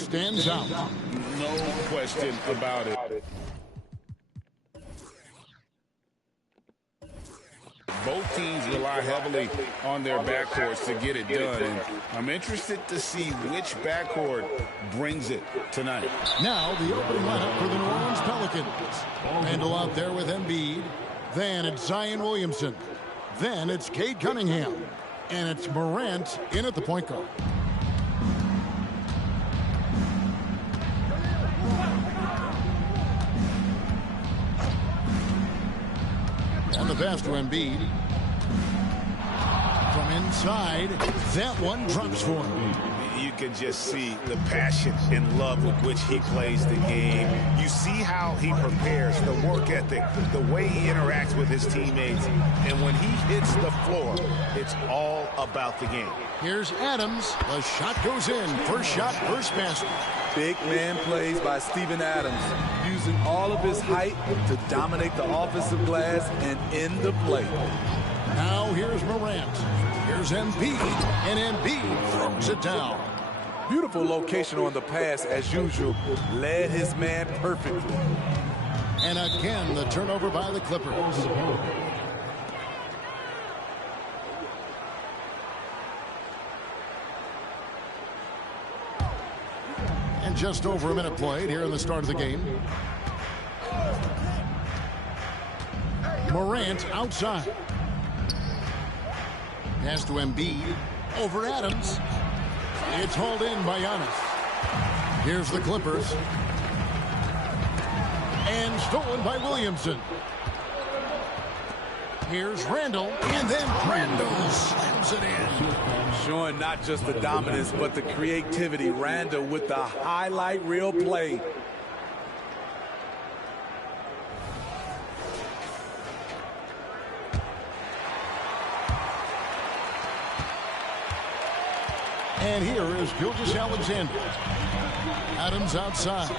stands out. No question about it. Both teams rely heavily on their backcourts to get it done. And I'm interested to see which backcourt brings it tonight. Now the opening lineup for the New Orleans Pelicans. Randle out there with Embiid. Then it's Zion Williamson. Then it's Cade Cunningham. And it's Morant in at the point guard. And the pass to Embiid. From inside, that one drops for him. You can just see the passion and love with which he plays the game. You see how he prepares, the work ethic, the way he interacts with his teammates. And when he hits the floor, it's all about the game. Here's Adams. The shot goes in. First shot, first basket. Big man plays by Steven Adams, using all of his height to dominate the offensive glass and end the play. Now here's Morant. Here's Embiid. And Embiid throws it down. Beautiful location on the pass as usual. Led his man perfectly. And again, the turnover by the Clippers. And just over a minute played here in the start of the game. Morant outside. Pass to Embiid. Over Adams. It's hauled in by Giannis. Here's the Clippers. And stolen by Williamson. Here's Randle. And then Randle slams it in. Showing not just the dominance, but the creativity. Randle with the highlight reel play. And here is Gilgeous-Alexander. Adams outside.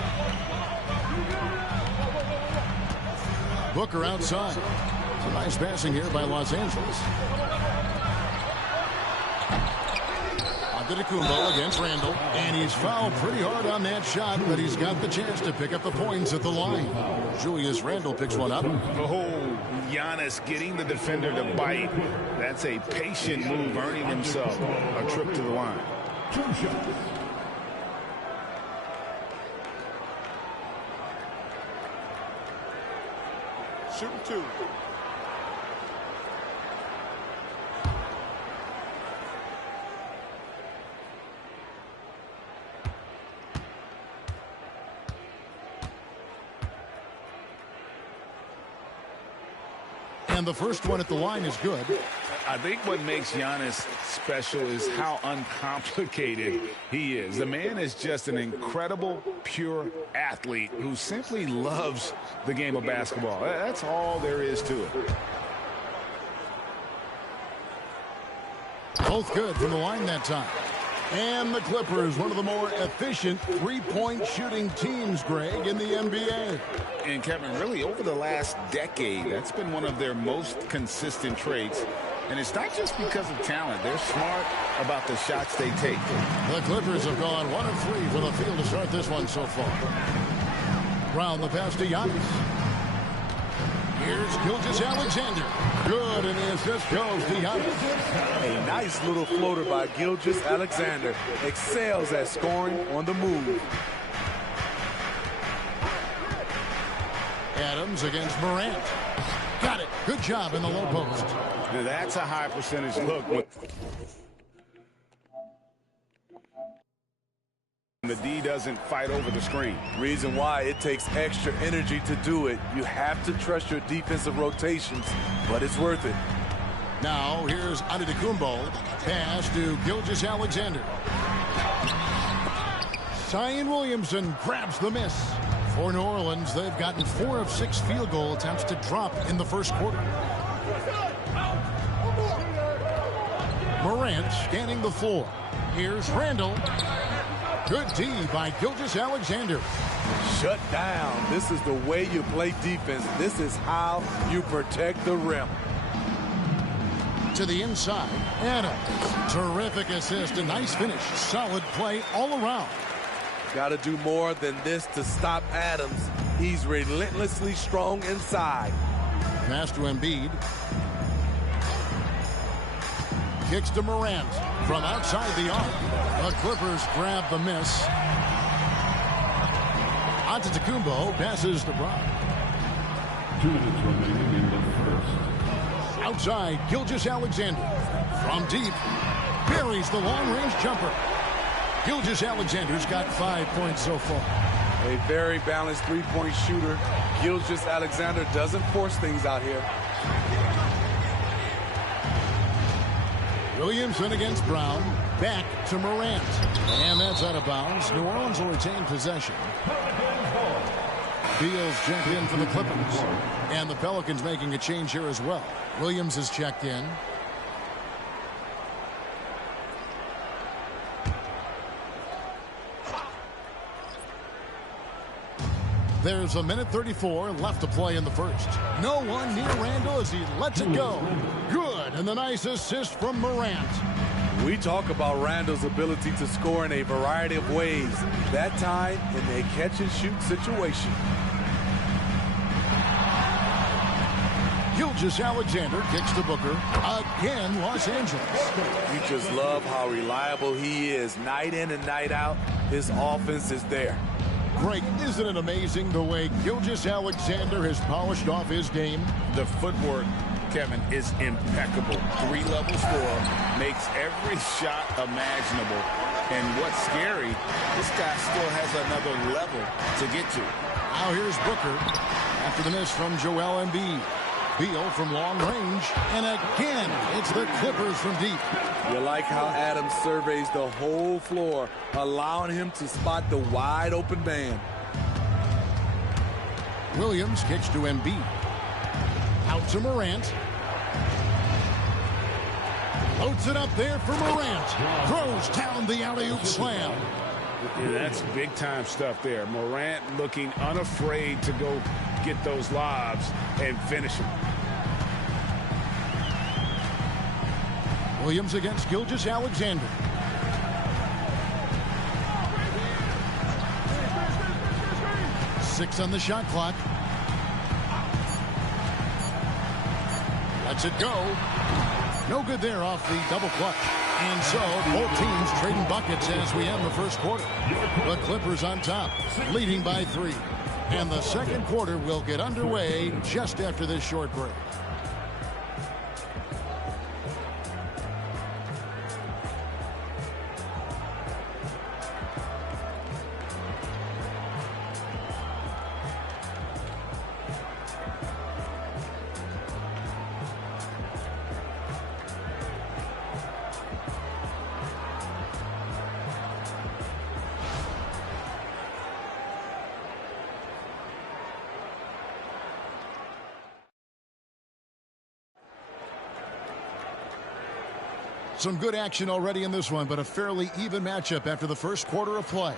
Booker outside. Some nice passing here by Los Angeles. Antetokounmpo against Randle. And he's fouled pretty hard on that shot, but he's got the chance to pick up the points at the line. Julius Randle picks one up. Oh, Giannis getting the defender to bite. That's a patient move, earning himself a trip to the line. Shooting two. And the first one at the line is good. I think what makes Giannis special is how uncomplicated he is. The man is just an incredible, pure athlete who simply loves the game of basketball. That's all there is to it. Both good from the line that time. And the Clippers, one of the more efficient three-point shooting teams, Greg, in the NBA. And Kevin, really over the last decade, that's been one of their most consistent traits. And it's not just because of talent. They're smart about the shots they take. The Clippers have gone 1 of 3 from the field to start this one so far. Round the pass to Giannis. Here's Gilgeous-Alexander. Good, and the assist goes to Giannis. A nice little floater by Gilgeous-Alexander. Excels at scoring on the move. Adams against Morant. Got it. Good job in the low post. Now that's a high percentage look. The D doesn't fight over the screen. Reason why it takes extra energy to do it. You have to trust your defensive rotations, but it's worth it. Now here's Antetokounmpo. Pass to Gilgeous-Alexander. Zion Williamson grabs the miss. For New Orleans, they've gotten 4 of 6 field goal attempts to drop in the first quarter. Morant scanning the floor. Here's Randle. Good D by Gilgeous-Alexander. Shut down. This is the way you play defense. This is how you protect the rim. To the inside, Adams. Terrific assist, a nice finish. Solid play all around. Got to do more than this to stop Adams. He's relentlessly strong inside. Pass to Embiid. Kicks to Morant from outside the arc. The Clippers grab the miss. Antetokounmpo passes to Brown. 2 minutes remaining in the first. Outside, Gilgeous-Alexander. From deep, buries the long-range jumper. Gilgeous-Alexander's got 5 points so far. A very balanced three-point shooter. Gilgeous-Alexander doesn't force things out here. Williamson against Brown. Back to Morant. And that's out of bounds. New Orleans will retain possession. Beal's checked in for the Clippers. And the Pelicans making a change here as well. Williams is checked in. There's a minute 34 left to play in the first. No one near Randall as he lets it go. Good, and the nice assist from Morant. We talk about Randall's ability to score in a variety of ways. That time in a catch-and-shoot situation. Gilgeous-Alexander kicks to Booker. Again, Los Angeles. You just love how reliable he is. Night in and night out, his offense is there. Greg, isn't it amazing the way Gilgeous-Alexander has polished off his game? The footwork, Kevin, is impeccable. 3-level scorer, makes every shot imaginable. And what's scary, this guy still has another level to get to. Now here's Booker after the miss from Joel Embiid. Beal from long range, and again, it's the Clippers from deep. You like how Adams surveys the whole floor, allowing him to spot the wide open man. Williams kicks to Embiid. Out to Morant. Loads it up there for Morant. Throws down the alley-oop slam. Yeah, that's big-time stuff there. Morant looking unafraid to go get those lobs and finish them. Williams against Gilgeous-Alexander. Six on the shot clock. Lets it go. No good there off the double clutch. And so both teams trading buckets as we end the first quarter. The Clippers on top, leading by 3. And the second quarter will get underway just after this short break. Some good action already in this one, but a fairly even matchup after the first quarter of play.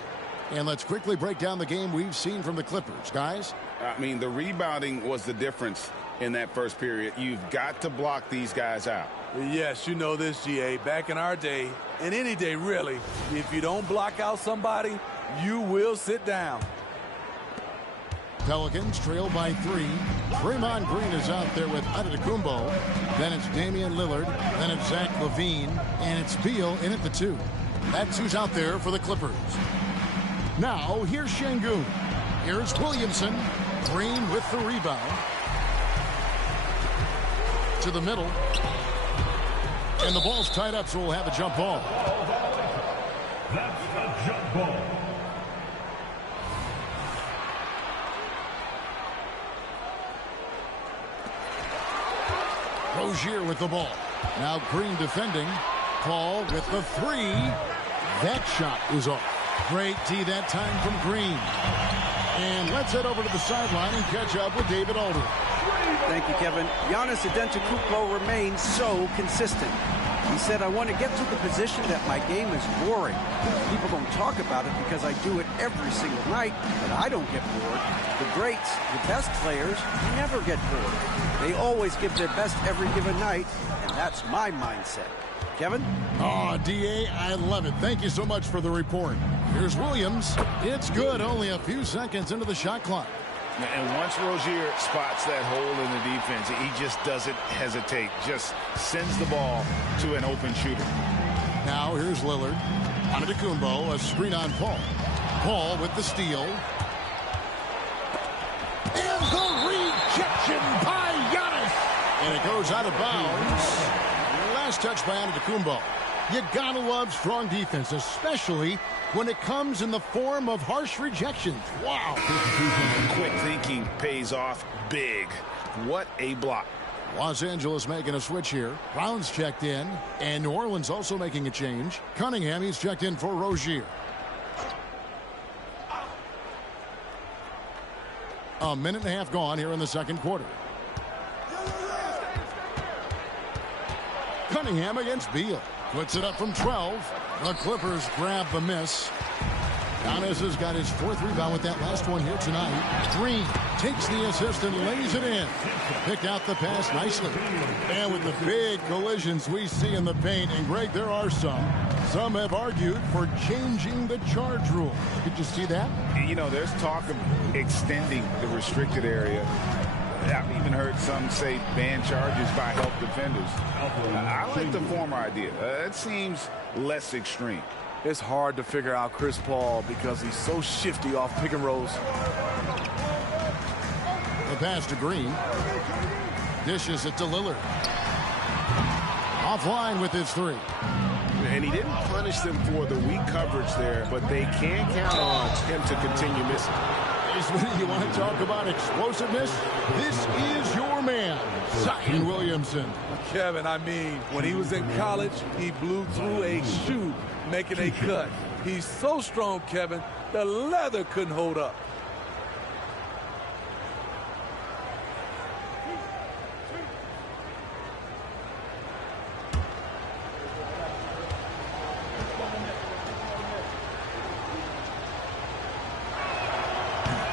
And let's quickly break down the game we've seen from the Clippers. Guys? I mean, the rebounding was the difference in that first period. You've got to block these guys out. Yes, you know this, GA. Back in our day, and any day really, if you don't block out somebody, you will sit down. Pelicans trail by 3. Draymond Green is out there with Antetokounmpo. Then it's Damian Lillard. Then it's Zach LaVine. And it's Beal in at the 2. That's who's out there for the Clippers. Now, here's Şengün. Here's Williamson. Green with the rebound. To the middle. And the ball's tied up, so we'll have a jump ball. That's the jump ball. Rozier with the ball. Now Green defending. Paul with the 3. That shot is off. Great D that time from Green. And let's head over to the sideline and catch up with David Aldridge. Thank you, Kevin. Giannis Antetokounmpo remains so consistent. He said, I want to get to the position that my game is boring. People don't talk about it because I do it every single night, but I don't get bored. The greats, the best players, never get bored. They always give their best every given night, and that's my mindset. Kevin? Oh, D.A., I love it. Thank you so much for the report. Here's Williams. It's good. Only a few seconds into the shot clock. And once Rozier spots that hole in the defense, he just doesn't hesitate. Just sends the ball to an open shooter. Now here's Lillard. Antetokounmpo, a screen on Paul. Paul with the steal. And the rejection by Giannis. And it goes out of bounds. Last touch by Antetokounmpo. You gotta love strong defense, especially when it comes in the form of harsh rejections. Wow. Quick thinking pays off big. What a block. Los Angeles making a switch here. Brown's checked in, and New Orleans also making a change. Cunningham, he's checked in for Rozier. A minute and a half gone here in the second quarter. Cunningham against Beal. Puts it up from 12. The Clippers grab the miss. Giannis has got his 4th rebound with that last one here tonight. Green takes the assist and lays it in. Picked out the pass nicely. And with the big collisions we see in the paint, and Greg, there are some. Some have argued for changing the charge rule. Did you see that? You know, there's talk of extending the restricted area. I've even heard some say ban charges by help defenders. I like the former idea. It seems less extreme. It's hard to figure out Chris Paul because he's so shifty off pick and rolls. The pass to Green. Dishes it to Lillard. Offline with his 3. And he didn't punish them for the weak coverage there, but they can count on him to continue missing. You want to talk about explosiveness? This is your man, Zion Williamson. Kevin, I mean, when he was in college, he blew through a shoe making a cut. He's so strong, Kevin, the leather couldn't hold up.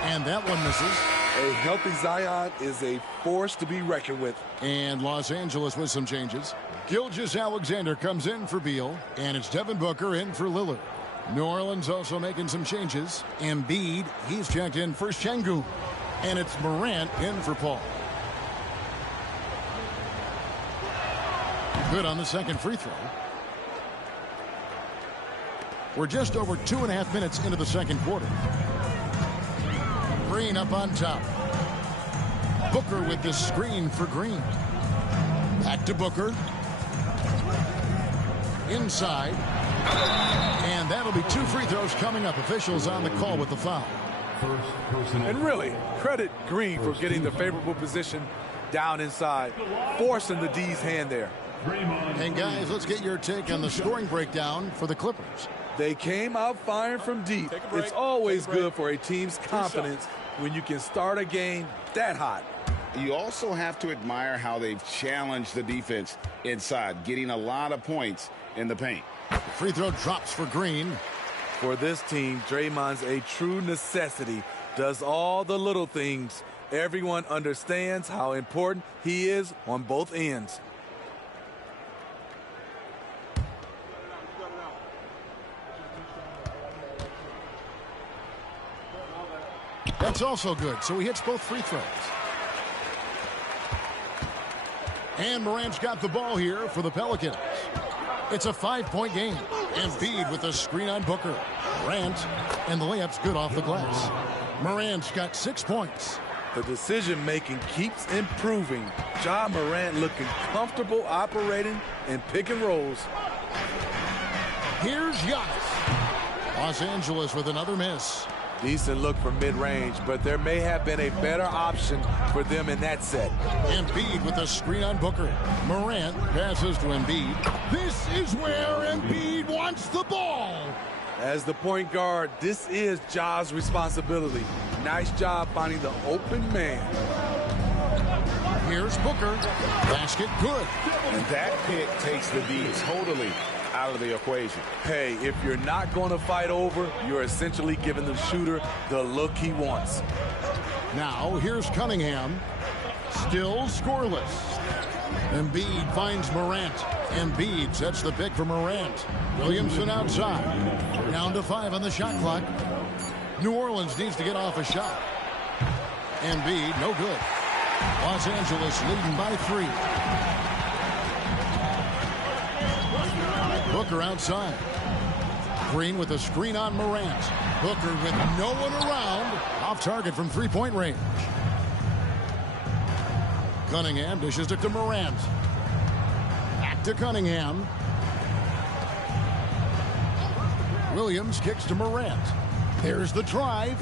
And that one misses. A healthy Zion is a force to be reckoned with. And Los Angeles with some changes. Gilgeous-Alexander comes in for Beal, and it's Devin Booker in for Lillard. New Orleans also making some changes. Embiid, he's checked in for Şengün. And it's Morant in for Paul. Good on the second free throw. We're just over 2.5 minutes into the second quarter. Green up on top. Booker with the screen for Green. Back to Booker. Inside. And that'll be 2 free throws coming up. Officials on the call with the foul. And really, credit Green for getting the favorable position down inside, forcing the D's hand there. And guys, let's get your take on the scoring breakdown for the Clippers. They came out firing from deep. It's always good for a team's confidence when you can start a game that hot. You also have to admire how they've challenged the defense inside, getting a lot of points in the paint. The free throw drops for Green. For this team, Draymond's a true necessity. Does all the little things. Everyone understands how important he is on both ends. That's also good, so he hits both free throws. And Morant's got the ball here for the Pelicans. It's a 5-point game. Embiid with a screen on Booker. Morant, and the layup's good off the glass. Morant's got 6 points. The decision-making keeps improving. Ja Morant looking comfortable operating in pick and rolls. Here's Giannis. Los Angeles with another miss. Decent look from mid-range, but there may have been a better option for them in that set. Embiid with a screen on Booker. Morant passes to Embiid. This is where Embiid wants the ball. As the point guard, this is Ja's responsibility. Nice job finding the open man. Here's Booker. Basket good. And that pick takes the D totally out of the equation. Hey, if you're not going to fight over, you're essentially giving the shooter the look he wants. Now, here's Cunningham. Still scoreless. Embiid finds Morant. Embiid sets the pick for Morant. Williamson outside. Down to 5 on the shot clock. New Orleans needs to get off a shot. Embiid, no good. Los Angeles leading by 3. Booker outside. Green with a screen on Morant. Booker with no one around. Off target from three-point range. Cunningham dishes it to Morant. Back to Cunningham. Williams kicks to Morant. There's the drive.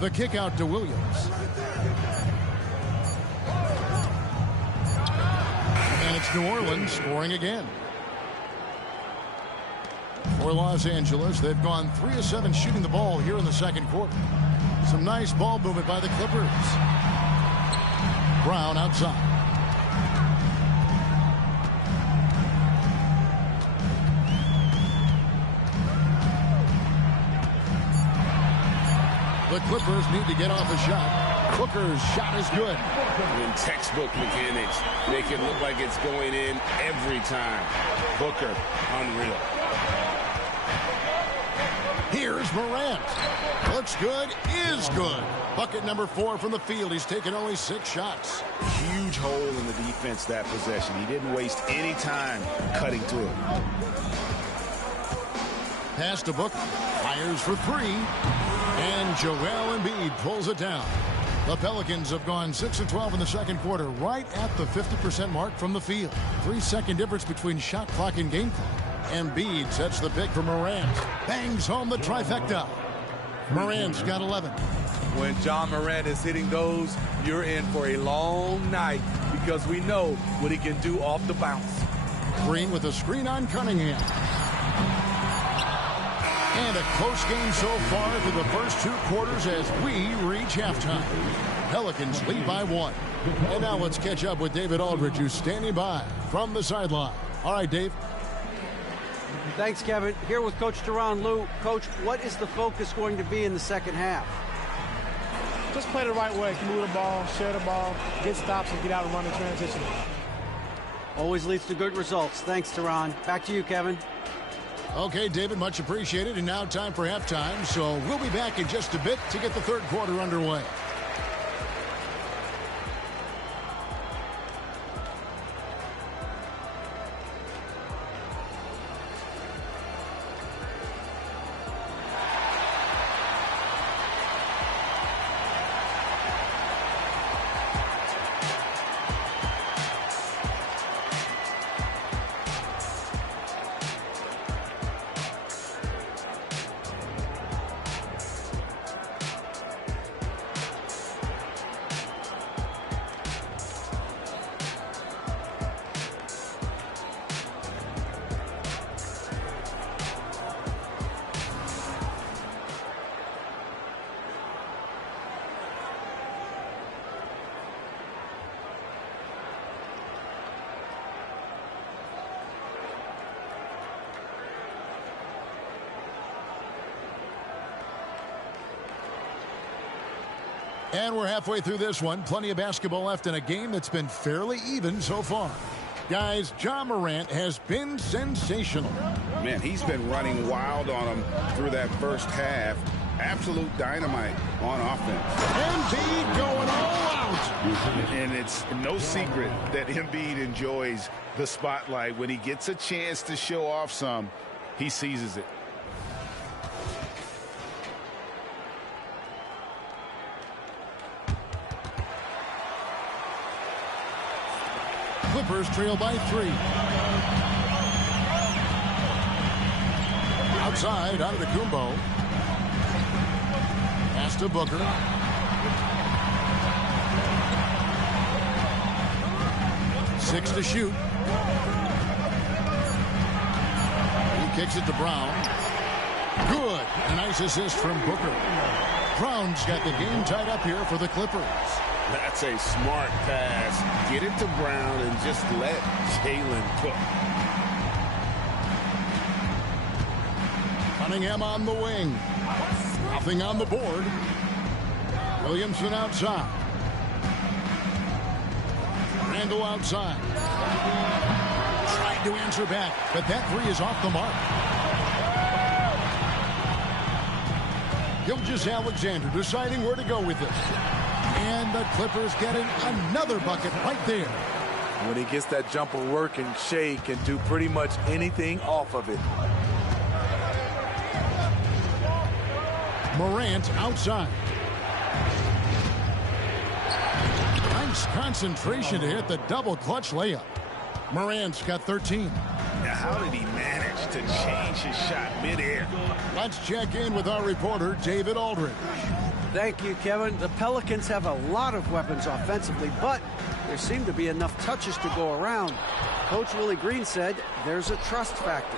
The kick out to Williams. And it's New Orleans scoring again. For Los Angeles, they've gone 3 of 7 shooting the ball here in the second quarter. Some nice ball movement by the Clippers. Brown outside. The Clippers need to get off a shot. Booker's shot is good. In textbook mechanics, make it look like it's going in every time. Booker, unreal. Here's Morant. Looks good, is good. Bucket number 4 from the field. He's taken only 6 shots. Huge hole in the defense that possession. He didn't waste any time cutting through it. Pass to Booker. Fires for 3. And Joel Embiid pulls it down. The Pelicans have gone 6 of 12 in the second quarter, right at the 50% mark from the field. 3-second difference between shot clock and game clock. Embiid sets the pick for Morant. Bangs home the trifecta. Morant's got 11. When John Morant is hitting those, you're in for a long night because we know what he can do off the bounce. Green with a screen on Cunningham. And a close game so far through the first 2 quarters as we reach halftime. Pelicans lead by 1. And now let's catch up with David Aldridge, who's standing by from the sideline. All right, Dave. Thanks, Kevin. Here with Coach Tyronn Lue. Coach, what is the focus going to be in the second half? Just play the right way. Move the ball, share the ball, get stops, and get out and run the transition. Always leads to good results. Thanks, Tyronn. Back to you, Kevin. Okay, David, much appreciated. And now time for halftime. So we'll be back in just a bit to get the third quarter underway. And we're halfway through this one. Plenty of basketball left in a game that's been fairly even so far. Guys, John Morant has been sensational. Man, he's been running wild on him through that first half. Absolute dynamite on offense. Embiid going all out. And it's no secret that Embiid enjoys the spotlight. When he gets a chance to show off some, he seizes it. Clippers trail by 3. Outside, Antetokounmpo. Pass to Booker. Six to shoot. He kicks it to Brown. Good. A nice assist from Booker. Brown's got the game tied up here for the Clippers. That's a smart pass. Get it to Brown and just let Jalen cook. Cunningham on the wing. Nothing on the board. Williamson outside. Randall outside. Trying tried to answer back, but that three is off the mark. Gilgeous-Alexander deciding where to go with this. And the Clippers getting another bucket right there. When he gets that jumper working, Shea can do pretty much anything off of it. Morant outside. Nice concentration to hit the double clutch layup. Morant's got 13. Now, how did he manage to change his shot midair? Let's check in with our reporter, David Aldridge. Thank you, Kevin. The Pelicans have a lot of weapons offensively, but there seem to be enough touches to go around. Coach Willie Green said there's a trust factor.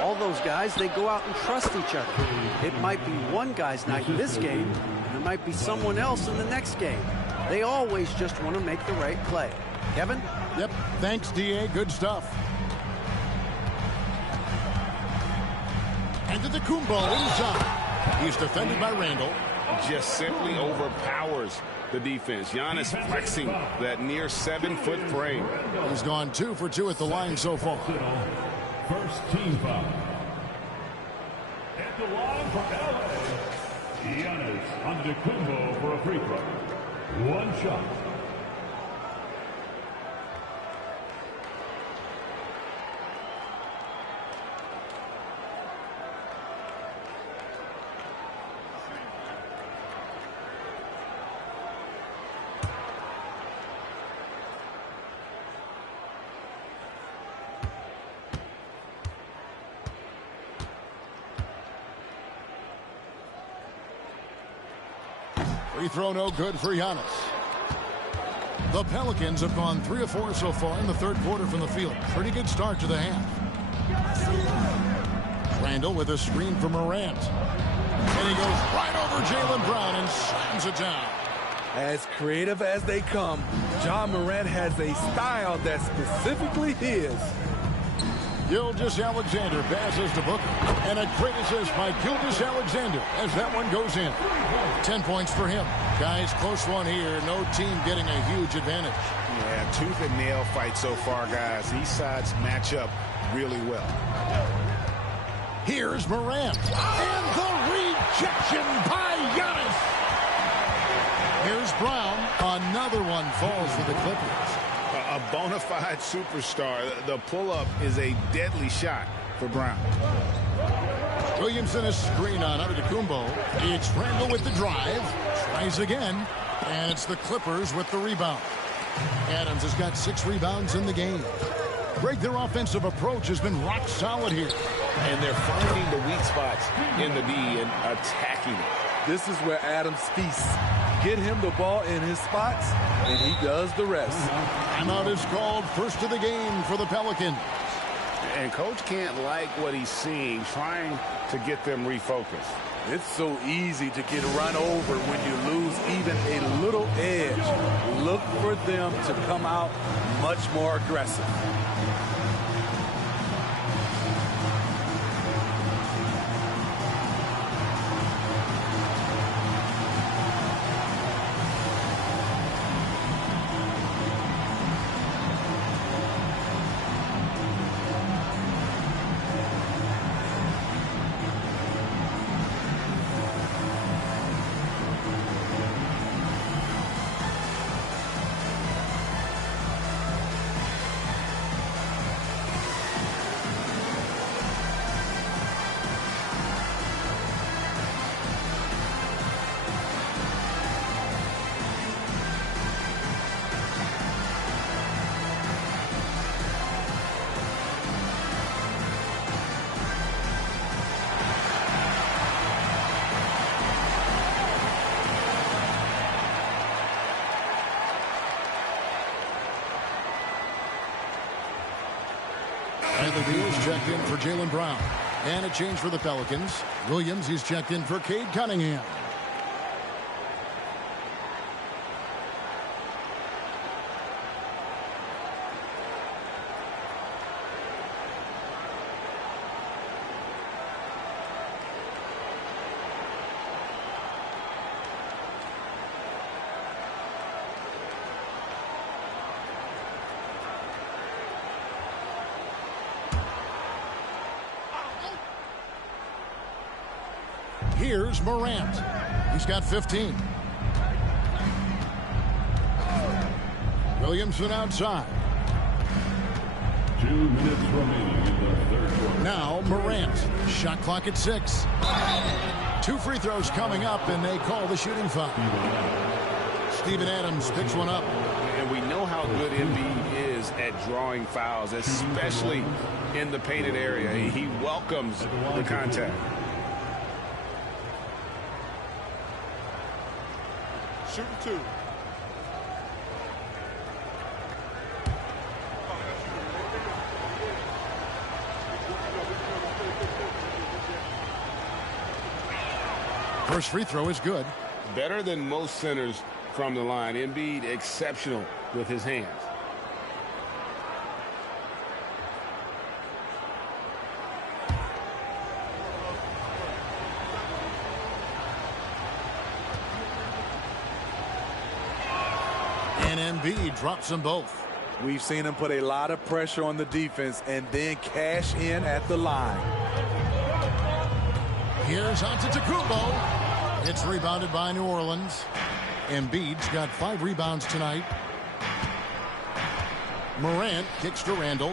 All those guys, they go out and trust each other. It might be one guy's night in this game, and it might be someone else in the next game. They always just want to make the right play. Kevin? Yep, thanks, D.A. Good stuff. And Antetokounmpo inside. He's defended by Randall. Just simply overpowers the defense. Giannis flexing that near 7-foot frame. He's gone 2 for 2 at the line so far. First team foul. At the line for LA, Giannis Antetokounmpo for a free throw. One shot. Free throw no good for Giannis. The Pelicans have gone 3 of 4 so far in the third quarter from the field. Pretty good start to the half. Randall with a screen for Morant. And he goes right over Jaylen Brown and slams it down. As creative as they come, Ja Morant has a style that's specifically his. Gilgeous-Alexander passes to Booker. And a great assist by Gilgeous-Alexander as that one goes in. 10 points for him. Guys, close one here. No team getting a huge advantage. Yeah, tooth and nail fight so far, guys. These sides match up really well. Here's Morant. And the rejection by Giannis. Here's Brown. Another one falls for the Clippers. A bona fide superstar. The pull-up is a deadly shot for Brown. Williamson is screen on Antetokounmpo. It's Randall with the drive. Tries again. And it's the Clippers with the rebound. Adams has got 6 rebounds in the game. Greg, their offensive approach has been rock solid here. And they're finding the weak spots in the D and attacking it. This is where Adams feasts. Get him the ball in his spots, and he does the rest. Timeout is called, first of the game for the Pelicans. And Coach can't like what he's seeing, trying to get them refocused. It's so easy to get run over when you lose even a little edge. Look for them to come out much more aggressive. Bradley Beal's checked in for Jaylen Brown. And a change for the Pelicans. Williams, he's checked in for Cade Cunningham. Here's Morant. He's got 15. Williamson outside. 2 minutes remaining in the third quarter. Now Morant. Shot clock at 6. 2 free throws coming up, and they call the shooting foul. Steven Adams picks one up. And we know how good Embiid is at drawing fouls, especially in the painted area. He welcomes the contact. Shooting 2. First free throw is good. Better than most centers from the line. Embiid exceptional with his hands. And Embiid drops them both. We've seen him put a lot of pressure on the defense and then cash in at the line. Here's Antetokounmpo. It's rebounded by New Orleans. Embiid's got 5 rebounds tonight. Morant kicks to Randall.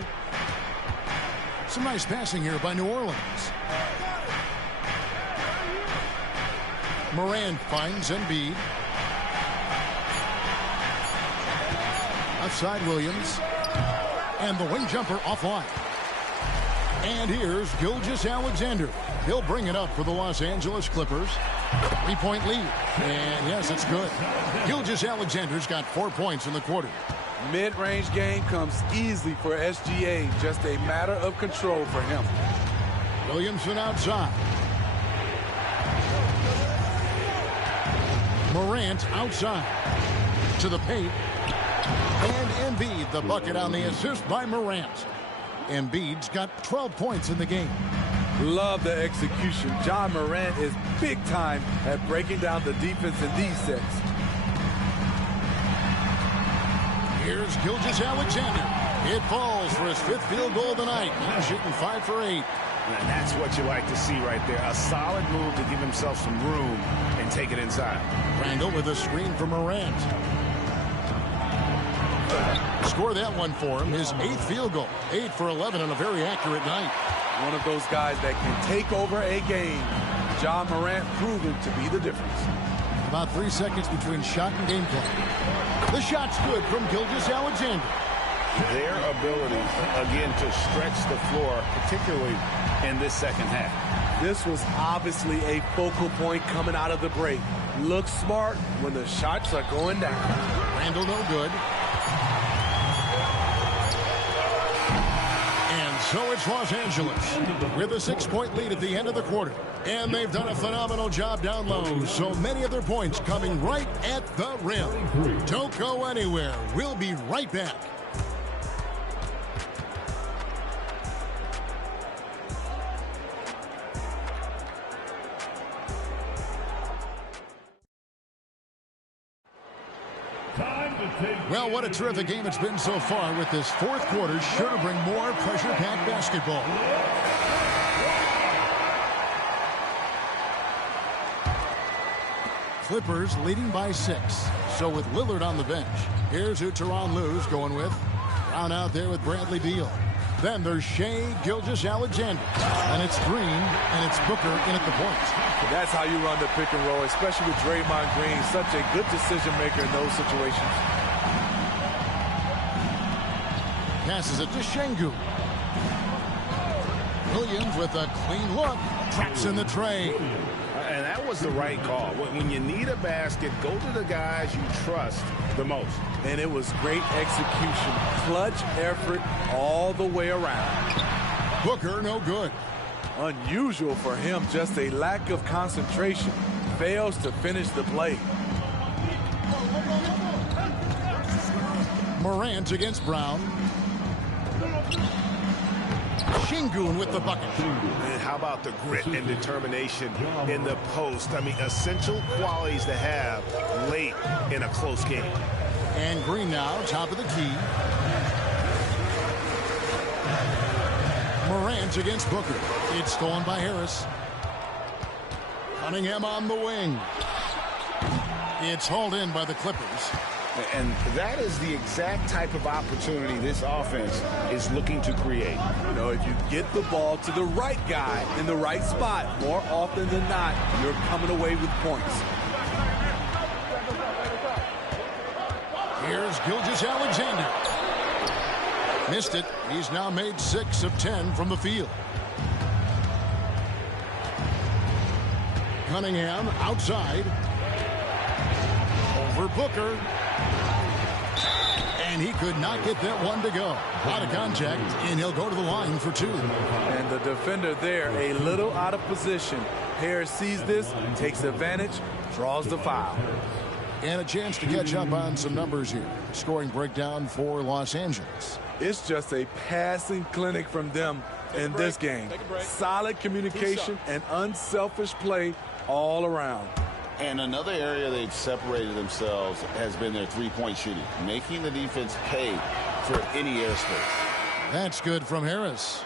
Some nice passing here by New Orleans. Morant finds Embiid. Outside Williams. And the wing jumper offline. And here's Gilgeous-Alexander. He'll bring it up for the Los Angeles Clippers. 3-point lead. And yes, it's good. Gilgeous-Alexander's got 4 points in the quarter. Mid-range game comes easily for SGA. Just a matter of control for him. Williamson outside. Morant outside. To the paint. And Embiid, the bucket on the assist by Morant. Embiid's got 12 points in the game. Love the execution. Ja Morant is big time at breaking down the defense in these sets. Here's Gilgeous-Alexander. It falls for his 5th field goal of the night. He's shooting 5 for 8. And that's what you like to see right there. A solid move to give himself some room and take it inside. Randall with a screen for Morant. Score that one for him. His 8th field goal. 8 for 11 on a very accurate night. One of those guys that can take over a game. Ja Morant proven to be the difference. About 3 seconds between shot and gameplay. The shot's good from Gilgeous-Alexander. Their ability, again, to stretch the floor, particularly in this second half. This was obviously a focal point coming out of the break. Look smart when the shots are going down. Randall no good. And so it's Los Angeles with a 6-point lead at the end of the quarter. And they've done a phenomenal job down low. So many of their points coming right at the rim. Don't go anywhere. We'll be right back. Well, what a terrific game it's been so far with this 4th quarter. Sure to bring more pressure-packed basketball. Clippers leading by 6. So with Lillard on the bench, here's who Tyronn Lue's going with. Brown out there with Bradley Beal. Then there's Shai Gilgeous-Alexander. And it's Green, and it's Booker in at the point. That's how you run the pick and roll, especially with Draymond Green. Such a good decision maker in those situations. Passes it to Şengün. Williams with a clean look. Traps in the tray. And that was the right call. When you need a basket, go to the guys you trust the most. And it was great execution. Clutch effort all the way around. Booker no good. Unusual for him, just a lack of concentration. Fails to finish the play. Morant against Brown. Şengün with the bucket. And how about the grit and determination in the post? I mean, essential qualities to have late in a close game. And Green now, top of the key. Morant against Booker. It's stolen by Harris. Cunningham on the wing. It's hauled in by the Clippers. And that is the exact type of opportunity this offense is looking to create. You know, if you get the ball to the right guy in the right spot, more often than not, you're coming away with points. Here's Gilgeous-Alexander. Missed it. He's now made 6 of 10 from the field. Cunningham outside. Over Booker. And he could not get that one to go. Out of contact, and he'll go to the line for 2. And the defender there a little out of position. Harris sees this, takes advantage, draws the foul. And a chance to catch up on some numbers here. Scoring breakdown for Los Angeles. It's just a passing clinic from them in this game. Solid communication and unselfish play all around. And another area they've separated themselves has been their three-point shooting, making the defense pay for any airspace. That's good from Harris.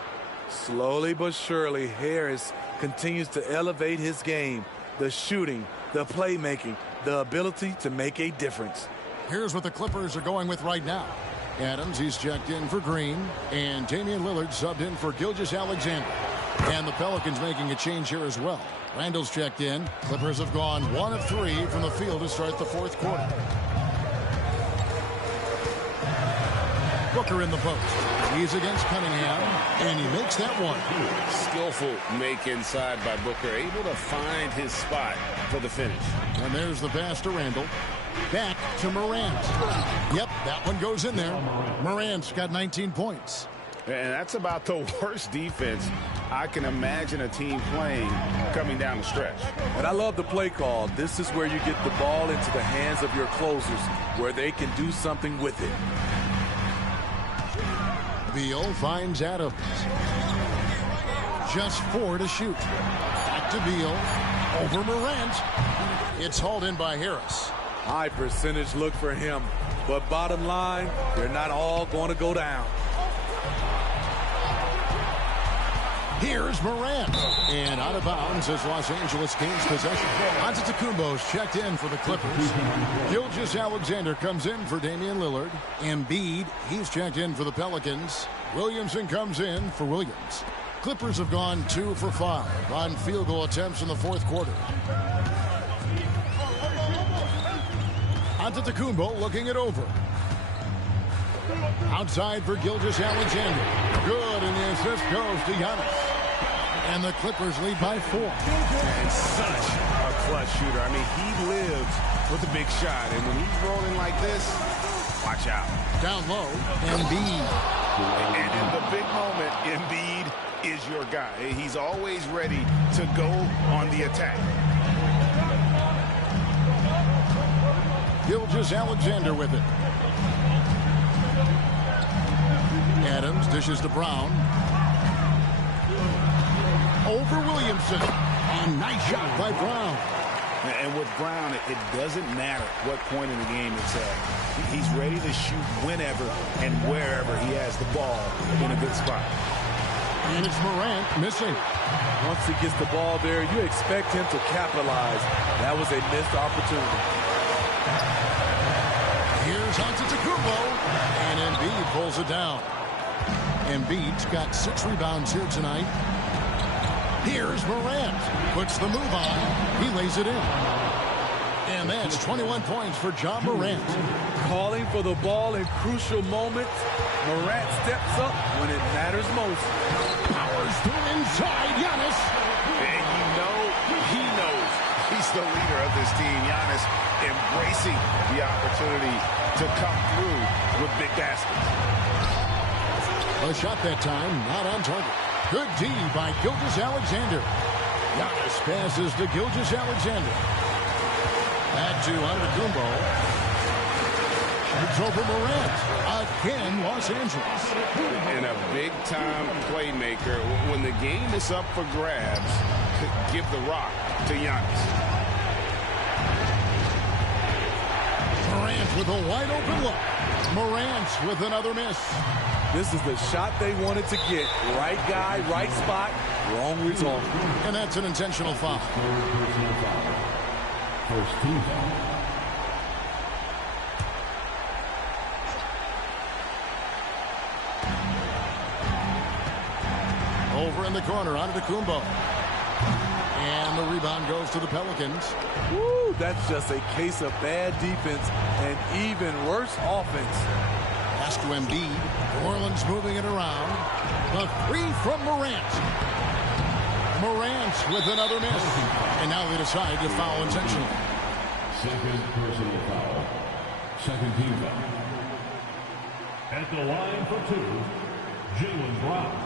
Slowly but surely, Harris continues to elevate his game. The shooting, the playmaking, the ability to make a difference. Here's what the Clippers are going with right now. Adams, he's checked in for Green, and Damian Lillard subbed in for Gilgeous-Alexander. And the Pelicans making a change here as well. Randall's checked in. Clippers have gone 1 of 3 from the field to start the 4th quarter. Booker in the post. He's against Cunningham, and he makes that one. Skillful make inside by Booker, able to find his spot for the finish. And there's the pass to Randall. Back to Morant. Yep, that one goes in there. Morant's got 19 points. And that's about the worst defense I can imagine a team playing coming down the stretch. And I love the play call. This is where you get the ball into the hands of your closers, where they can do something with it. Beal finds Adams. Just 4 to shoot. Back to Beal. Over Morant. It's hauled in by Harris. High percentage look for him. But bottom line, they're not all going to go down. Here's Morant. And out of bounds as Los Angeles gains possession. Antetokounmpo's checked in for the Clippers. Gilgeous-Alexander comes in for Damian Lillard. Embiid, he's checked in for the Pelicans. Williamson comes in for Williams. Clippers have gone 2 for 5 on field goal attempts in the 4th quarter. Antetokounmpo looking it over. Outside for Gilgeous-Alexander. Good, and the assist goes to Giannis. And the Clippers lead by 4. And such a clutch shooter. I mean, he lives with a big shot. And when he's rolling like this, watch out. Down low, Embiid. And in the big moment, Embiid is your guy. He's always ready to go on the attack. Gilgeous-Alexander with it. Adams dishes to Brown. Over Williamson. And nice shot by Brown. And with Brown, it doesn't matter what point in the game it's at. He's ready to shoot whenever and wherever he has the ball in a good spot. And it's Morant missing. Once he gets the ball there, you expect him to capitalize. That was a missed opportunity. Here's Antetokounmpo. And Embiid pulls it down. Embiid's got 6 rebounds here tonight. Here's Morant. Puts the move on. He lays it in. And that's 21 points for Ja Morant. Calling for the ball in crucial moments. Morant steps up when it matters most. Powers through inside. Giannis. And you know he knows he's the leader of this team. Giannis embracing the opportunity to come through with big baskets. A shot that time, not on target. Good D by Gilgeous-Alexander. Giannis passes to Gilgeous-Alexander. Back to Antetokounmpo. Shoots over Morant. Again, Los Angeles. And a big-time playmaker. When the game is up for grabs, give the rock to Giannis. Morant with a wide-open look. Morant with another miss. This is the shot they wanted to get. Right guy, right spot. Wrong result. And that's an intentional foul. Personal foul. First team foul. Over in the corner, Antetokounmpo. And the rebound goes to the Pelicans. Woo, that's just a case of bad defense and even worse offense. Pass to Embiid. New Orleans moving it around. The three from Morant. Morant with another miss. And now they decide to foul intentionally. Second personal foul. Second team foul. At the line for two, Jaylen Brown.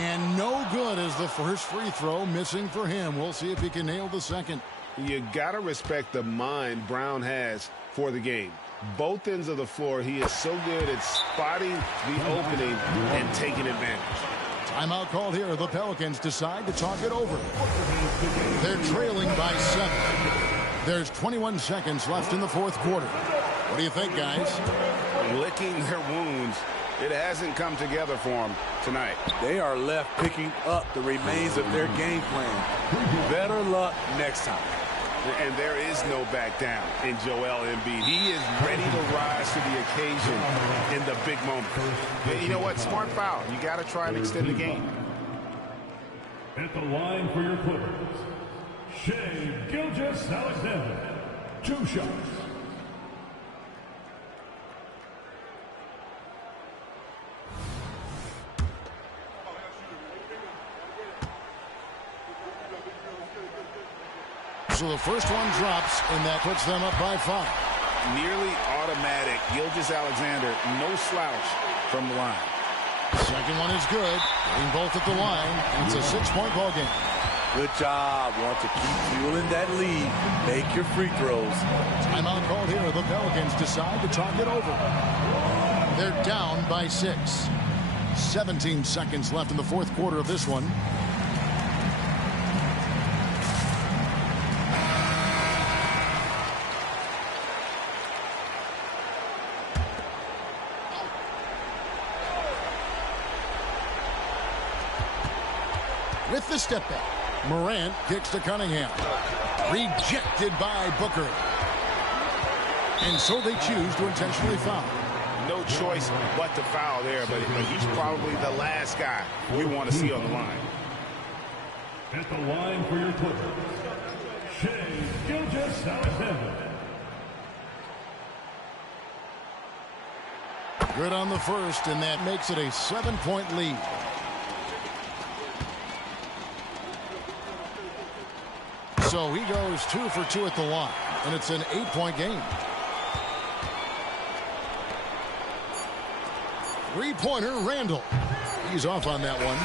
And no good as the first free throw missing for him. We'll see if he can nail the second. You got to respect the mind Brown has for the game. Both ends of the floor, he is so good at spotting the opening and taking advantage. Timeout called here. The Pelicans decide to talk it over. They're trailing by 7. There's 21 seconds left in the fourth quarter. What do you think, guys? Licking their wounds. It hasn't come together for them tonight. They are left picking up the remains of their game plan. Better luck next time. And there is no back down in Joel Embiid. He is ready to rise to the occasion in the big moment. And you know what? Smart foul. You got to try and extend the game. At the line for your Clippers, Shai Gilgeous-Alexander. 2 shots. So the first one drops, and that puts them up by 5. Nearly automatic. Gilgeous-Alexander, no slouch from the line. Second one is good. Getting both at the line, and it's a 6-point ball game. Good job. Want to keep fueling that lead. Make your free throws. Timeout called here. The Pelicans decide to talk it over. They're down by 6. 17 seconds left in the fourth quarter of this one. With the step back, Morant kicks to Cunningham. Rejected by Booker. And so they choose to intentionally foul. No choice but to foul there, but he's probably the last guy we want to see on the line. At the line for your Clippers, Shai Gilgeous-Alexander. Good on the first, and that makes it a 7-point lead. So he goes 2 for 2 at the line, and it's an 8-point game. Three-pointer, Randall. He's off on that one.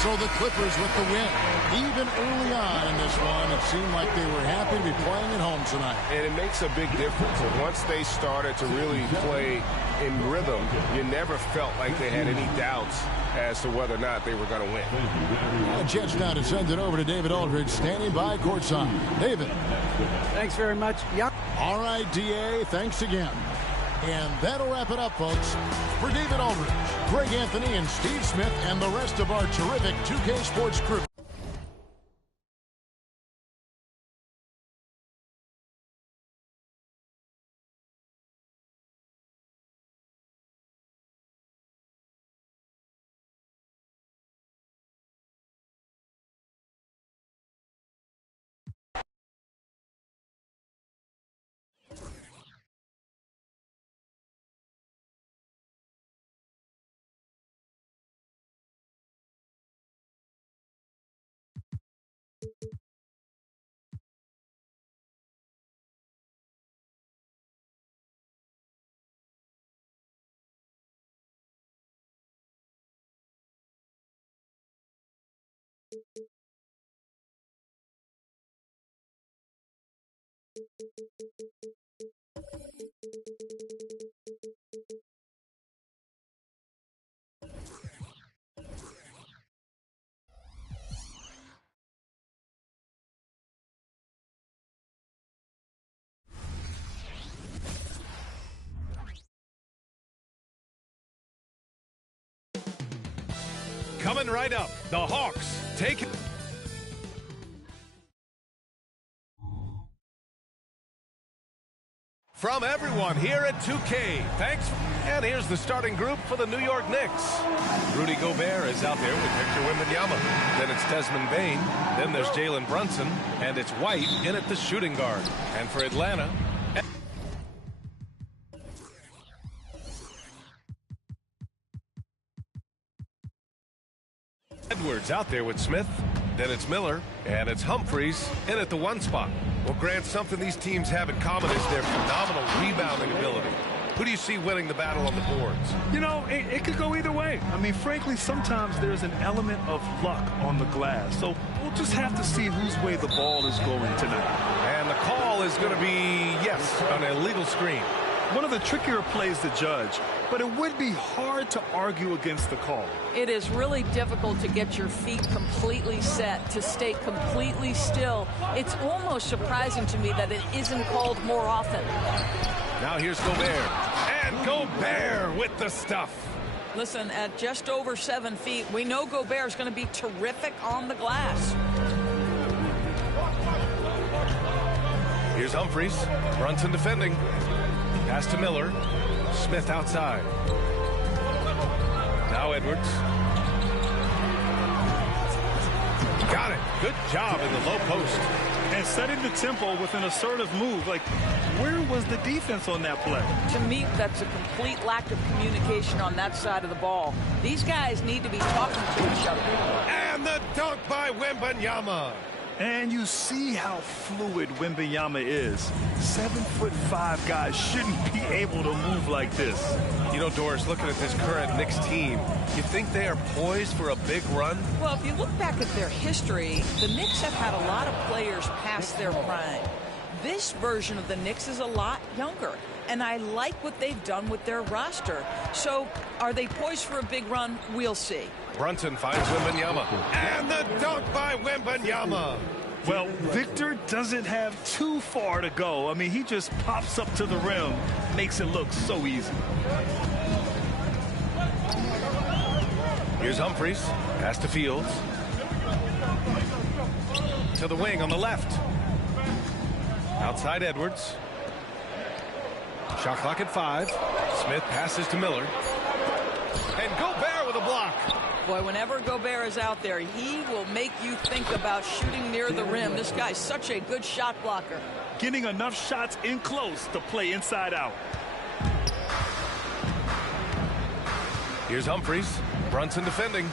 So the Clippers with the win. Even early on in this one, it seemed like they were happy to be playing at home tonight. And it makes a big difference. And once they started to really play in rhythm, you never felt like they had any doubts as to whether or not they were going to win. A chance now to send it over to David Aldridge, standing by courtside. David. Thanks very much. Yep. All right, DA, thanks again. And that'll wrap it up, folks. For David Aldridge, Greg Anthony, and Steve Smith, and the rest of our terrific 2K Sports crew. Coming right up, the Hawks take it. From everyone here at 2K, thanks. And here's the starting group for the New York Knicks. Rudy Gobert is out there with Victor Wembanyama. Then it's Desmond Bane. Then there's Jalen Brunson. And it's White in at the shooting guard. And for Atlanta, Edwards out there with Smith. Then it's Miller, and it's Humphries in at the 1 spot. Well, Grant, something these teams have in common is their phenomenal rebounding ability. Who do you see winning the battle on the boards? You know, it could go either way. I mean, frankly, sometimes there's an element of luck on the glass. So we'll just have to see whose way the ball is going tonight. And the call is going to be, yes, an illegal screen. One of the trickier plays to judge, but it would be hard to argue against the call. It is really difficult to get your feet completely set, to stay completely still. It's almost surprising to me that it isn't called more often. Now here's Gobert. And Gobert with the stuff. Listen, at just over 7 feet, we know Gobert is going to be terrific on the glass. Here's Humphries. Brunson defending. Pass to Miller. Smith outside. Now Edwards. Got it. Good job in the low post. And setting the tempo with an assertive move. Like, where was the defense on that play? To me, that's a complete lack of communication on that side of the ball. These guys need to be talking to each other. And the dunk by Wembanyama. And you see how fluid Wembanyama is. 7'5" guys shouldn't be able to move like this. You know, Doris, looking at this current Knicks team, you think they are poised for a big run? Well, if you look back at their history, the Knicks have had a lot of players past their prime. This version of the Knicks is a lot younger, and I like what they've done with their roster. So, are they poised for a big run? We'll see. Brunson finds Wembanyama. And the dunk by Wembanyama. Well, Victor doesn't have too far to go. I mean, he just pops up to the rim, makes it look so easy. Here's Humphries. Pass to Fields. To the wing on the left. Outside Edwards. Shot clock at 5. Smith passes to Miller. And Gobert with a block. Boy, whenever Gobert is out there, he will make you think about shooting near the rim. This guy's such a good shot blocker. Getting enough shots in close to play inside out. Here's Humphries. Brunson defending.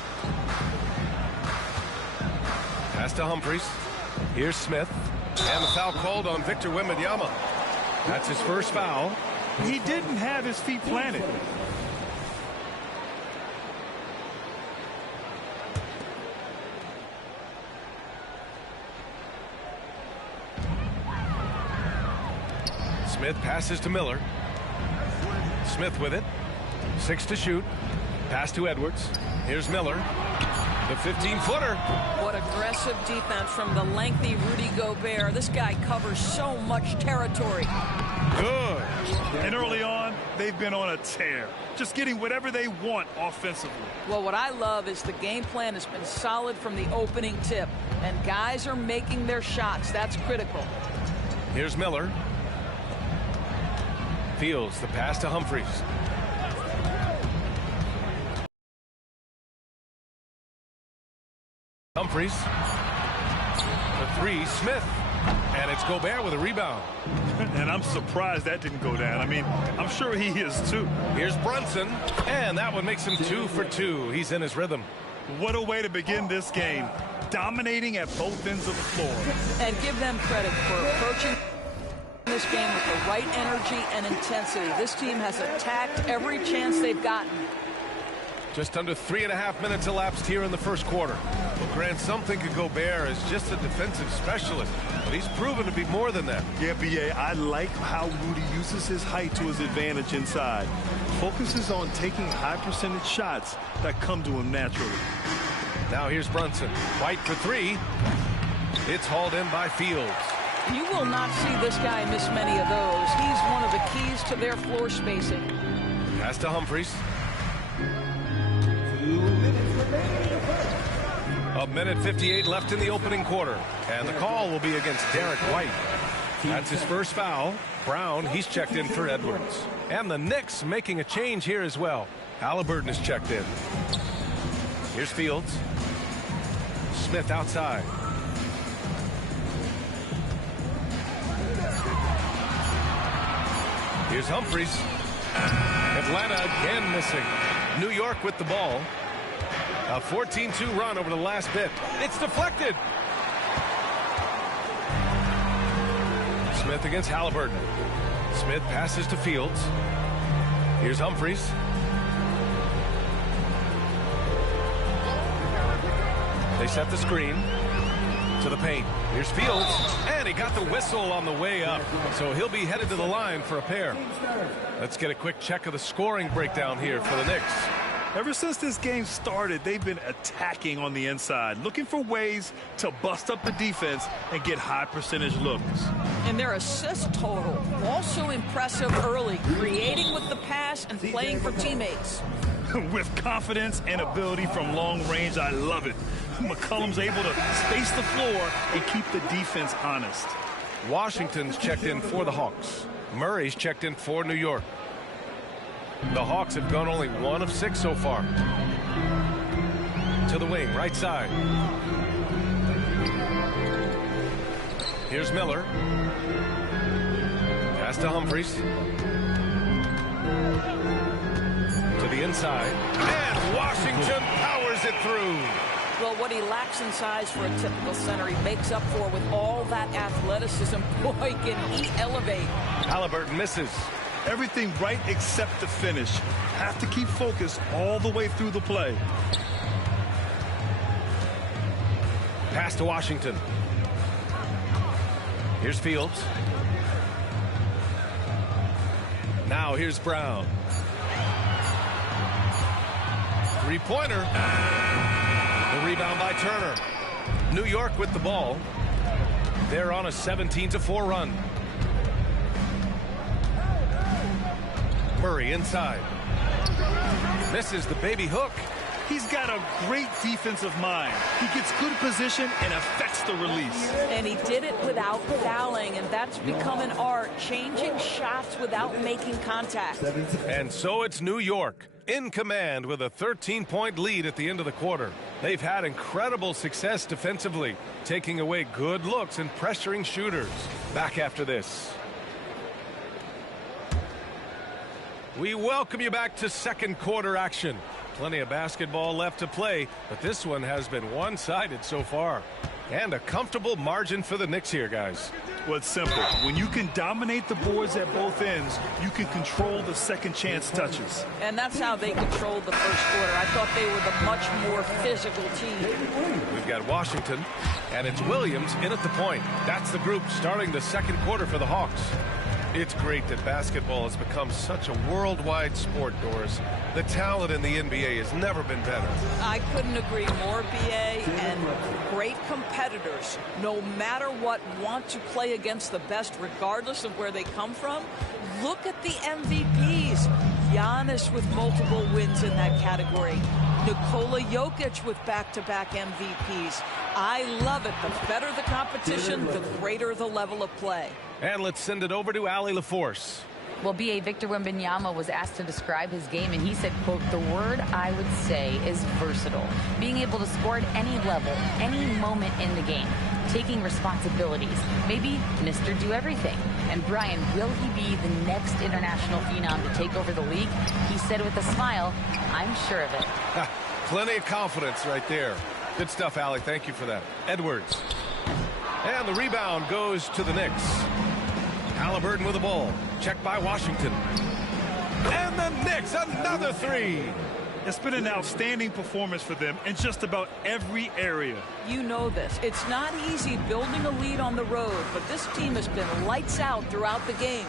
Pass to Humphries. Here's Smith. And the foul called on Victor Wembanyama. That's his first foul. He didn't have his feet planted. Smith passes to Miller. Smith with it. 6 to shoot. Pass to Edwards. Here's Miller. The 15-footer. What aggressive defense from the lengthy Rudy Gobert. This guy covers so much territory. Good. And early on, they've been on a tear. Just getting whatever they want offensively. Well, what I love is the game plan has been solid from the opening tip. And guys are making their shots. That's critical. Here's Miller. Fields the pass to Humphries. Humphries. The 3, Smith. And it's Gobert with a rebound. And I'm surprised that didn't go down. I mean, I'm sure he is too. Here's Brunson. And that one makes him 2 for 2. He's in his rhythm. What a way to begin this game. Dominating at both ends of the floor. And give them credit for approaching this game with the right energy and intensity. This team has attacked every chance they've gotten. Just under 3.5 minutes elapsed here in the first quarter. Well, Grant, some think of Gobert as just a defensive specialist, but he's proven to be more than that. Yeah, B.A., I like how Rudy uses his height to his advantage inside. Focuses on taking high percentage shots that come to him naturally. Now here's Brunson. White for 3. It's hauled in by Fields. You will not see this guy miss many of those. He's one of the keys to their floor spacing. Pass to Humphries. 2 minutes remaining. A minute 58 left in the opening quarter. And the call will be against Derek White. That's his first foul. Brown, he's checked in for Edwards. And the Knicks making a change here as well. Halliburton is checked in. Here's Fields. Smith outside. Here's Humphries. Atlanta again missing. New York with the ball. A 14-2 run over the last bit. It's deflected. Smith against Halliburton. Smith passes to Fields. Here's Humphries. They set the screen to the paint. Here's Fields, and he got the whistle on the way up, so he'll be headed to the line for a pair. Let's get a quick check of the scoring breakdown here for the Knicks. Ever since this game started, they've been attacking on the inside, looking for ways to bust up the defense and get high percentage looks. And their assist total also impressive early, creating with the pass and playing for teammates. With confidence and ability from long range, I love it. McCollum's able to space the floor and keep the defense honest. Washington's checked in for the Hawks. Murray's checked in for New York. The Hawks have gone only 1 of 6 so far. To the wing, right side. Here's Miller. Pass to Humphries. To the inside. And Washington powers it through. Well, what he lacks in size for a typical center, he makes up for with all that athleticism. Boy, can he elevate. Halliburton misses. Everything right except the finish. Have to keep focused all the way through the play. Pass to Washington. Here's Fields. Now here's Brown. Three-pointer. The rebound by Turner. New York with the ball. They're on a 17-4 run. Murray inside. Misses the baby hook. He's got a great defensive mind. He gets good position and affects the release. And he did it without fouling, and that's become an art, changing shots without making contact. And so it's New York in command with a 13-point lead at the end of the quarter. They've had incredible success defensively, taking away good looks and pressuring shooters. Back after this. We welcome you back to second quarter action. Plenty of basketball left to play, but this one has been one-sided so far. And a comfortable margin for the Knicks here, guys. Well, it's simple. When you can dominate the boards at both ends, you can control the second chance touches. And that's how they controlled the first quarter. I thought they were the much more physical team. We've got Washington, and it's Williams in at the point. That's the group starting the second quarter for the Hawks. It's great that basketball has become such a worldwide sport, Doris. The talent in the NBA has never been better. I couldn't agree more, B.A., and great competitors, no matter what, want to play against the best regardless of where they come from. Look at the MVPs. Giannis with multiple wins in that category. Nikola Jokic with back-to-back MVPs. I love it. The better the competition, the greater the level of play. And let's send it over to Allie LaForce. Well, B.A. Victor Wembanyama was asked to describe his game, and he said, quote, "The word I would say is versatile. Being able to score at any level, any moment in the game, taking responsibilities, maybe Mr. Do Everything." And Brian, will he be the next international phenom to take over the league? He said with a smile, "I'm sure of it." Plenty of confidence right there. Good stuff, Allie. Thank you for that. Edwards. And the rebound goes to the Knicks. Halliburton with the ball. Checked by Washington. And the Knicks, another three. It's been an outstanding performance for them in just about every area. You know this. It's not easy building a lead on the road, but this team has been lights out throughout the game.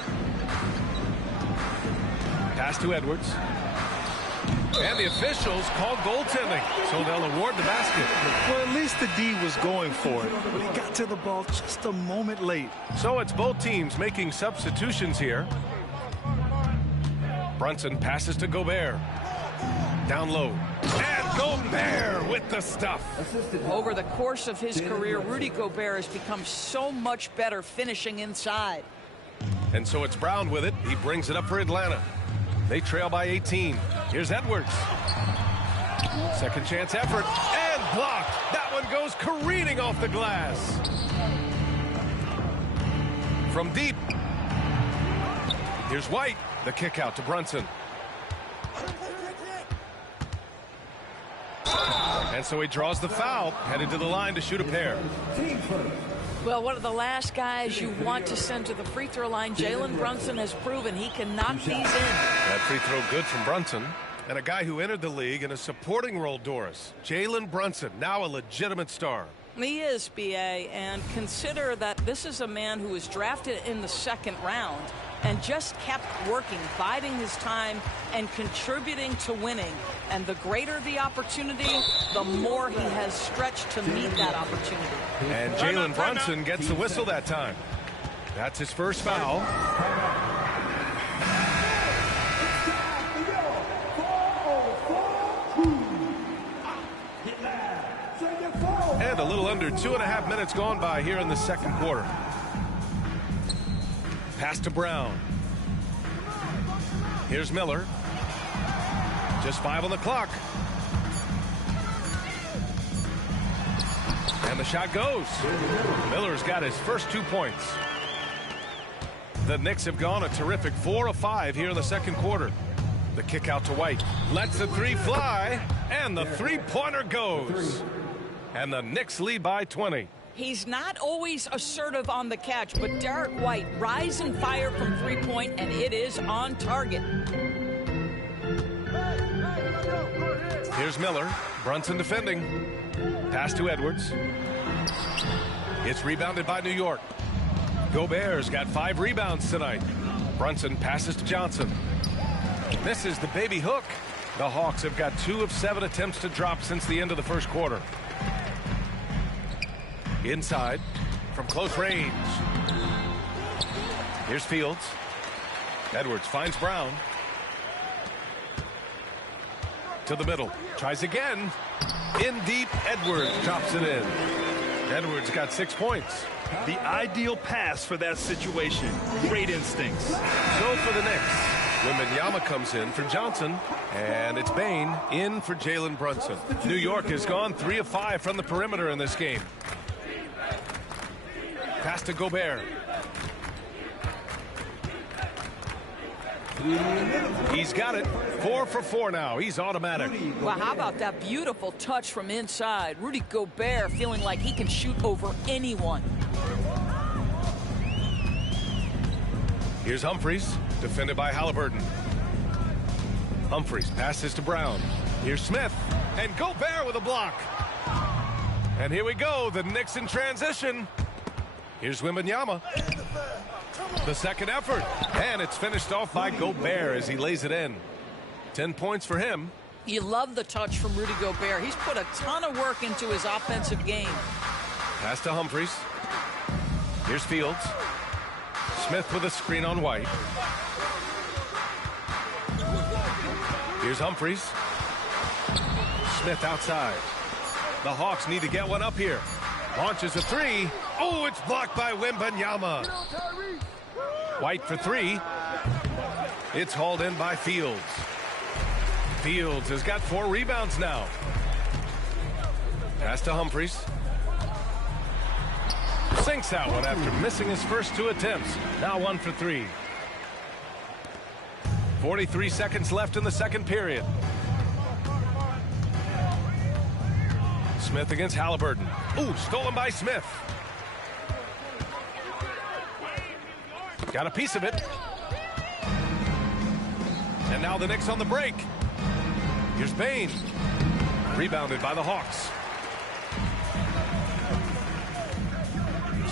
Pass to Edwards. And the officials called goaltending, so they'll award the basket. Well, at least the D was going for it, but he got to the ball just a moment late. So it's both teams making substitutions here. Brunson passes to Gobert. Down low. And Gobert with the stuff. Over the course of his career, Rudy Gobert has become so much better finishing inside. And so it's Brown with it. He brings it up for Atlanta. They trail by 18. Here's Edwards. Second chance effort. And blocked. That one goes careening off the glass. From deep. Here's White. The kick out to Brunson. And so he draws the foul, headed to the line to shoot a pair. Well, one of the last guys you want to send to the free throw line, Jalen Brunson, has proven he can knock these in. That free throw good from Brunson. And a guy who entered the league in a supporting role, Doris. Jalen Brunson, now a legitimate star. He is, B.A., and consider that this is a man who was drafted in the second round and just kept working, biding his time and contributing to winning. And the greater the opportunity, the more he has stretched to meet that opportunity. And Jalen Brunson gets the whistle that time. That's his first foul. And a little under 2.5 minutes gone by here in the second quarter. Pass to Brown. Here's Miller. Just 5 on the clock. And the shot goes. Miller's got his first 2 points. The Knicks have gone a terrific 4 of 5 here in the second quarter. The kick out to White. Lets the three fly. And the three-pointer goes. And the Knicks lead by 20. He's not always assertive on the catch, but Derek White rise and fire from three-point, and it is on target. Here's Miller. Brunson defending. Pass to Edwards. It's rebounded by New York. Gobert's got 5 rebounds tonight. Brunson passes to Johnson. Misses the baby hook. The Hawks have got 2 of 7 attempts to drop since the end of the first quarter. Inside from close range. Here's Fields. Edwards finds Brown. To the middle. Tries again. In deep. Edwards drops it in. Edwards got 6 points. The ideal pass for that situation. Great instincts. So for the Knicks, Wembanyama comes in for Johnson, and it's Bane in for Jalen Brunson. New York has gone 3 of 5 from the perimeter in this game. Pass to Gobert. He's got it. 4 for 4 now. He's automatic. Well, how about that beautiful touch from inside? Rudy Gobert feeling like he can shoot over anyone. Here's Humphries, defended by Halliburton. Humphries passes to Brown. Here's Smith, and Gobert with a block. And here we go, the Knicks in transition. Here's Wembanyama. The second effort, and it's finished off by Gobert as he lays it in. 10 points for him. You love the touch from Rudy Gobert. He's put a ton of work into his offensive game. Pass to Humphries. Here's Fields. Smith with a screen on White. Here's Humphries. Smith outside. The Hawks need to get one up here. Launches a 3. Oh, it's blocked by Wembanyama. White for 3. It's hauled in by Fields. Fields has got 4 rebounds now. Pass to Humphries. Sinks that one after missing his first 2 attempts. Now 1 for 3. 43 seconds left in the second period. Smith against Halliburton. Ooh, stolen by Smith. Got a piece of it. And now the Knicks on the break. Here's Bane. Rebounded by the Hawks.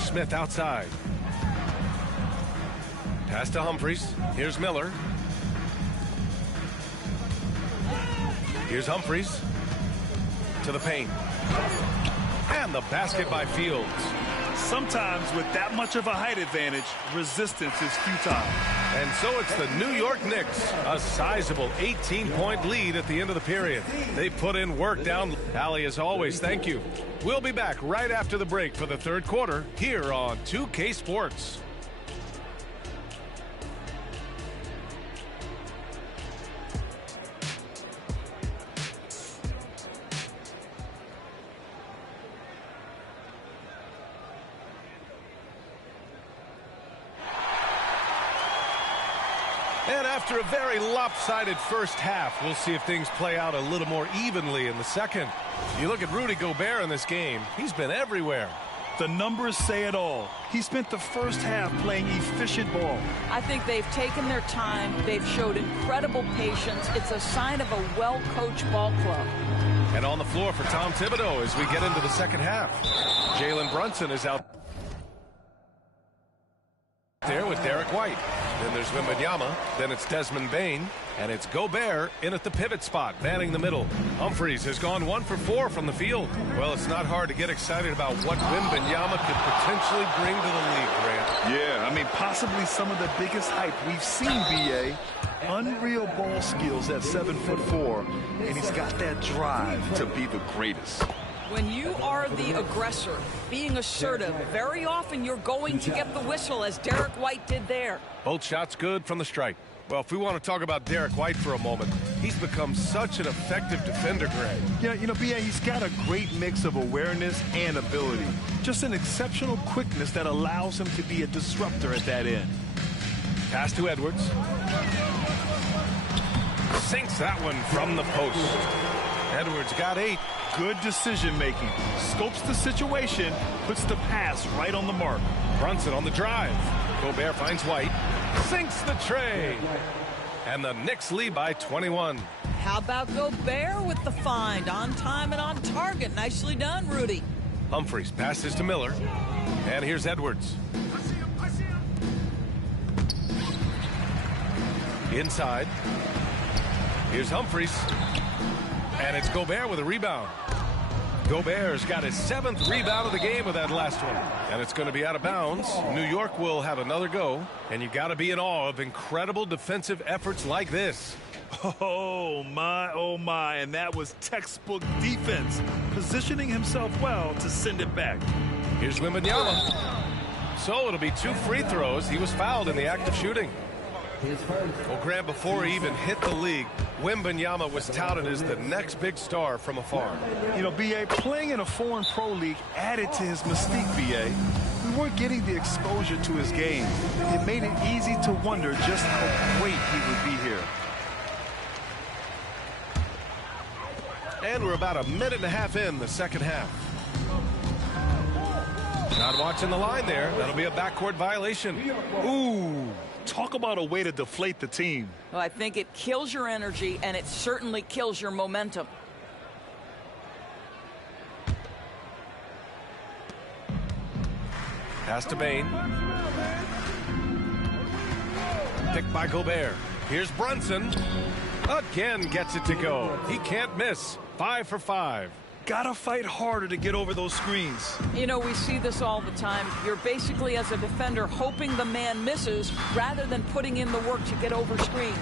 Smith outside. Pass to Humphries. Here's Miller. Here's Humphries. To the paint. And the basket by Fields. Sometimes with that much of a height advantage, resistance is futile. And so it's the New York Knicks, a sizable 18-point lead at the end of the period. They put in work down. Allie, as always, thank you. We'll be back right after the break for the third quarter here on 2K Sports. And after a very lopsided first half, we'll see if things play out a little more evenly in the second. You look at Rudy Gobert in this game, he's been everywhere. The numbers say it all. He spent the first half playing efficient ball. I think they've taken their time. They've showed incredible patience. It's a sign of a well-coached ball club. And on the floor for Tom Thibodeau as we get into the second half. Jalen Brunson is out there with Derek White. Then there's Wembanyama. Then it's Desmond Bane. And it's Gobert in at the pivot spot, manning the middle. Humphries has gone 1 for 4 from the field. Well, it's not hard to get excited about what Wembanyama could potentially bring to the league, Grant. Yeah, I mean, possibly some of the biggest hype we've seen, B.A. Unreal ball skills at 7'4", and he's got that drive to be the greatest. When you are the aggressor, being assertive, very often you're going to get the whistle, as Derek White did there. Both shots good from the strike. Well, if we want to talk about Derek White for a moment, he's become such an effective defender, Greg. Yeah, you know, B.A., he's got a great mix of awareness and ability. Just an exceptional quickness that allows him to be a disruptor at that end. Pass to Edwards. Sinks that one from the post. Edwards got 8. Good decision-making. Scopes the situation, puts the pass right on the mark. Brunson on the drive. Gobert finds White. Sinks the tray. And the Knicks lead by 21. How about Gobert with the find? On time and on target. Nicely done, Rudy. Humphries passes to Miller. And here's Edwards. Inside. Here's Humphries. And it's Gobert with a rebound. Gobert's got his 7th rebound of the game with that last one. And it's going to be out of bounds. New York will have another go. And you got to be in awe of incredible defensive efforts like this. Oh, my. And that was textbook defense. Positioning himself well to send it back. Here's Wembanyama. So it'll be 2 free throws. He was fouled in the act of shooting. Well, Grant, before he even hit the league, Wembanyama was touted as the next big star from afar. You know, B.A., playing in a foreign pro league added to his mystique, B.A. We weren't getting the exposure to his game. It made it easy to wonder just how great he would be here. And we're about a minute and a half in the second half. Not watching the line there. That'll be a backcourt violation. Ooh. Talk about a way to deflate the team. Well, I think it kills your energy, and it certainly kills your momentum. Pass to Bane. Picked by Gobert. Here's Brunson. Again gets it to go. He can't miss. 5 for 5. Gotta fight harder to get over those screens. You know, we see this all the time. You're basically, as a defender, hoping the man misses rather than putting in the work to get over screens.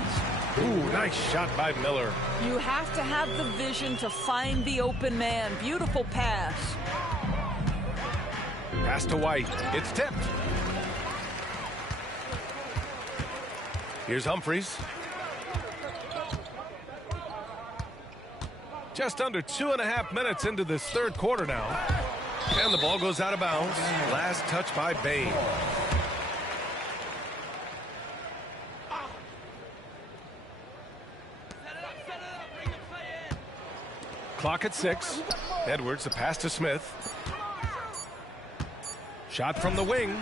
Ooh, nice shot by Miller. You have to have the vision to find the open man. Beautiful pass. Pass to White. It's tipped. Here's Humphries. Just under 2.5 minutes into this third quarter now. And the ball goes out of bounds. Last touch by Bane. Clock at 6. Edwards, the pass to Smith. Shot from the wing.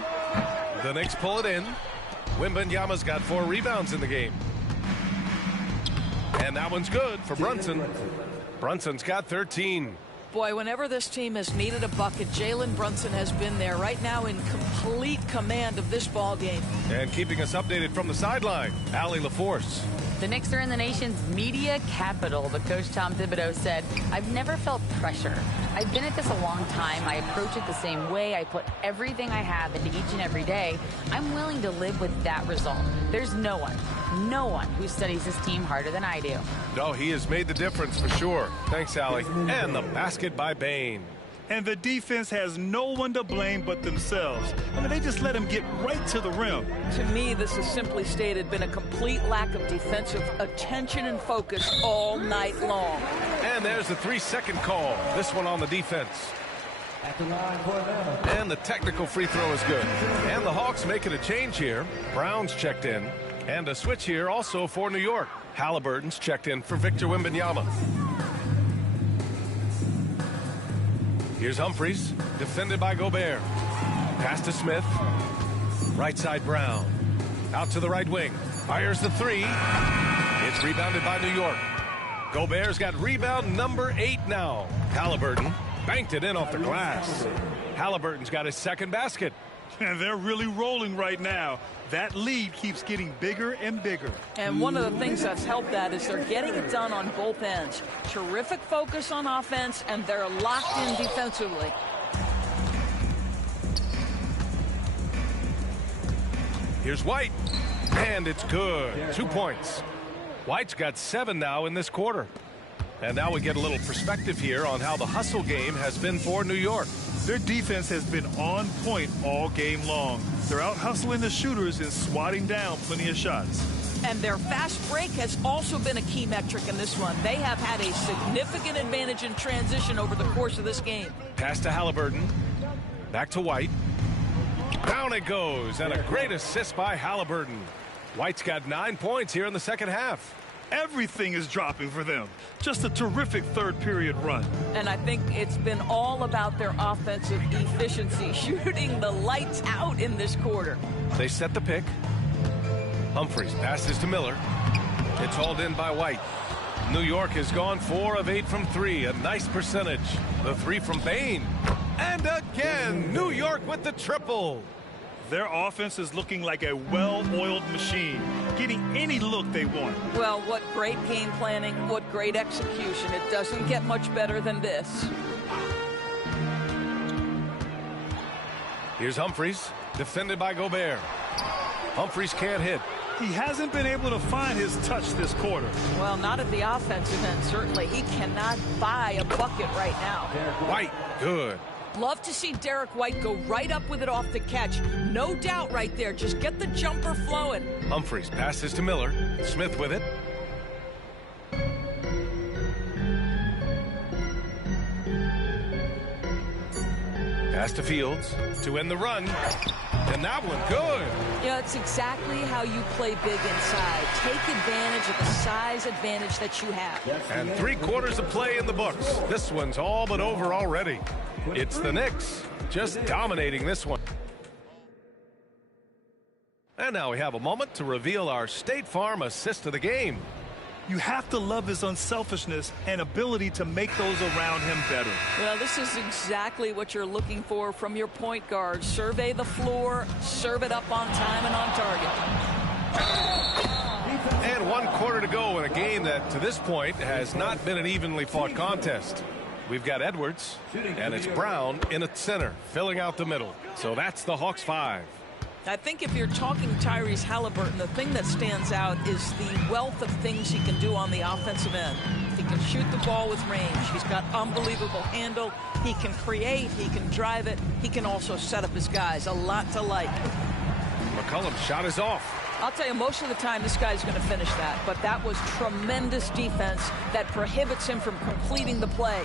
The Knicks pull it in. Wembanyama's got 4 rebounds in the game. And that one's good for Brunson. Brunson's got 13. Boy, whenever this team has needed a bucket, Jalen Brunson has been there right now in complete command of this ball game. And keeping us updated from the sideline, Allie LaForce. The Knicks are in the nation's media capital, but Coach Tom Thibodeau said, I've never felt pressure. I've been at this a long time. I approach it the same way. I put everything I have into each and every day. I'm willing to live with that result. There's no one who studies this team harder than I do. No, he has made the difference for sure. Thanks, Allie. And the basket by Bane. And the defense has no one to blame but themselves. I mean, they just let him get right to the rim. To me, this has simply stated been a complete lack of defensive attention and focus all night long. And there's the 3-second call. This one on the defense. And the technical free throw is good. And the Hawks making a change here. Brown's checked in. And a switch here also for New York. Halliburton's checked in for Victor Wembanyama. Here's Humphries, defended by Gobert. Pass to Smith. Right side Brown. Out to the right wing. Fires the three. It's rebounded by New York. Gobert's got rebound number 8 now. Halliburton banked it in off the glass. Halliburton's got his second basket. And they're really rolling right now. That lead keeps getting bigger and bigger. And one of the things that's helped that is they're getting it done on both ends. Terrific focus on offense, and they're locked in defensively. Here's White. And it's good. 2 points. White's got 7 now in this quarter. And now we get a little perspective here on how the hustle game has been for New York. Their defense has been on point all game long. They're out hustling the shooters and swatting down plenty of shots. And their fast break has also been a key metric in this one. They have had a significant advantage in transition over the course of this game. Pass to Halliburton. Back to White. Down it goes, and a great assist by Halliburton. White's got 9 points here in the second half. Everything is dropping for them. Just a terrific third period run. And I think it's been all about their offensive efficiency, shooting the lights out in this quarter. They set the pick. Humphries passes to Miller. It's hauled in by White. New York has gone 4 of 8 from 3, a nice percentage. The 3 from Bane. And again, New York with the triple. Their offense is looking like a well-oiled machine, getting any look they want. Well, what great game planning, what great execution. It doesn't get much better than this. Here's Humphries, defended by Gobert. Humphries can't hit. He hasn't been able to find his touch this quarter. Well, not at the offensive end, certainly. He cannot buy a bucket right now. White, good. Love to see Derek White go right up with it off the catch. No doubt right there. Just get the jumper flowing. Humphries passes to Miller. Smith with it. Pass to Fields to end the run. And that one good. Yeah, it's exactly how you play big inside. Take advantage of the size advantage that you have. And 3 quarters of play in the books. This one's all but over already. It's the Knicks just dominating this one. And now we have a moment to reveal our State Farm assist of the game. You have to love his unselfishness and ability to make those around him better. Well, this is exactly what you're looking for from your point guard. Survey the floor, serve it up on time and on target. And 1 quarter to go in a game that to this point has not been an evenly fought contest. We've got Edwards, and it's Brown in the center, filling out the middle. So that's the Hawks 5. I think if you're talking Tyrese Halliburton, the thing that stands out is the wealth of things he can do on the offensive end. He can shoot the ball with range. He's got unbelievable handle. He can create. He can drive it. He can also set up his guys. A lot to like. McCollum's shot is off. I'll tell you, most of the time this guy's going to finish that. But that was tremendous defense that prohibits him from completing the play.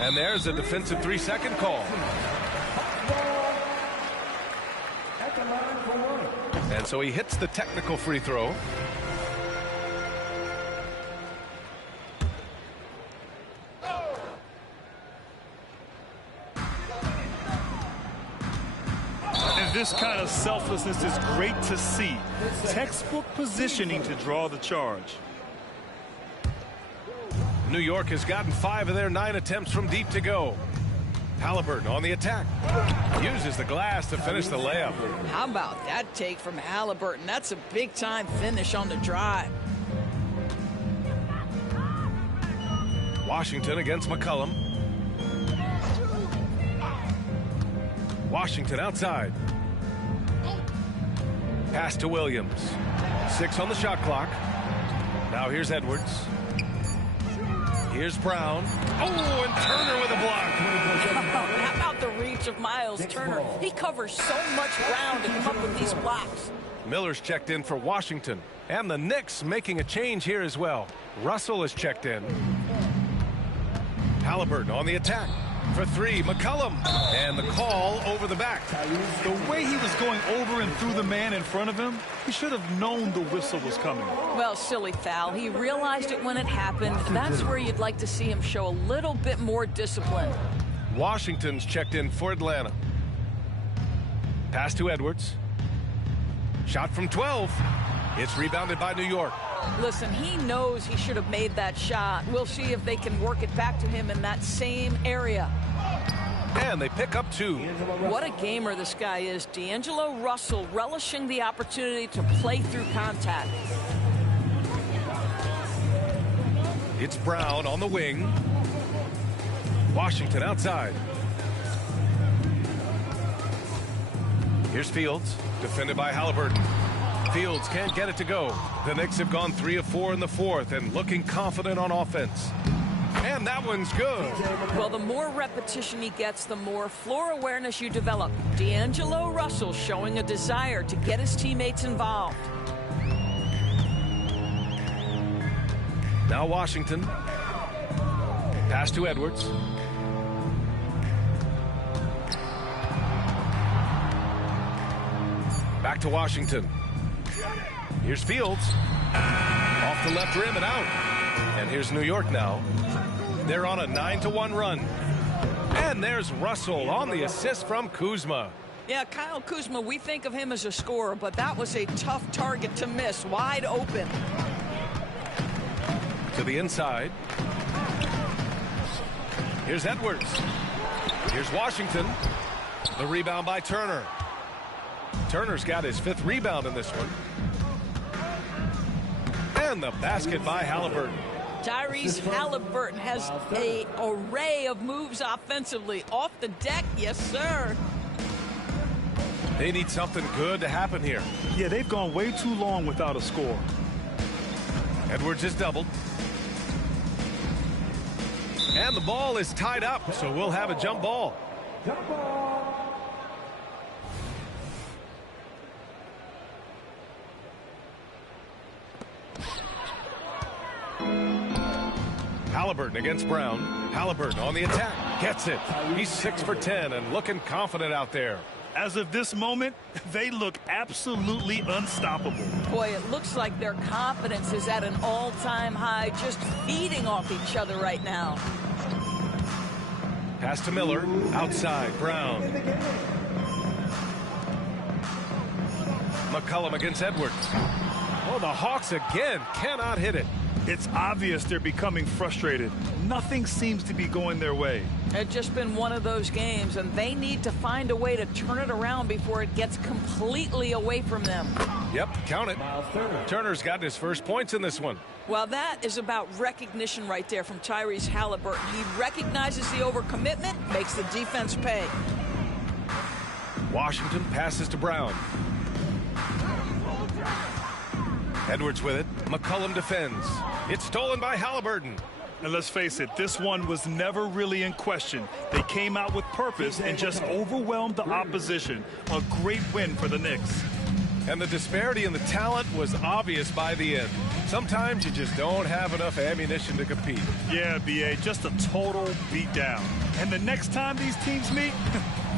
And there's a defensive 3-second call. And so he hits the technical free throw. And this kind of selflessness is great to see. Textbook positioning to draw the charge. New York has gotten 5 of their 9 attempts from deep to go. Halliburton on the attack. Uses the glass to finish the layup. How about that take from Halliburton? That's a big-time finish on the drive. Washington against McCollum. Washington outside. Pass to Williams. 6 on the shot clock. Now here's Edwards. Here's Brown. Oh, and Turner with a block. How about the reach of Miles Turner? He covers so much ground to come up with these blocks. Miller's checked in for Washington. And the Knicks making a change here as well. Russell is checked in. Halliburton on the attack. For 3, McCollum. And the call over the back. The way he was going over and through the man in front of him, he should have known the whistle was coming. Well, silly foul. He realized it when it happened. That's where you'd like to see him show a little bit more discipline. Washington's checked in for Atlanta. Pass to Edwards. Shot from 12. It's rebounded by New York. Listen, he knows he should have made that shot. We'll see if they can work it back to him in that same area. And they pick up 2. What a gamer this guy is. D'Angelo Russell relishing the opportunity to play through contact. It's Brown on the wing. Washington outside. Here's Fields, defended by Halliburton. Fields can't get it to go. The Knicks have gone 3 of 4 in the 4th and looking confident on offense. And that one's good. Well, the more repetition he gets, the more floor awareness you develop. D'Angelo Russell showing a desire to get his teammates involved. Now Washington. Pass to Edwards. Back to Washington. Here's Fields. Off the left rim and out. And here's New York now. They're on a 9-1 run. And there's Russell on the assist from Kuzma. Yeah, Kyle Kuzma, we think of him as a scorer, but that was a tough target to miss. Wide open. To the inside. Here's Edwards. Here's Washington. The rebound by Turner. Turner's got his 5th rebound in this one. And the basket by Halliburton. Tyrese Halliburton has an array of moves offensively. Off the deck, yes, sir. They need something good to happen here. Yeah, they've gone way too long without a score. Edwards is doubled. And the ball is tied up, so we'll have a jump ball. Jump ball. Halliburton against Brown. Halliburton on the attack. Gets it. He's 6 for 10 and looking confident out there. As of this moment, they look absolutely unstoppable. Boy, it looks like their confidence is at an all-time high, just feeding off each other right now. Pass to Miller. Outside. Brown. McCollum against Edwards. Oh, the Hawks again cannot hit it. It's obvious they're becoming frustrated. Nothing seems to be going their way. It's just been one of those games, and they need to find a way to turn it around before it gets completely away from them. Yep, count it. Turner's gotten his first points in this one. Well, that is about recognition right there from Tyrese Halliburton. He recognizes the overcommitment, makes the defense pay. Washington passes to Brown. Edwards with it. McCollum defends. It's stolen by Halliburton. And let's face it, this one was never really in question. They came out with purpose and just overwhelmed the opposition. A great win for the Knicks. And the disparity in the talent was obvious by the end. Sometimes you just don't have enough ammunition to compete. Yeah, B.A., just a total beatdown. And the next time these teams meet,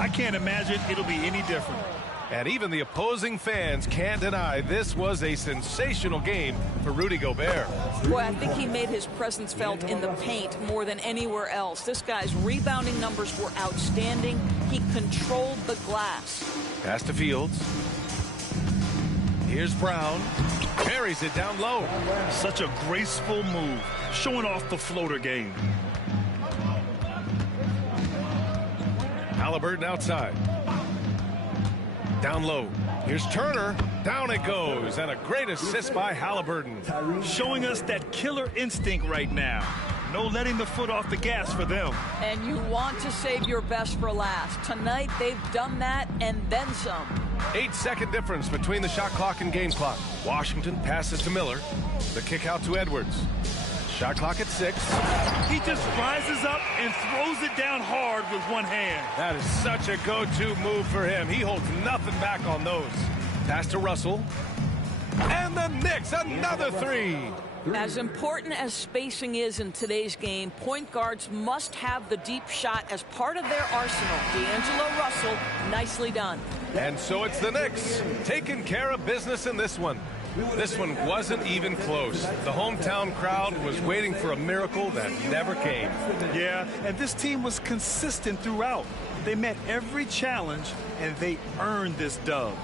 I can't imagine it'll be any different. And even the opposing fans can't deny this was a sensational game for Rudy Gobert. Boy, I think he made his presence felt in the paint more than anywhere else. This guy's rebounding numbers were outstanding. He controlled the glass. Pass to Fields. Here's Brown. Very carries it down low. Such a graceful move, showing off the floater game. Halliburton outside. Down low. Here's Turner. Down it goes. And a great assist by Halliburton. Showing us that killer instinct right now. No letting the foot off the gas for them. And you want to save your best for last. Tonight, they've done that and then some. 8-second difference between the shot clock and game clock. Washington passes to Miller. The kick out to Edwards. Shot clock at 6. He just rises up and throws it down hard with one hand. That is such a go-to move for him. He holds nothing back on those. Pass to Russell. And the Knicks, another 3. As important as spacing is in today's game, point guards must have the deep shot as part of their arsenal. D'Angelo Russell, nicely done. And so it's the Knicks taking care of business in this one. This one wasn't even close. The hometown crowd was waiting for a miracle that never came. Yeah, and this team was consistent throughout. They met every challenge, and they earned this dub.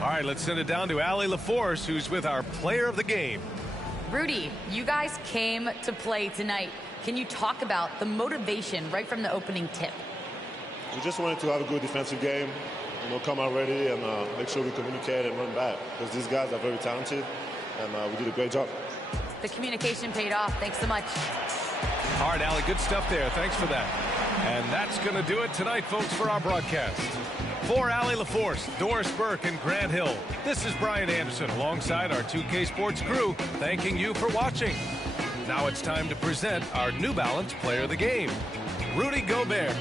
All right, let's send it down to Allie LaForce, who's with our player of the game. Rudy, you guys came to play tonight. Can you talk about the motivation right from the opening tip? We just wanted to have a good defensive game, come out ready and make sure we communicate and run back, because these guys are very talented, and we did a great job. The communication paid off. Thanks so much. All right, Allie, good stuff there. Thanks for that. And that's going to do it tonight, folks, for our broadcast. For Allie LaForce, Doris Burke, and Grant Hill, this is Brian Anderson alongside our 2K Sports crew, thanking you for watching. Now it's time to present our New Balance Player of the Game, Rudy Gobert.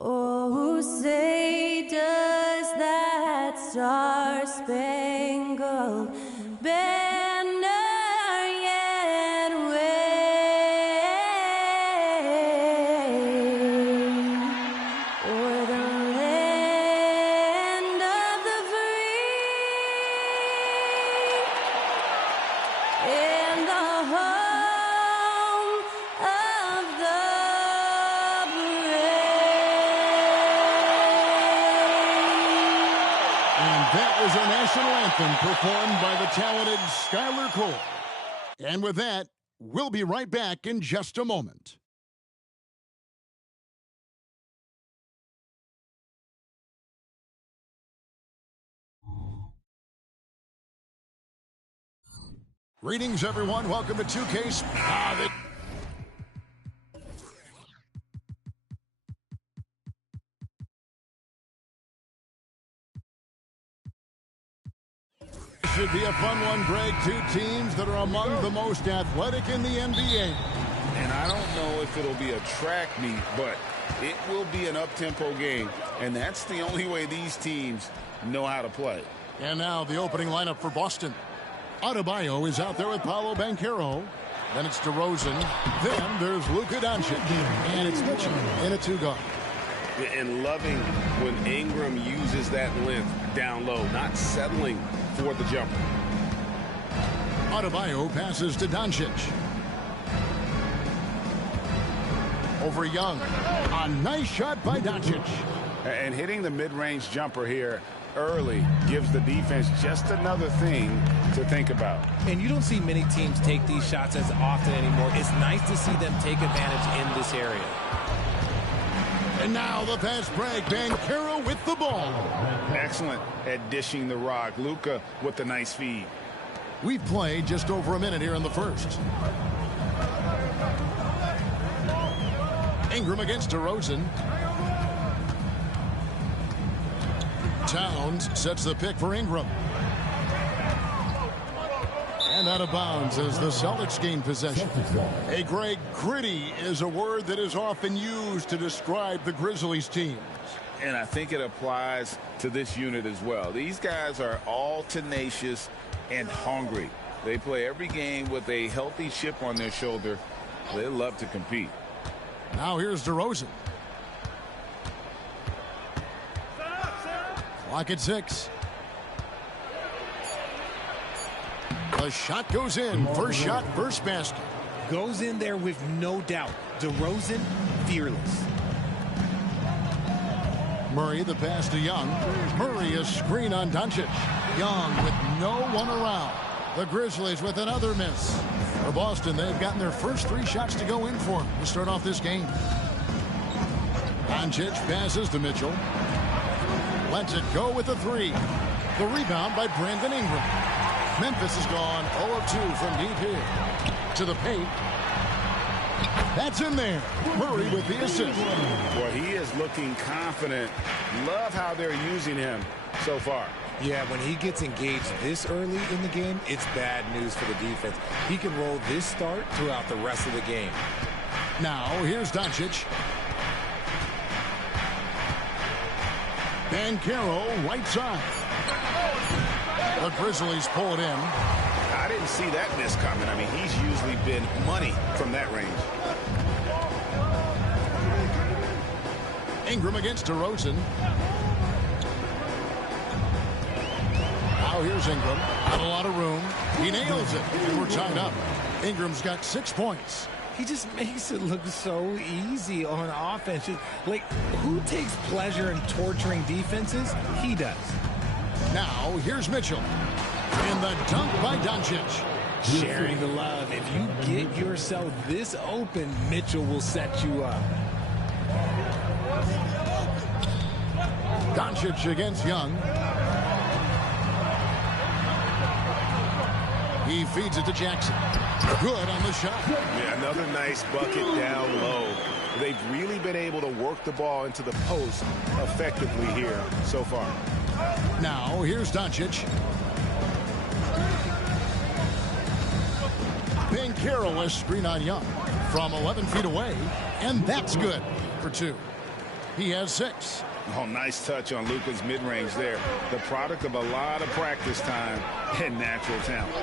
Oh, say does that star-spangled banner yet wave o'er the land of the free and the home of the That was our national anthem performed by the talented Skylar Cole. And with that, we'll be right back in just a moment. Greetings, everyone. Welcome to 2K. Should be a fun one, Greg. Two teams that are among the most athletic in the NBA. And I don't know if it'll be a track meet, but it will be an up-tempo game. And that's the only way these teams know how to play. And now the opening lineup for Boston. Adebayo is out there with Paolo Banchero. Then it's DeRozan. Then there's Luka Doncic. And it's Mitchell in a two-guard. And loving when Ingram uses that length down low, not settling for the jumper. Adebayo passes to Doncic. Over Young. A nice shot by Doncic. And hitting the mid-range jumper here early gives the defense just another thing to think about. And you don't see many teams take these shots as often anymore. It's nice to see them take advantage in this area. And now the fast break. Banchero with the ball. Excellent at dishing the rock. Luka with the nice feed. We've played just over a minute here in the first. Ingram against DeRozan. Towns sets the pick for Ingram. And out of bounds as the Celtics gain possession. Hey, Greg, gritty is a word that is often used to describe the Grizzlies teams. And I think it applies to this unit as well. These guys are all tenacious and hungry. They play every game with a healthy chip on their shoulder. They love to compete. Now here's DeRozan. Clock at 6. The shot goes in. First shot, first basket. Goes in there with no doubt. DeRozan, fearless. Murray, the pass to Young. Murray, a screen on Doncic. Young with no one around. The Grizzlies with another miss. For Boston, they've gotten their first 3 shots to go in for them to start off this game. Doncic passes to Mitchell. Lets it go with the 3. The rebound by Brandon Ingram. Memphis has gone 0 of 2 from deep here. To the paint. That's in there. Murray with the assist. Well, he is looking confident. Love how they're using him so far. Yeah, when he gets engaged this early in the game, it's bad news for the defense. He can roll this start throughout the rest of the game. Now, here's Doncic. Banchero, right side. The Grizzlies pull it in. I didn't see that miss coming. I mean, he's usually been money from that range. Ingram against DeRozan. Now here's Ingram. Not a lot of room. He nails it. And we're tied up. Ingram's got 6 points. He just makes it look so easy on offense. Like, who takes pleasure in torturing defenses? He does. Now, here's Mitchell. And the dunk by Doncic. Sharing the love. If you get yourself this open, Mitchell will set you up. Doncic against Young. He feeds it to Jackson. Good on the shot. Yeah, another nice bucket down low. They've really been able to work the ball into the post effectively here so far. Now, here's Doncic. Banchero, a screen on Young from 11 feet away, and that's good for 2. He has 6. Oh, nice touch on Luka's mid-range there. The product of a lot of practice time and natural talent.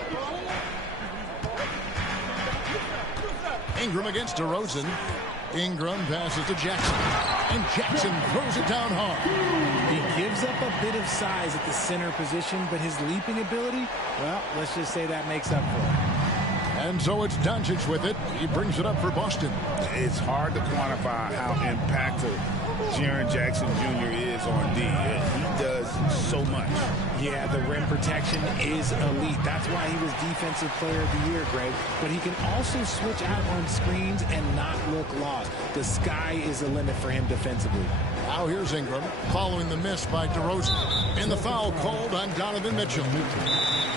Ingram against DeRozan. Ingram passes to Jackson. And Jackson throws it down hard. He gives up a bit of size at the center position, but his leaping ability, well, let's just say that makes up for it. And so it's Doncic with it. He brings it up for Boston. It's hard to quantify how impactful Jaren Jackson Jr. is on D. He does so much. Yeah, the rim protection is elite. That's why he was Defensive Player of the Year, Greg. But he can also switch out on screens and not look lost. The sky is the limit for him defensively. Now here's Ingram following the miss by DeRozan. And the foul called on Donovan Mitchell.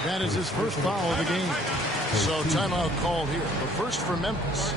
That is his first foul of the game. So timeout called here. The first for Memphis.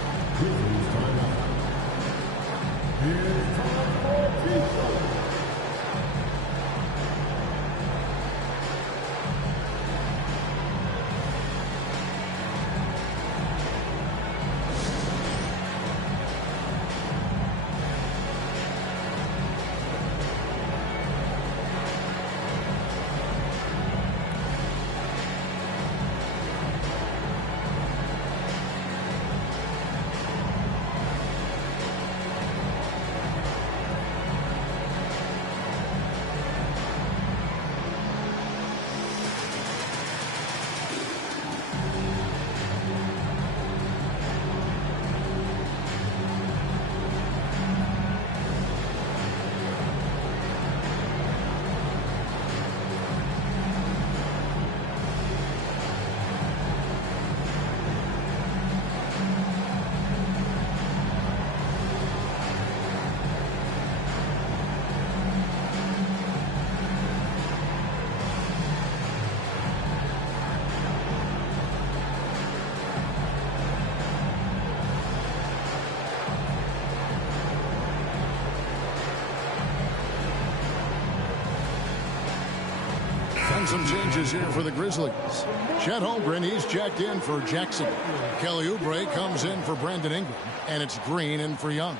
And some changes here for the Grizzlies. Chet Holmgren, he's checked in for Jackson. Kelly Oubre comes in for Brandon Ingram. And it's Green in for Young.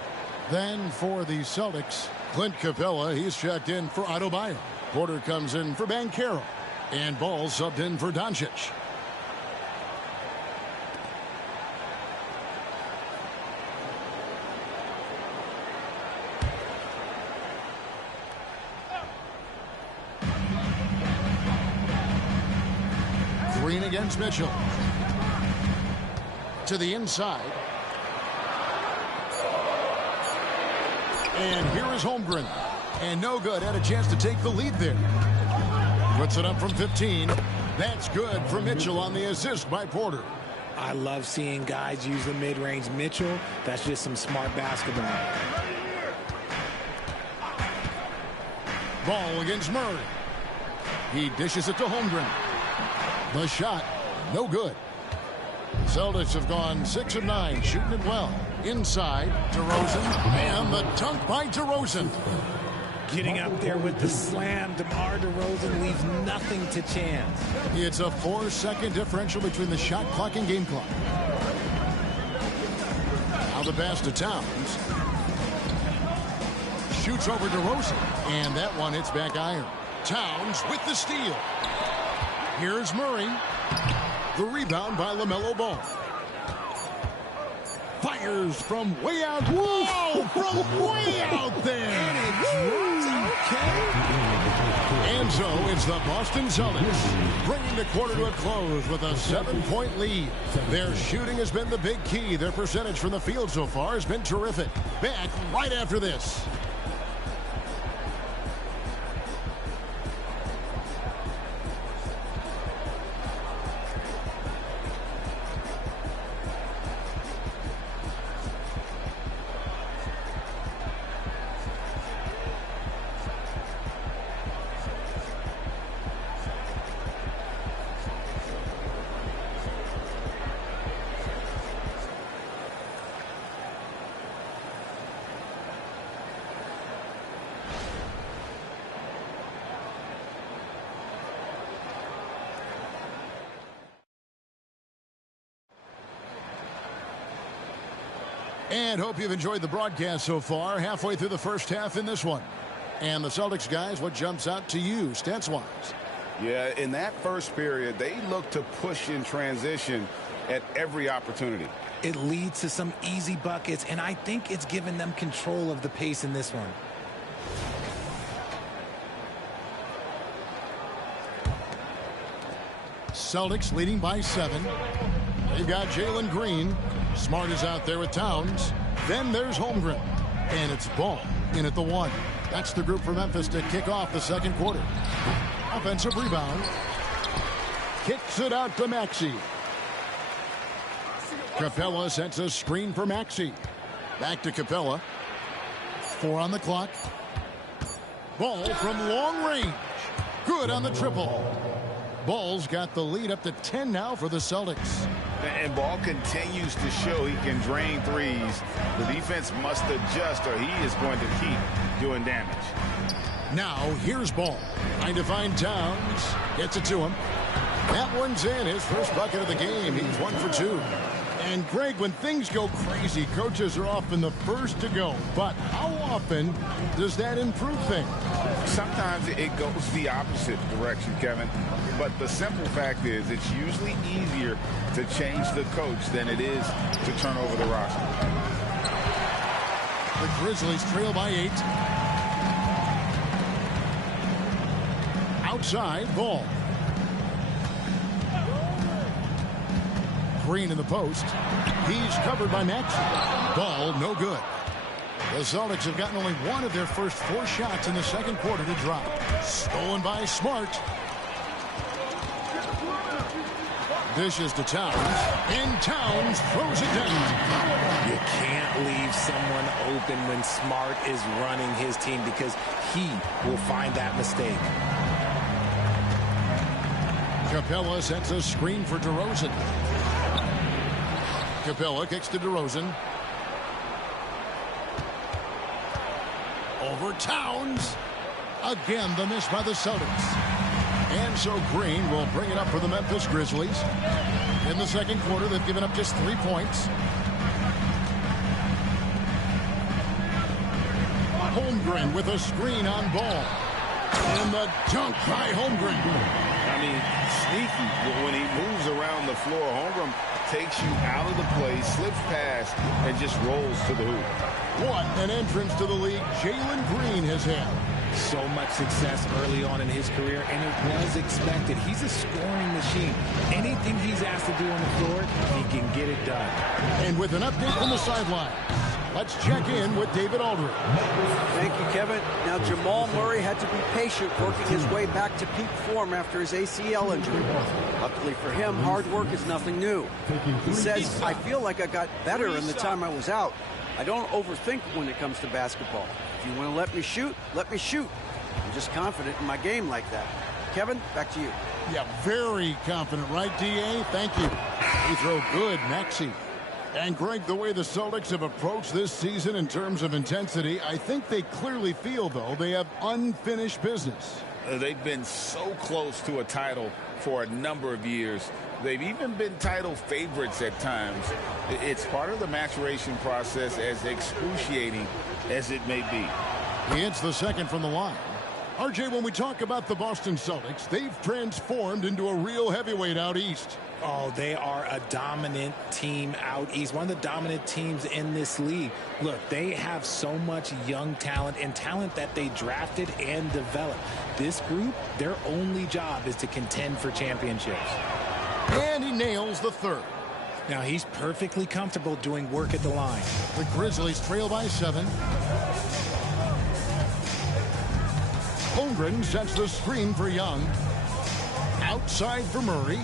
Then for the Celtics, Clint Capella, he's checked in for Adebayo. Porter comes in for Banchero. And Ball subbed in for Doncic. Green against Mitchell. To the inside. And here is Holmgren. And no good. Had a chance to take the lead there. Puts it up from 15. That's good for Mitchell on the assist by Porter. I love seeing guys use the mid-range. Mitchell, that's just some smart basketball. Ball against Murray. He dishes it to Holmgren. The shot, no good. Celtics have gone 6 of 9, shooting it well. Inside, DeRozan, and the dunk by DeRozan. Getting up there with the slam, DeMar DeRozan leaves nothing to chance. It's a 4-second differential between the shot clock and game clock. Now the pass to Towns. Shoots over DeRozan, and that one hits back iron. Towns with the steal. Here's Murray. The rebound by LaMelo Ball. Fires from way out. Whoa! From way out there. And so it's the Boston Celtics bringing the quarter to a close with a 7-point lead. Their shooting has been the big key. Their percentage from the field so far has been terrific. Back right after this. And hope you've enjoyed the broadcast so far. Halfway through the first half in this one. And the Celtics guys, what jumps out to you, stats-wise? Yeah, in that first period, they looked to push in transition at every opportunity. It leads to some easy buckets, and I think it's given them control of the pace in this one. Celtics leading by 7. They've got Jalen Green. Smart is out there with Towns. Then there's Holmgren. And it's Ball in at the 1. That's the group for Memphis to kick off the second quarter. Offensive rebound. Kicks it out to Maxey. Capella sets a screen for Maxey. Back to Capella. 4 on the clock. Ball from long range. Good on the triple. Ball's got the lead up to 10 now for the Celtics. And Ball continues to show he can drain threes. The defense must adjust or he is going to keep doing damage. Now, here's Ball. Trying to find Towns. Gets it to him. That one's in. His first bucket of the game. He's 1 for 2. And, Greg, when things go crazy, coaches are often the first to go. But how often does that improve things? Sometimes it goes the opposite direction, Kevin. But the simple fact is it's usually easier to change the coach than it is to turn over the roster. The Grizzlies trail by 8. Outside, Ball. Green in the post. He's covered by Maxey. Ball, no good. The Celtics have gotten only one of their first 4 shots in the second quarter to drop. Stolen by Smart. Dishes to Towns. And Towns throws it down. You can't leave someone open when Smart is running his team because he will find that mistake. Capella sets a screen for DeRozan. Capella kicks to DeRozan. Over Towns. Again, the miss by the Celtics. And so Green will bring it up for the Memphis Grizzlies. In the second quarter, they've given up just 3 points. Holmgren with a screen on Ball. And the dunk by Holmgren. I mean, sneaky. When he moves around the floor, Holmgren takes you out of the play, slips past, and just rolls to the hoop. What an entrance to the league Jalen Green has had. So much success early on in his career, and it was expected. He's a scoring machine. Anything he's asked to do on the floor, he can get it done. And with an update from the sideline, let's check in with David Aldridge. Thank you, Kevin. Now, Jamal Murray had to be patient working his way back to peak form after his ACL injury. Luckily for him, hard work is nothing new. He says, I feel like I got better in the time I was out. I don't overthink when it comes to basketball. If you want to let me shoot, let me shoot. I'm just confident in my game like that. Kevin, back to you. Yeah, very confident, right, D.A.? Thank you. He throw good, Maxey. And, Greg, the way the Celtics have approached this season in terms of intensity, I think they clearly feel, though, they have unfinished business. They've been so close to a title for a number of years. They've even been title favorites at times. It's part of the maturation process, as excruciating as it may be. He hits the second from the line. RJ, when we talk about the Boston Celtics, they've transformed into a real heavyweight out east. Oh, they are a dominant team out east, one of the dominant teams in this league. Look, they have so much young talent and talent that they drafted and developed. This group, their only job is to contend for championships. And he nails the third. Now, he's perfectly comfortable doing work at the line. The Grizzlies trail by 7. Holmgren sets the screen for Young. Outside for Murray.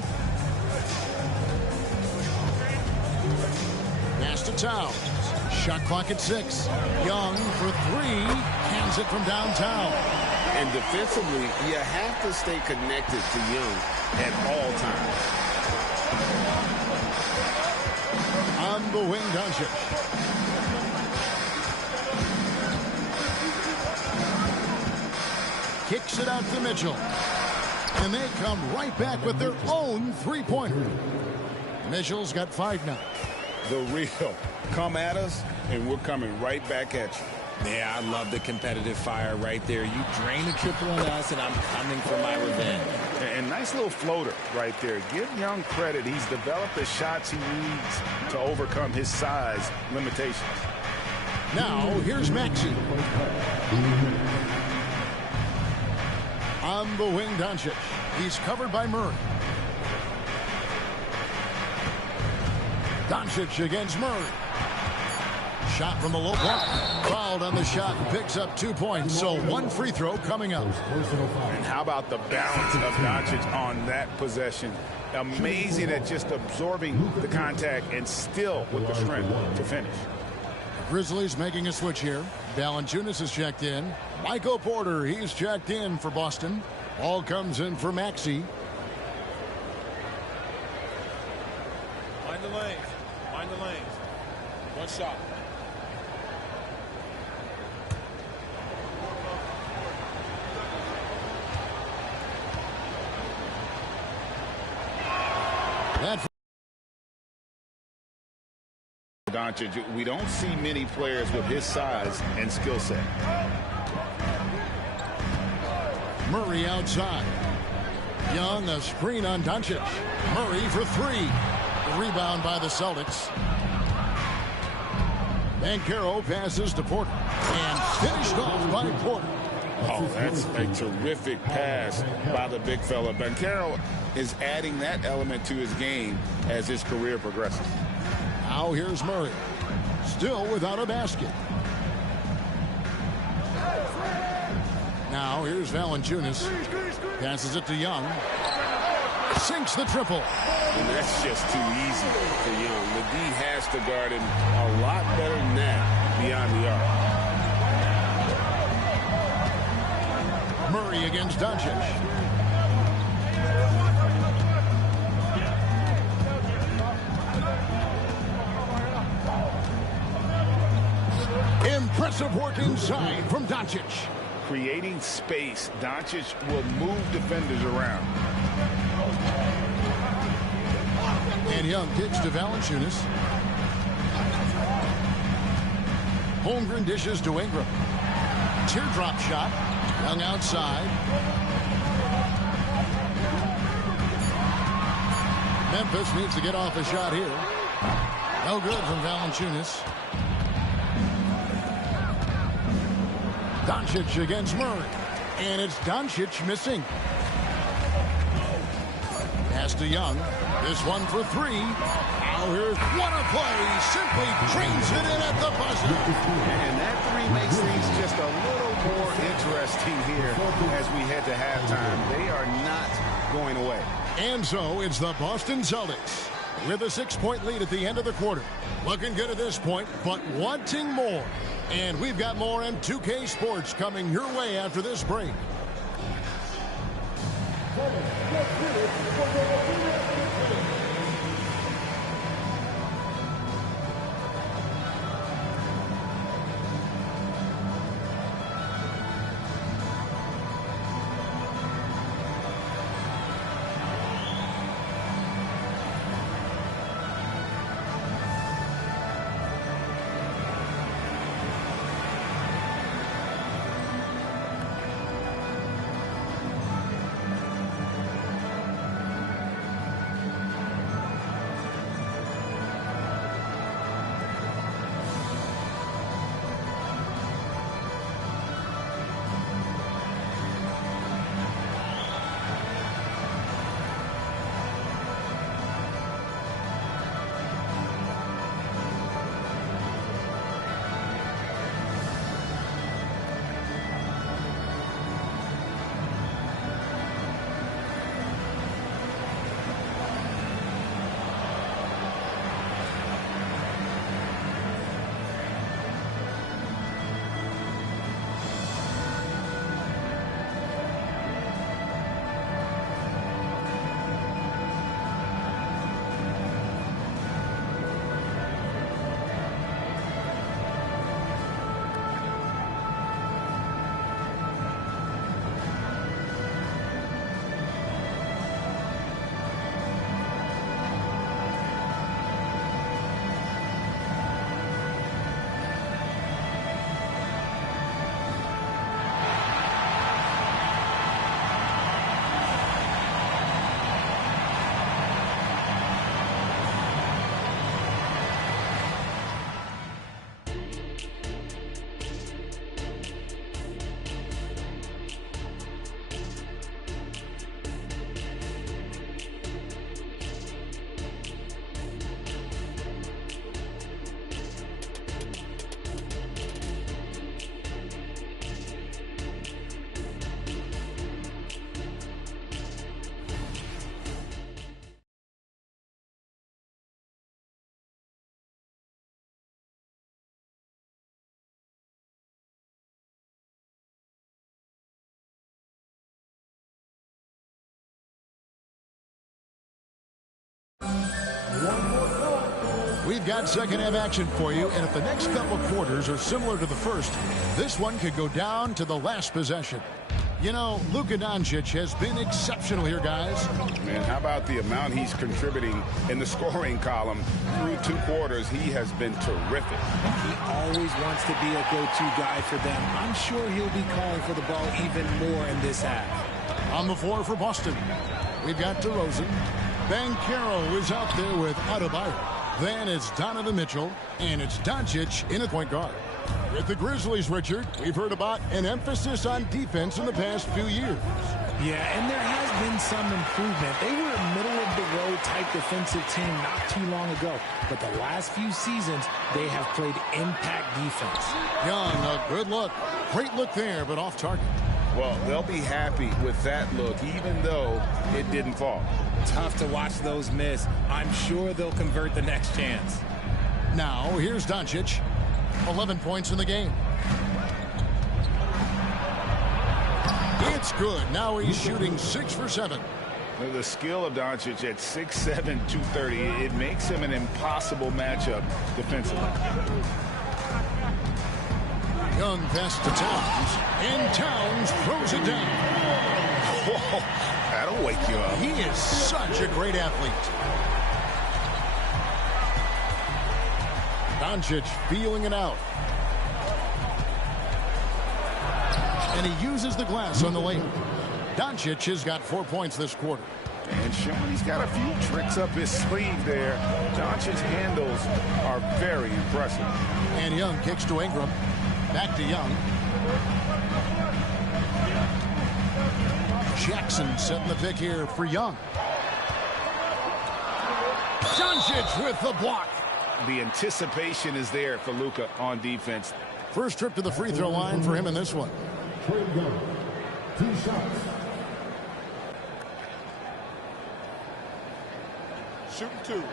Pass to Towns. Shot clock at 6. Young for 3. Hands it from downtown. And defensively, you have to stay connected to Young at all times. On the wing, Doncic. Kicks it out to Mitchell. And they come right back with their own three-pointer. Mitchell's got 5 now. The real come at us, and we're coming right back at you. Yeah, I love the competitive fire right there. You drain the triple on us, and I'm coming for my revenge. And nice little floater right there. Give Young credit. He's developed the shots he needs to overcome his size limitations. Now, here's Maxey. On the wing, Doncic. He's covered by Murray. Doncic against Murray. Shot from the low block. Fouled on the shot and picks up 2 points. So 1 free throw coming up. And how about the balance of Doncic on that possession? Amazing at just absorbing the contact and still with the strength to finish. Grizzlies making a switch here. Valanciunas is checked in. Michael Porter, he's checked in for Boston. Ball comes in for Maxey. the lanes. One shot. Doncic, we don't see many players with his size and skill set. Murray outside. Young, a screen on Doncic. Murray for three. Rebound by the Celtics. Banchero passes to Porter. And finished off by Porter. Oh, that's a terrific pass by the big fella. Banchero is adding that element to his game as his career progresses. Now here's Murray. Still without a basket. Now here's Valanciunas. Passes it to Young. Sinks the triple. And that's just too easy for Young. The D has to guard him a lot better than that beyond the arc. Murray against Doncic. Impressive work inside from Doncic. Creating space, Doncic will move defenders around. And Young kicks to Valanciunas. Holmgren dishes to Ingram. Teardrop shot. Young outside. Memphis needs to get off a shot here. No good from Valanciunas. Doncic against Murray. And it's Doncic missing. Pass to Young. This one for three. Now here's what a play. Simply drains it in at the buzzer. And that three makes things just a little more interesting here as we head to halftime. They are not going away. And so it's the Boston Celtics with a 6-point lead at the end of the quarter. Looking good at this point, but wanting more. And we've got more in 2K Sports coming your way after this break. We've got second half action for you, and if the next couple quarters are similar to the first, this one could go down to the last possession. You know, Luka Doncic has been exceptional here, guys. Man, how about the amount he's contributing in the scoring column through 2 quarters? He has been terrific. He always wants to be a go-to guy for them. I'm sure he'll be calling for the ball even more in this half. On the floor for Boston, we've got DeRozan. Banchero is out there with Adebayo. Then it's Donovan Mitchell, and it's Doncic in at point guard. With the Grizzlies, Richard, we've heard about an emphasis on defense in the past few years. Yeah, and there has been some improvement. They were a middle-of-the-road type defensive team not too long ago. But the last few seasons, they have played impact defense. Young, a good look. Great look there, but off target. Well, they'll be happy with that look, even though it didn't fall. Tough to watch those miss. I'm sure they'll convert the next chance. Now, here's Doncic. 11 points in the game. It's good. Now he's shooting 6 for 7. The skill of Doncic at 6'7", 230, it makes him an impossible matchup defensively. Young pass to Towns, and Towns throws it down. Whoa, that'll wake you up. He is such a great athlete. Doncic feeling it out. And he uses the glass on the lane. Doncic has got 4 points this quarter. And showing he's got a few tricks up his sleeve there. Doncic's handles are very impressive. And Young kicks to Ingram. Back to Young. Jackson setting the pick here for Young. Doncic with the block. The anticipation is there for Luka on defense. First trip to the free throw line for him in this one. 2 shots. Shooting 2.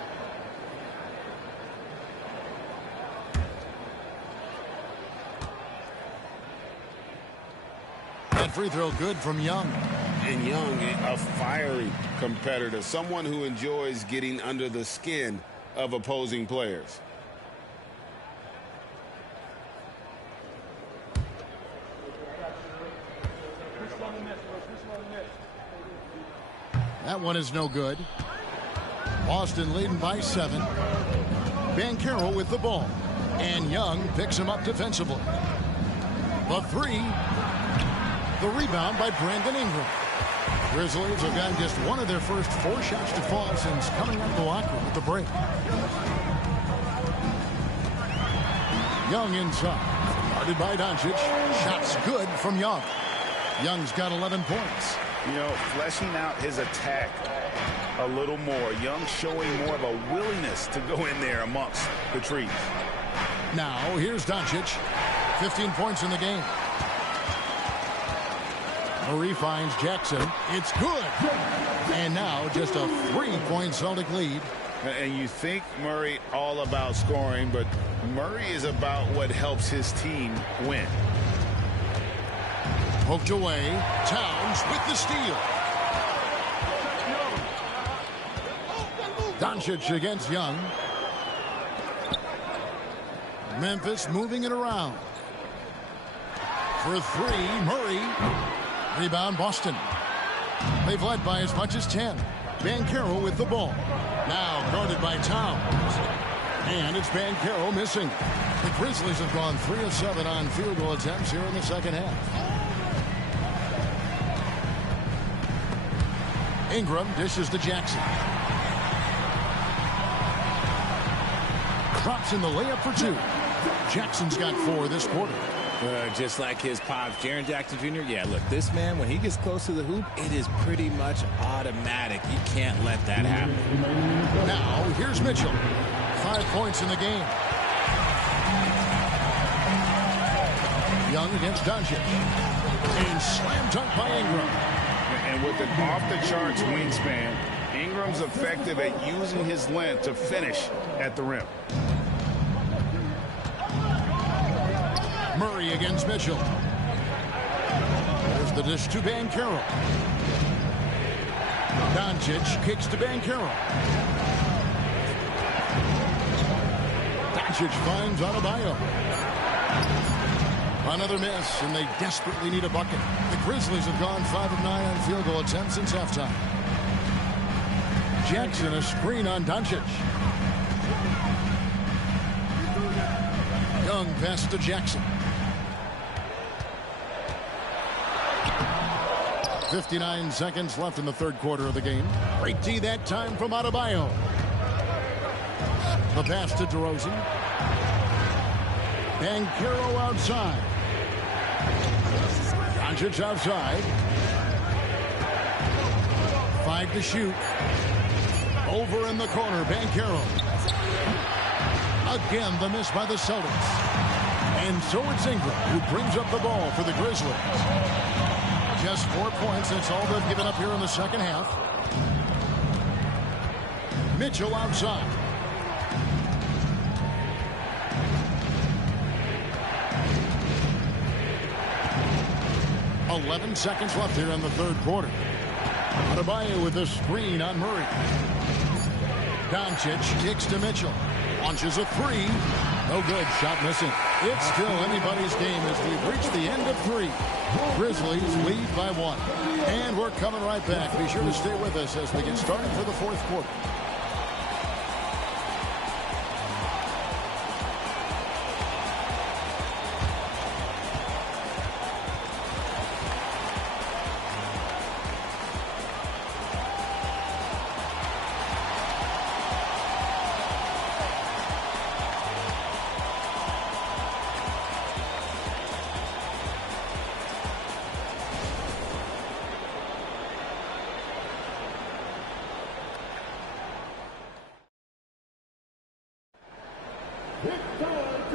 That free throw good from Young. And Young, a fiery competitor, someone who enjoys getting under the skin of opposing players. That one is no good. Boston leading by 7. Banchero with the ball. And Young picks him up defensively. The 3. The rebound by Brandon Ingram. Grizzlies have gotten just one of their first 4 shots to fall since coming out of the locker room at the break. Young inside. Guarded by Doncic. Shots good from Young. Young's got 11 points. You know, fleshing out his attack a little more. Young showing more of a willingness to go in there amongst the trees. Now, here's Doncic. 15 points in the game. Murray finds Jackson. It's good. And now just a 3-point Celtic lead. And you think Murray all about scoring, but Murray is about what helps his team win. Poked away. Towns with the steal. Doncic against Young. Memphis moving it around. For 3, Murray. Rebound, Boston. They've led by as much as 10. Banchero with the ball. Now guarded by Towns. And it's Banchero missing. The Grizzlies have gone 3 of 7 on field goal attempts here in the second half. Ingram dishes to Jackson. Drops in the layup for 2. Jackson's got 4 this quarter. Just like his pops, Jaren Jackson Jr. Yeah, look, this man, when he gets close to the hoop, it is pretty much automatic. You can't let that happen. Now, here's Mitchell. 5 points in the game. Young against Doncic. And slam dunk by Ingram. And with an off-the-charts wingspan, Ingram's effective at using his length to finish at the rim. Murray against Mitchell. There's the dish to Banchero. Doncic kicks to Banchero. Doncic finds Adebayo. Another miss, and they desperately need a bucket. The Grizzlies have gone 5 of 9 on field goal attempts since halftime. Jackson, a screen on Doncic. Young pass to Jackson. 59 seconds left in the third quarter of the game. Great D that time from Adebayo. The pass to DeRozan. Banchero outside. Doncic outside. 5 to shoot. Over in the corner, Banchero. Again, the miss by the Celtics. And so it's Ingram who brings up the ball for the Grizzlies. Just 4 points. That's all they've given up here in the second half. Mitchell outside. .11 seconds left here in the third quarter. Adebayo with a screen on Murray. Doncic kicks to Mitchell. Launches a three. No good. Shot missing. It's still anybody's game as we've reached the end of 3. Grizzlies lead by 1. And we're coming right back. Be sure to stay with us as we get started for the fourth quarter.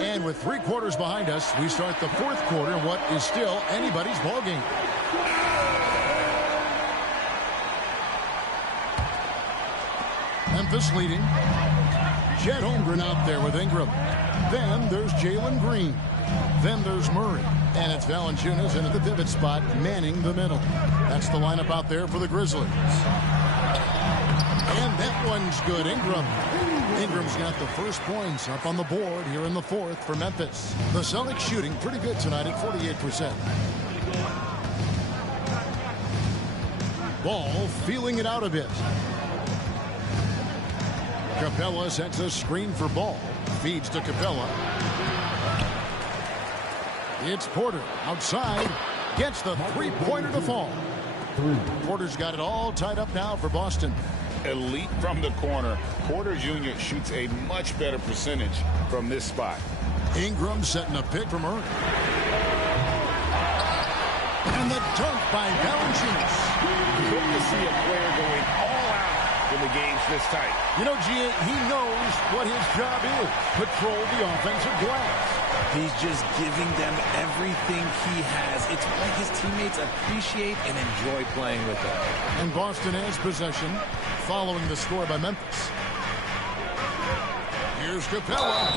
And with 3 quarters behind us, we start the fourth quarter in what is still anybody's ball game. Memphis leading. Chet Holmgren out there with Ingram. Then there's Jalen Green. Then there's Murray. And it's Valanciunas in at the pivot spot, manning the middle. That's the lineup out there for the Grizzlies. And that one's good. Ingram's got the first points up on the board here in the fourth for Memphis. The Celtics shooting pretty good tonight at 48%. Ball feeling it out a bit. Capella sets a screen for Ball. Feeds to Capella. It's Porter outside. Gets the three-pointer to fall. Porter's got it all tied up now for Boston. Elite from the corner. Porter Jr. shoots a much better percentage from this spot. Ingram setting a pick from Murray. And the dunk by Valanciunas. Good to see a player going all out when the game's this tight. You know, Gia, he knows what his job is. Patrol the offensive glass. He's just giving them everything he has. It's what his teammates appreciate and enjoy playing with him. And Boston has possession following the score by Memphis. Here's Capella.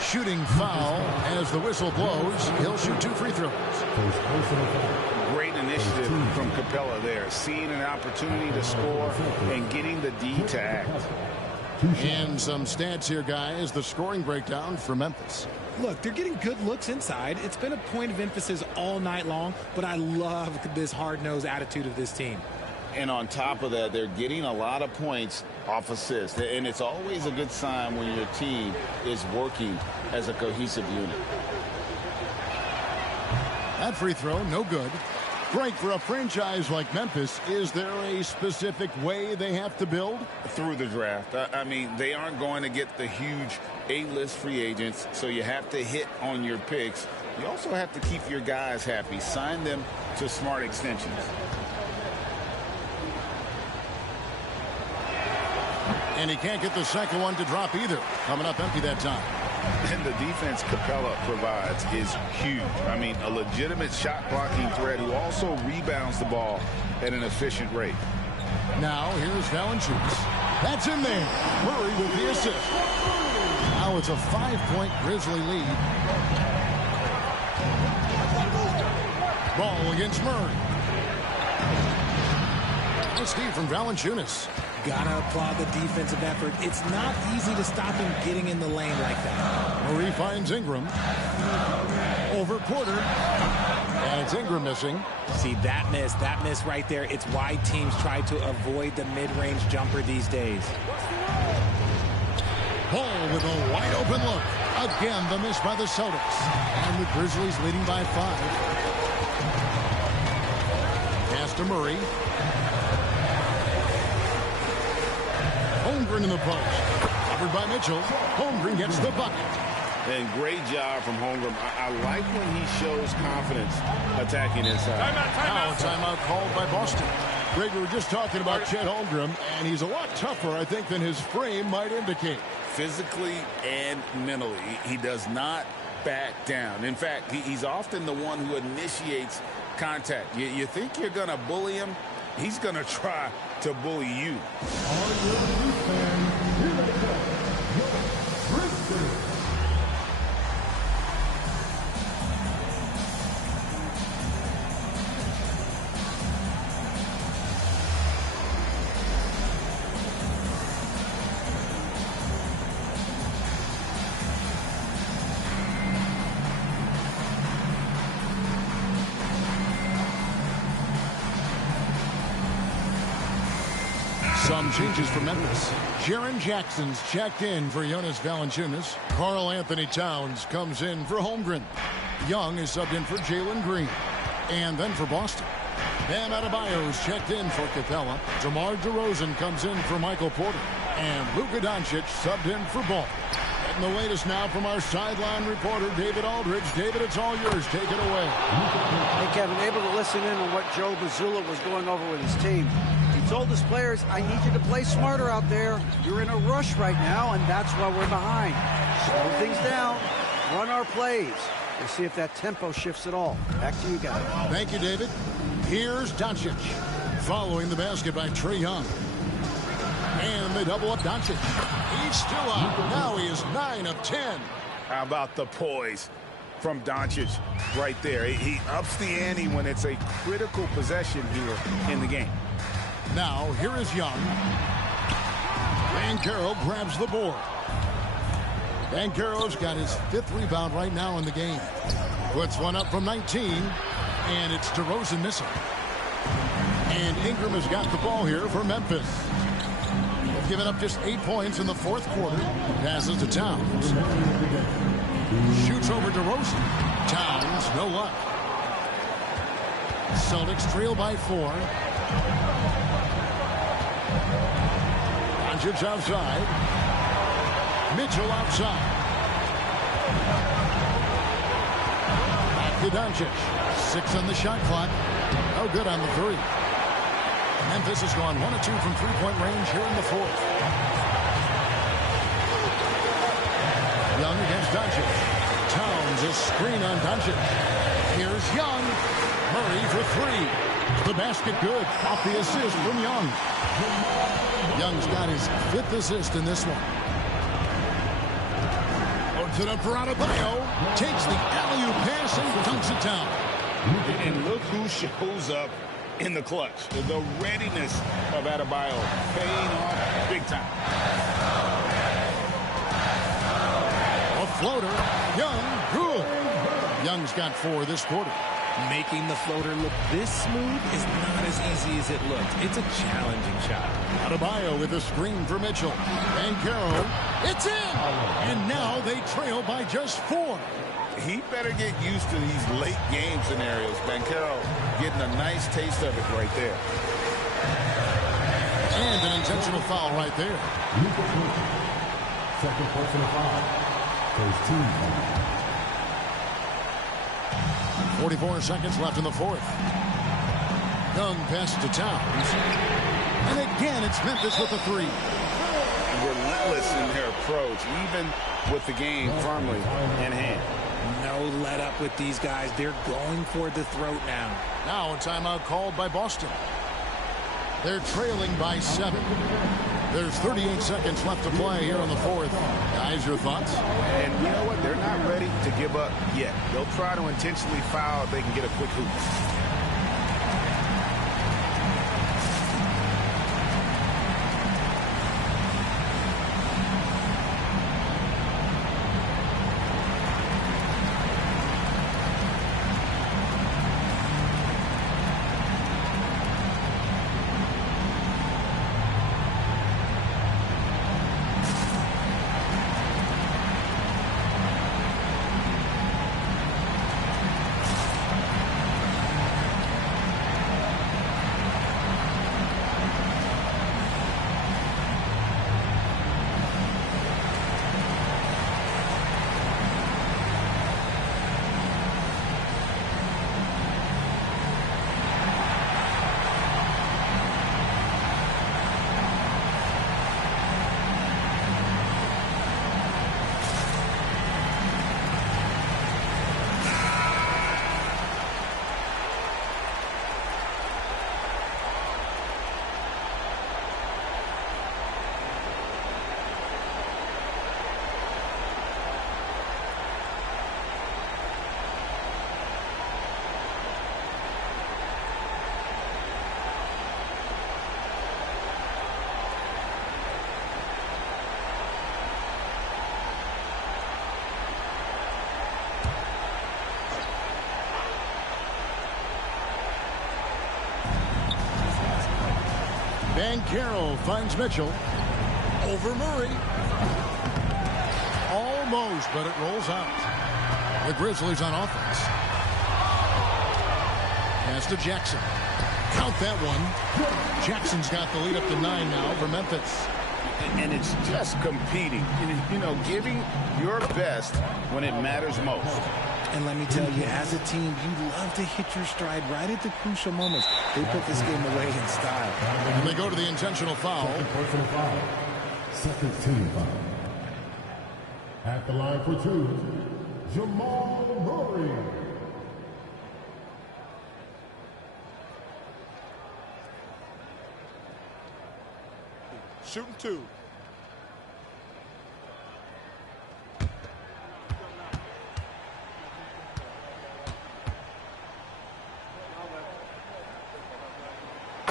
Shooting foul as the whistle blows. He'll shoot 2 free throws. Great initiative from Capella there. Seeing an opportunity to score and getting the D to act. And some stats here, guys. The scoring breakdown for Memphis. Look, they're getting good looks inside. It's been a point of emphasis all night long, but I love this hard-nosed attitude of this team. And on top of that, they're getting a lot of points off assists. And it's always a good sign when your team is working as a cohesive unit. That free throw, no good. Great for a franchise like Memphis. Is there a specific way they have to build? Through the draft. I mean, they aren't going to get the huge A-list free agents, so you have to hit on your picks. You also have to keep your guys happy. Sign them to smart extensions. And he can't get the second one to drop either. Coming up empty that time. And the defense Capella provides is huge. I mean, a legitimate shot blocking threat who also rebounds the ball at an efficient rate. Now here's Valanciunas. That's in there. Murray with the assist. Now it's a 5-point Grizzly lead. Ball against Murray. Nice steal from Valanciunas. got to applaud the defensive effort. It's not easy to stop him getting in the lane like that. Murray finds Ingram. Over Porter. And it's Ingram missing. See, that miss right there. It's why teams try to avoid the mid-range jumper these days. Ball with a wide open look. Again, the miss by the Celtics. And the Grizzlies leading by 5. Pass to Murray. Holmgren in the post. Covered by Mitchell. Holmgren gets the bucket. And great job from Holmgren. I like when he shows confidence attacking inside. Now a timeout called by Boston. Greg, we were just talking about Chet Holmgren, and he's a lot tougher, I think, than his frame might indicate. Physically and mentally, he does not back down. In fact, he's often the one who initiates contact. You think you're going to bully him? He's going to try to bully you. Some changes for Memphis. Jaren Jackson's checked in for Jonas Valanciunas. Karl Anthony Towns comes in for Holmgren. Young is subbed in for Jalen Green. And then for Boston, Bam Adebayo's checked in for Capella. DeMar DeRozan comes in for Michael Porter. And Luka Doncic subbed in for Ball. Getting the latest now from our sideline reporter, David Aldridge. David, it's all yours. Take it away. Hey, Kevin, able to listen in on what Joe Mazzulla was going over with his team. He told his players, I need you to play smarter out there. You're in a rush right now, and that's why we're behind. Slow things down, run our plays. We'll see if that tempo shifts at all. Back to you guys. Thank you, David. Here's Doncic. Following the basket by Trae Young. And they double up Doncic. He's still up. Now he is 9 of 10. How about the poise from Doncic right there? He ups the ante when it's a critical possession here in the game. Now, here is Young. Banchero grabs the board. Banchero's got his 5th rebound right now in the game. Puts one up from 19, and it's DeRozan missing. And Ingram has got the ball here for Memphis. They've given up just 8 points in the 4th quarter. Passes to Towns. Shoots over DeRozan. Towns, no luck. Celtics trail by 4. Doncic outside. Mitchell outside. Back to Doncic. 6 on the shot clock. No good on the 3. Memphis has gone 1 of 2 from three-point range here in the 4th. Young against Doncic. Towns a screen on Doncic. Here's Young. Murray for 3. The basket good. Off the assist from Young. Young's got his 5th assist in this one. Loads it up for Adebayo. Takes the alley-oop pass and dunks it down. And look who shows up in the clutch. The readiness of Adebayo paying off big time. A floater. Young, good. Young's got 4 this quarter. Making the floater look this smooth is not as easy as it looks. It's a challenging shot. Adebayo with a screen for Mitchell. Banchero. It's in! And now they trail by just 4. He better get used to these late game scenarios. Banchero getting a nice taste of it right there. And an intentional foul right there. Second personal foul. First team foul. 44 seconds left in the 4th. Young passes to Towns. And again, it's Memphis with a 3. Relentless in their approach, even with the game firmly in hand. No let up with these guys. They're going for the throat now. Now a timeout called by Boston. They're trailing by 7. There's 38 seconds left to play here in the 4th. Guys, your thoughts? And you know what? They're not ready to give up yet. They'll try to intentionally foul if they can get a quick hoop. Banchero finds Mitchell. Over Murray. Almost, but it rolls out. The Grizzlies on offense. Pass to Jackson. Count that one. Jackson's got the lead up to 9 now for Memphis. And it's just competing. You know, giving your best when it matters most. And let me tell you, as a team, you love to hit your stride right at the crucial moments. They put this game away in style. And they go to the intentional foul. Personal foul. Second team foul. At the line for 2, Jamal Murray. Shooting 2.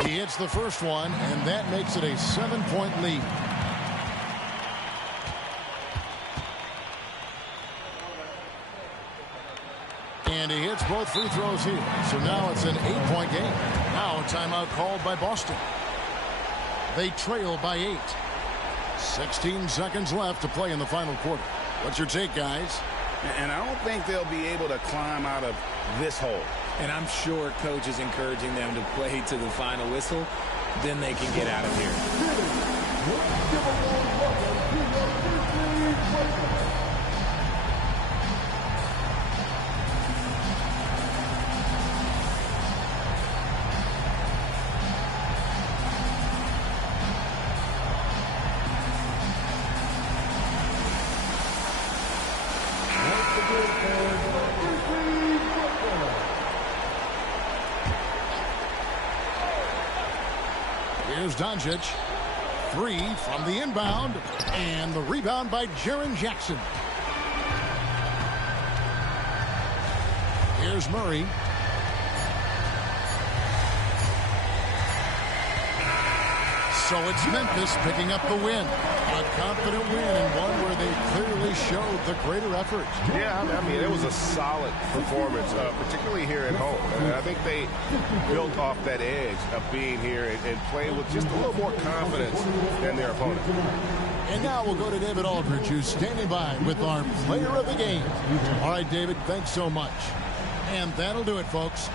He hits the first one, and that makes it a 7-point lead. And he hits both free throws here. So now it's an 8-point game. Now a timeout called by Boston. They trail by 8. 16 seconds left to play in the final quarter. What's your take, guys? And I don't think they'll be able to climb out of this hole. And I'm sure coach is encouraging them to play to the final whistle. Then they can get out of here. Here's Doncic. 3 from the inbound. And the rebound by Jaren Jackson. Here's Murray. So it's Memphis picking up the win. A confident win and one where they clearly showed the greater effort. Yeah, I mean, it was a solid performance, particularly here at home. And I think they built off that edge of being here and playing with just a little more confidence than their opponent. And now we'll go to David Aldridge, who's standing by with our player of the game. All right, David, thanks so much. And that'll do it, folks.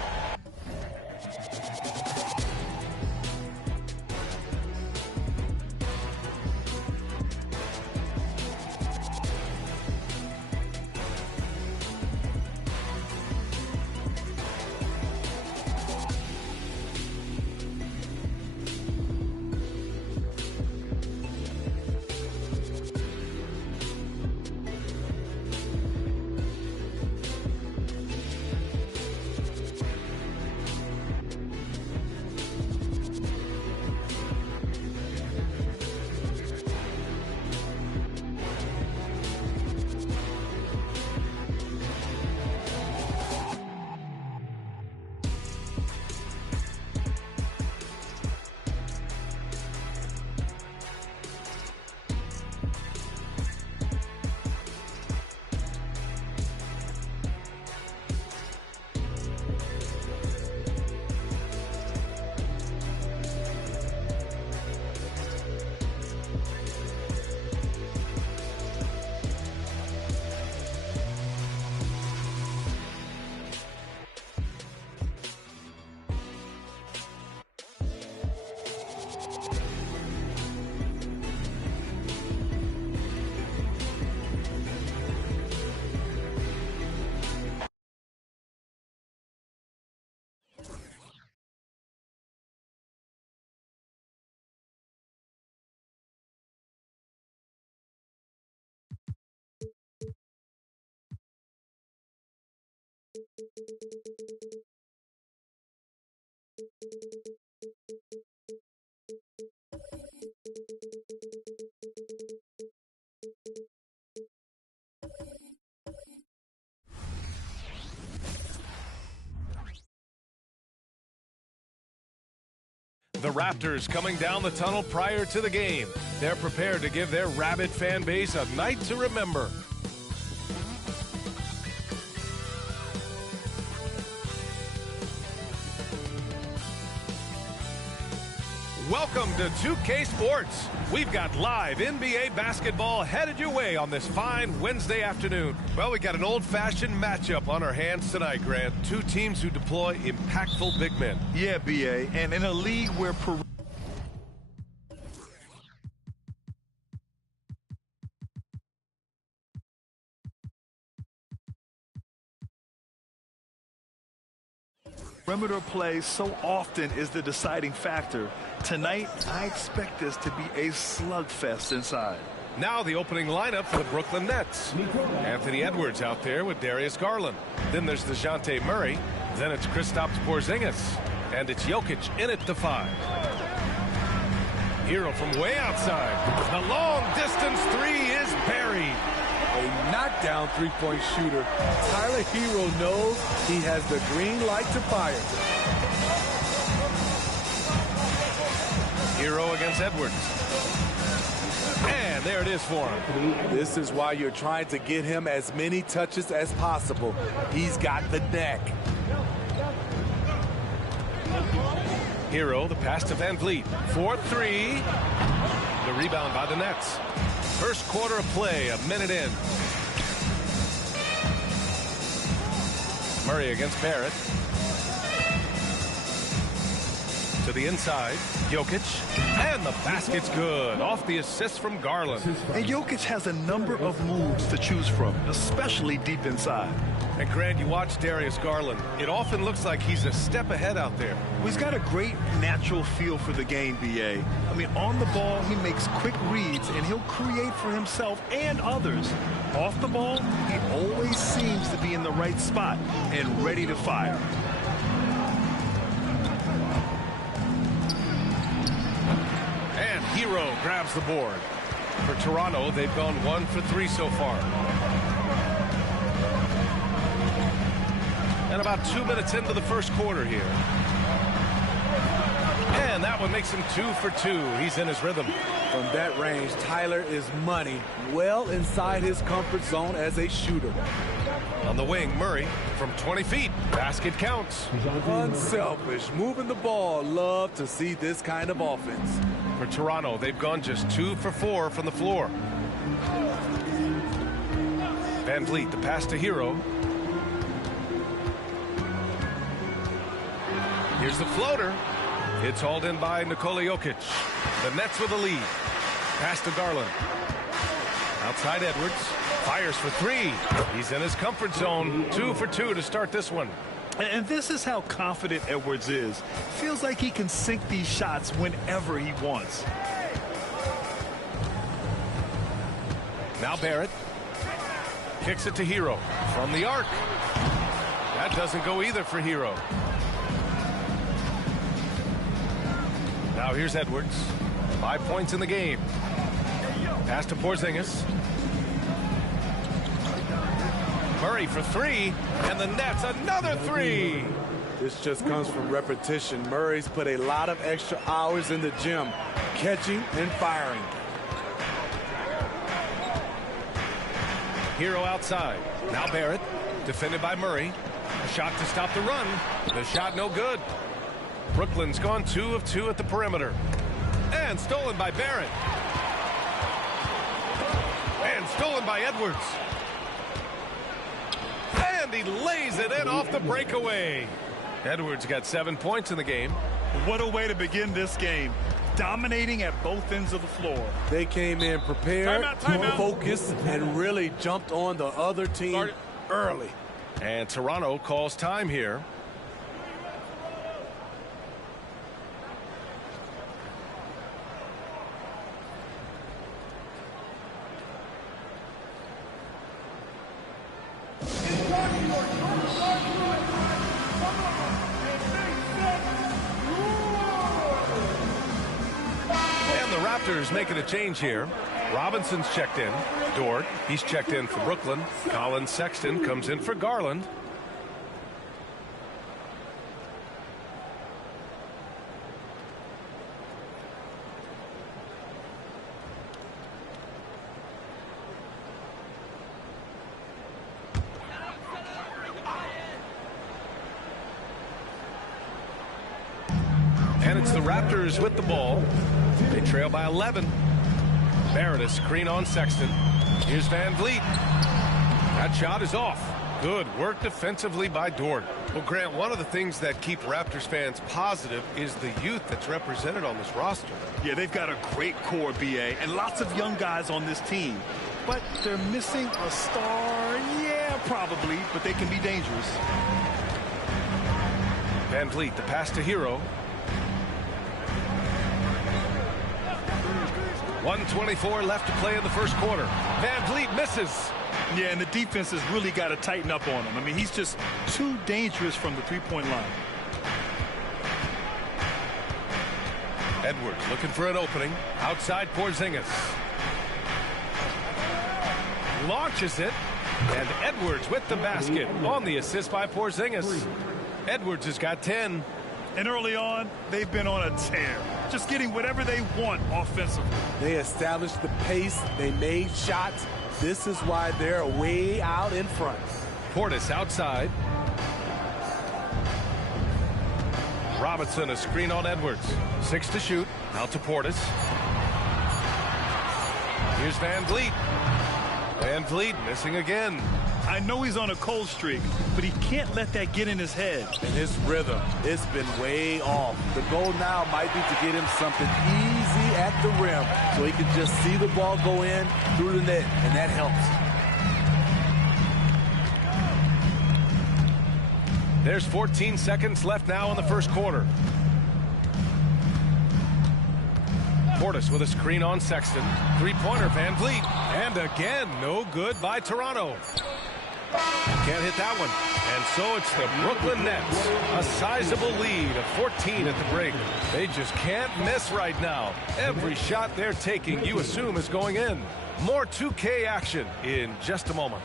The Raptors coming down the tunnel prior to the game. They're prepared to give their rabid fan base a night to remember. Welcome to 2K Sports. We've got live NBA basketball headed your way on this fine Wednesday afternoon. Well, we got an old-fashioned matchup on our hands tonight, Grant. Two teams who deploy impactful big men. Yeah, B.A., and in a league where perimeter play so often is the deciding factor. Tonight, I expect this to be a slugfest inside. Now the opening lineup for the Brooklyn Nets. Anthony Edwards out there with Darius Garland. Then there's DeJounte Murray. Then it's Kristaps Porzingis. And it's Jokic in at the 5. Hero from way outside. The long-distance 3 is buried. A knockdown three-point shooter. Tyler Hero knows he has the green light to fire. Hero against Edwards. And there it is for him. This is why you're trying to get him as many touches as possible. He's got the neck. Hero, the pass to Van Vliet. 4-3. The rebound by the Nets. First quarter of play, a minute in. Murray against Barrett. To the inside, Jokic, and the basket's good. Off the assist from Garland. And Jokic has a number of moves to choose from, especially deep inside. And Grant, you watch Darius Garland. It often looks like he's a step ahead out there. Well, he's got a great natural feel for the game, B.A. I mean, on the ball, he makes quick reads, and he'll create for himself and others. Off the ball, he always seems to be in the right spot and ready to fire. And Hero grabs the board. For Toronto, they've gone 1 for 3 so far. And about 2 minutes into the first quarter here. And that one makes him 2 for 2. He's in his rhythm. From that range, Tyler is money, well inside his comfort zone as a shooter. On the wing, Murray from 20 feet. Basket counts. Unselfish, moving the ball. Love to see this kind of offense. For Toronto, they've gone just 2 for 4 from the floor. Van Vliet, the pass to Hero. Here's the floater. It's hauled in by Nikola Jokic. The Nets with the lead. Pass to Garland. Outside Edwards. Fires for 3. He's in his comfort zone. 2 for 2 to start this one. And this is how confident Edwards is. Feels like he can sink these shots whenever he wants. Now Barrett. Kicks it to Hero. From the arc. That doesn't go either for Hero. Now here's Edwards. 5 points in the game. Pass to Porzingis. Murray for 3. And the Nets another 3. This just comes from repetition. Murray's put a lot of extra hours in the gym, catching and firing. Hero outside. Now Barrett. Defended by Murray. A shot to stop the run. The shot no good. Brooklyn's gone 2 of 2 at the perimeter. And stolen by Barrett. And stolen by Edwards. And he lays it in off the breakaway. Edwards got 7 points in the game. What a way to begin this game. Dominating at both ends of the floor. They came in prepared, focused, and really jumped on the other team early. And Toronto calls time here. Making a change here. Robinson's checked in. Dort, he's checked in for Brooklyn. Colin Sexton comes in for Garland. And it's the the Raptors with the ball. They trail by 11. Barrett, a screen on Sexton. Here's Van Vliet. That shot is off. Good work defensively by Dort. Well, Grant, one of the things that keep Raptors fans positive is the youth that's represented on this roster. Yeah, they've got a great core, BA, and lots of young guys on this team. But they're missing a star. Yeah, probably, but they can be dangerous. Van Vliet, the pass to Hero. 1:24 left to play in the first quarter. Van Vliet misses. Yeah, and the defense has really got to tighten up on him. I mean, he's just too dangerous from the three-point line. Edwards looking for an opening. Outside Porzingis. Launches it. And Edwards with the basket on the assist by Porzingis. Edwards has got 10. And early on, they've been on a tear. Just getting whatever they want offensively. They established the pace. They made shots. This is why they're way out in front. Portis outside. Robinson, a screen on Edwards. 6 to shoot. Out to Portis. Here's Van Vliet. Van Vliet missing again. I know he's on a cold streak, but he can't let that get in his head. And his rhythm, it's been way off. The goal now might be to get him something easy at the rim so he can just see the ball go in through the net, and that helps. There's 14 seconds left now in the first quarter. Portis with a screen on Sexton. Three-pointer, Van Vliet. And again, no good by Toronto. Can't hit that one. And so it's the Brooklyn Nets. A sizable lead of 14 at the break. They just can't miss right now. Every shot they're taking, you assume, is going in. More 2K action in just a moment.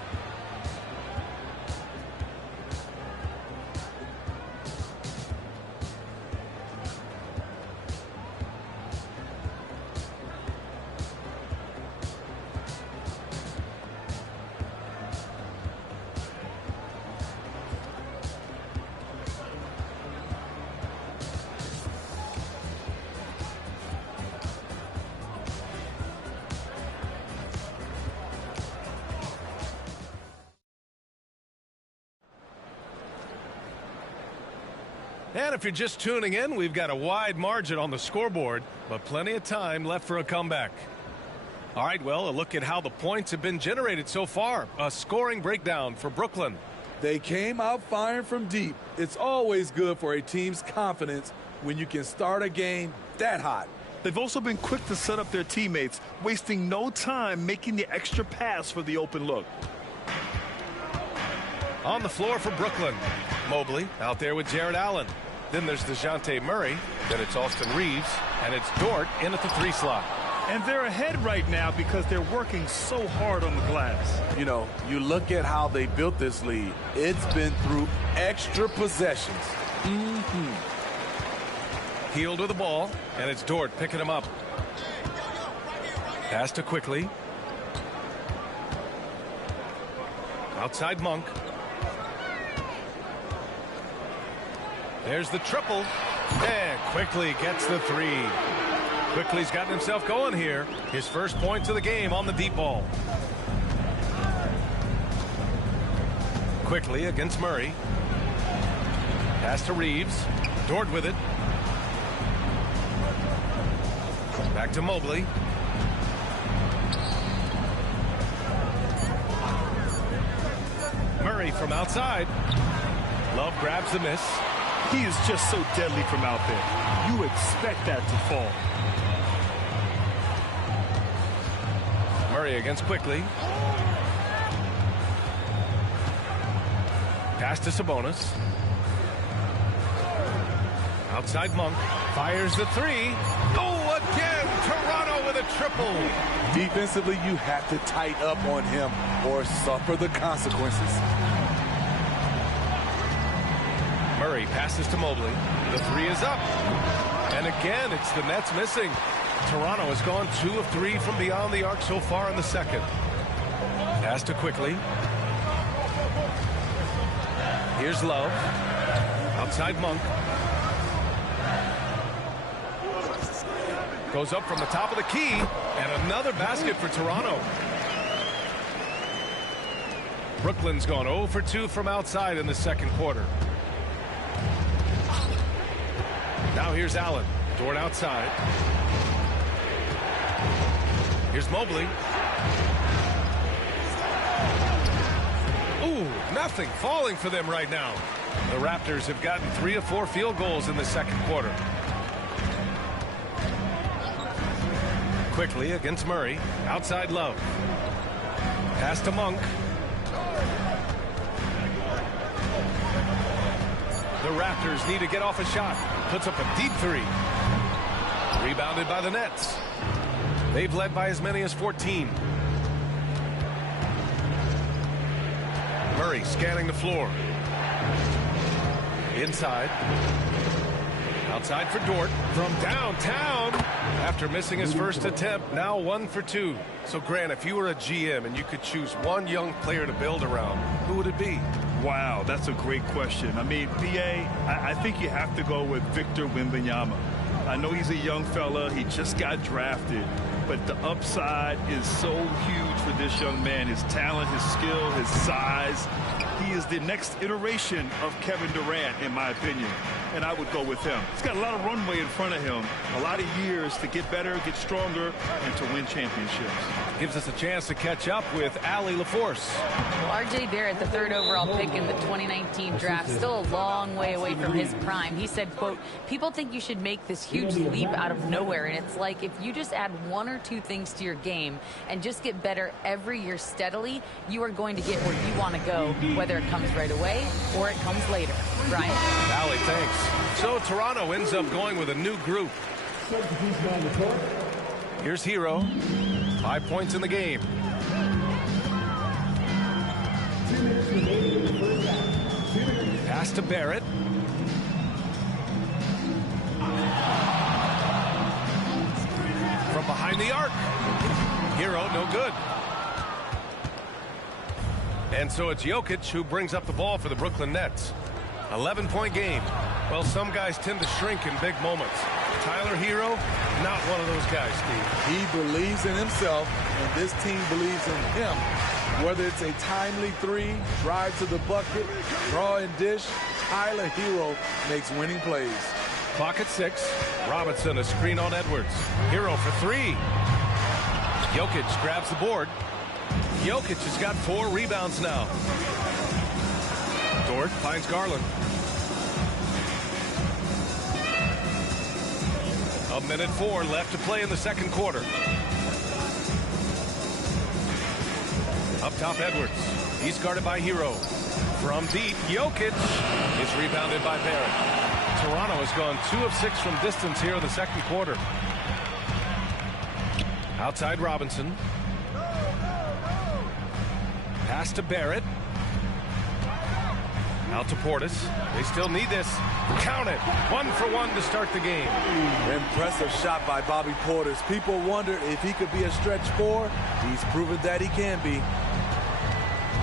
And if you're just tuning in, we've got a wide margin on the scoreboard, but plenty of time left for a comeback. All right, well, a look at how the points have been generated so far. A scoring breakdown for Brooklyn. They came out firing from deep. It's always good for a team's confidence when you can start a game that hot. They've also been quick to set up their teammates, wasting no time making the extra pass for the open look. On the floor for Brooklyn, Mobley out there with Jared Allen. Then there's DeJounte Murray. Then it's Austin Reeves. And it's Dort in at the 3 slot. And they're ahead right now because they're working so hard on the glass. You know, you look at how they built this lead. It's been through extra possessions. Hield with the ball, and it's Dort picking him up. Pass to Quickly. Outside Monk. There's the triple. And Quickly gets the 3. Quickly's gotten himself going here. His first points of the game on the deep ball. Quickly against Murray. Pass to Reeves. Dort with it. Back to Mobley. Murray from outside. Love grabs the miss. He is just so deadly from out there. You expect that to fall. Murray against Quickly. Pass to Sabonis. Outside Monk. Fires the 3. Oh, again! Toronto with a triple. Defensively, you have to tighten up on him or suffer the consequences. Murray passes to Mobley. The 3 is up. And again, it's the Nets missing. Toronto has gone 2 of 3 from beyond the arc so far in the second. Pass to Quickly. Here's Love. Outside Monk. Goes up from the top of the key, and another basket for Toronto. Brooklyn's gone 0 for 2 from outside in the second quarter. Now here's Allen. Dort outside. Here's Mobley. Ooh, nothing falling for them right now. The Raptors have gotten 3 of 4 field goals in the second quarter. Quickly against Murray. Outside Love. Pass to Monk. The Raptors need to get off a shot. Puts up a deep 3. Rebounded by the Nets. They've led by as many as 14. Murray scanning the floor. Inside. Outside for Dort. From downtown. After missing his first attempt, now 1 for 2. So, Grant, if you were a GM and you could choose one young player to build around, who would it be? Wow, that's a great question. I mean, B.A., I think you have to go with Victor Wembanyama. I know he's a young fella. He just got drafted. But the upside is so huge for this young man. His talent, his skill, his size. He is the next iteration of Kevin Durant, in my opinion. And I would go with him. He's got a lot of runway in front of him. A lot of years to get better, get stronger, and to win championships. Gives us a chance to catch up with Allie LaForce. Well, R.J. Barrett, the 3rd overall pick in the 2019 draft, still a long way away from his prime. He said, quote, people think you should make this huge leap out of nowhere. And it's like if you just add 1 or 2 things to your game and just get better every year steadily, you are going to get where you want to go, whether it comes right away or it comes later. Brian? Allie, thanks. So Toronto ends up going with a new group. Here's Hero. 5 points in the game. Pass to Barrett. From behind the arc. Hero, no good. And so it's Jokic who brings up the ball for the Brooklyn Nets. 11-point game. Well, some guys tend to shrink in big moments. Tyler Hero, not one of those guys, Steve. He believes in himself, and this team believes in him. Whether it's a timely 3, drive to the bucket, draw and dish, Tyler Hero makes winning plays. Clock at 6. Robinson a screen on Edwards. Hero for 3. Jokic grabs the board. Jokic has got 4 rebounds now. Dort finds Garland. A minute 4 left to play in the second quarter. Up top, Edwards. He's guarded by Hero. From deep, Jokic is rebounded by Barrett. Toronto has gone 2 of 6 from distance here in the second quarter. Outside Robinson. Pass to Barrett. Out to Portis. They still need this. Count it. 1 for 1 to start the game. Impressive shot by Bobby Portis. People wondered if he could be a stretch 4. He's proven that he can be.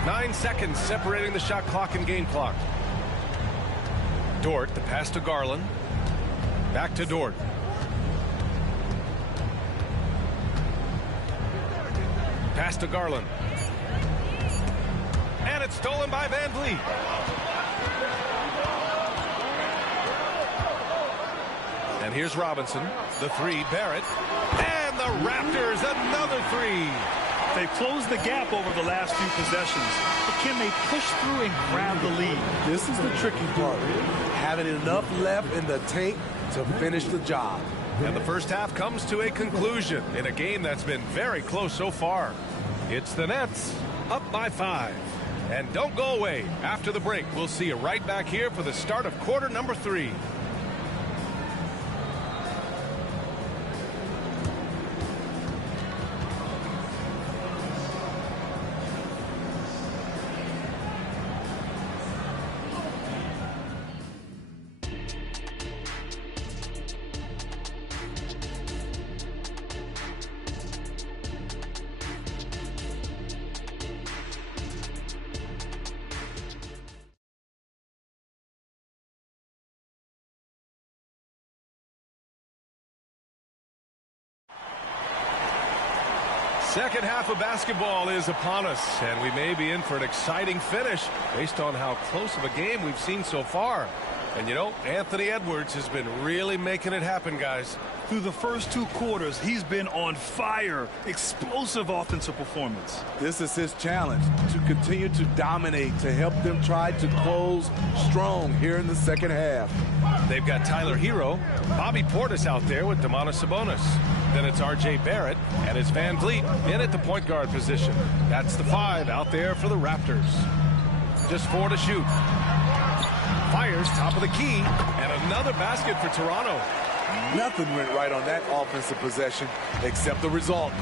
9 seconds separating the shot clock and game clock. Dort, the pass to Garland. Back to Dort. Pass to Garland. And it's stolen by Van Vliet. And here's Robinson. The 3, Barrett. And the Raptors, another 3. They've closed the gap over the last few possessions. But can they push through and grab the lead? This is the tricky part. Having enough left in the tank to finish the job. And the first half comes to a conclusion in a game that's been very close so far. It's the Nets up by 5. And don't go away. After the break, we'll see you right back here for the start of quarter number 3. Second half of basketball is upon us, and we may be in for an exciting finish based on how close of a game we've seen so far. And you know, Anthony Edwards has been really making it happen, guys. Through the first 2 quarters, he's been on fire. Explosive offensive performance. This is his challenge, to continue to dominate, to help them try to close strong here in the second half. They've got Tyler Hero, Bobby Portis out there with Domantas Sabonis. Then it's R.J. Barrett, and it's Van Vliet in at the point guard position. That's the 5 out there for the Raptors. Just 4 to shoot. Fires top of the key, and another basket for Toronto. Nothing went right on that offensive possession except the result.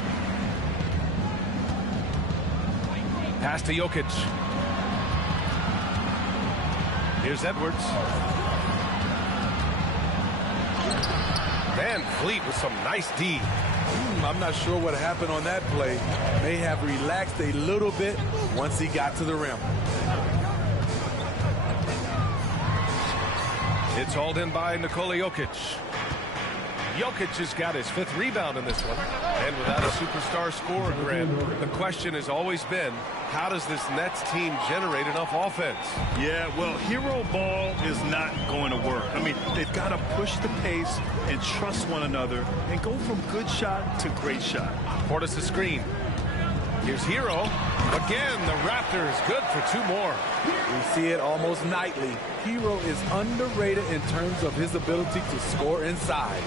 Pass to Jokic. Here's Edwards. Van Vliet with some nice D. I'm not sure what happened on that play. May have relaxed a little bit once he got to the rim. It's hauled in by Nikola Jokic. Jokic has got his 5th rebound in this one. And without a superstar scorer, Grant, the question has always been, how does this Nets team generate enough offense? Yeah, well, hero ball is not going to work. I mean, they've got to push the pace and trust one another and go from good shot to great shot. Portis' screen. Here's Hero. Again, the Raptors good for 2 more. We see it almost nightly. Hero is underrated in terms of his ability to score inside.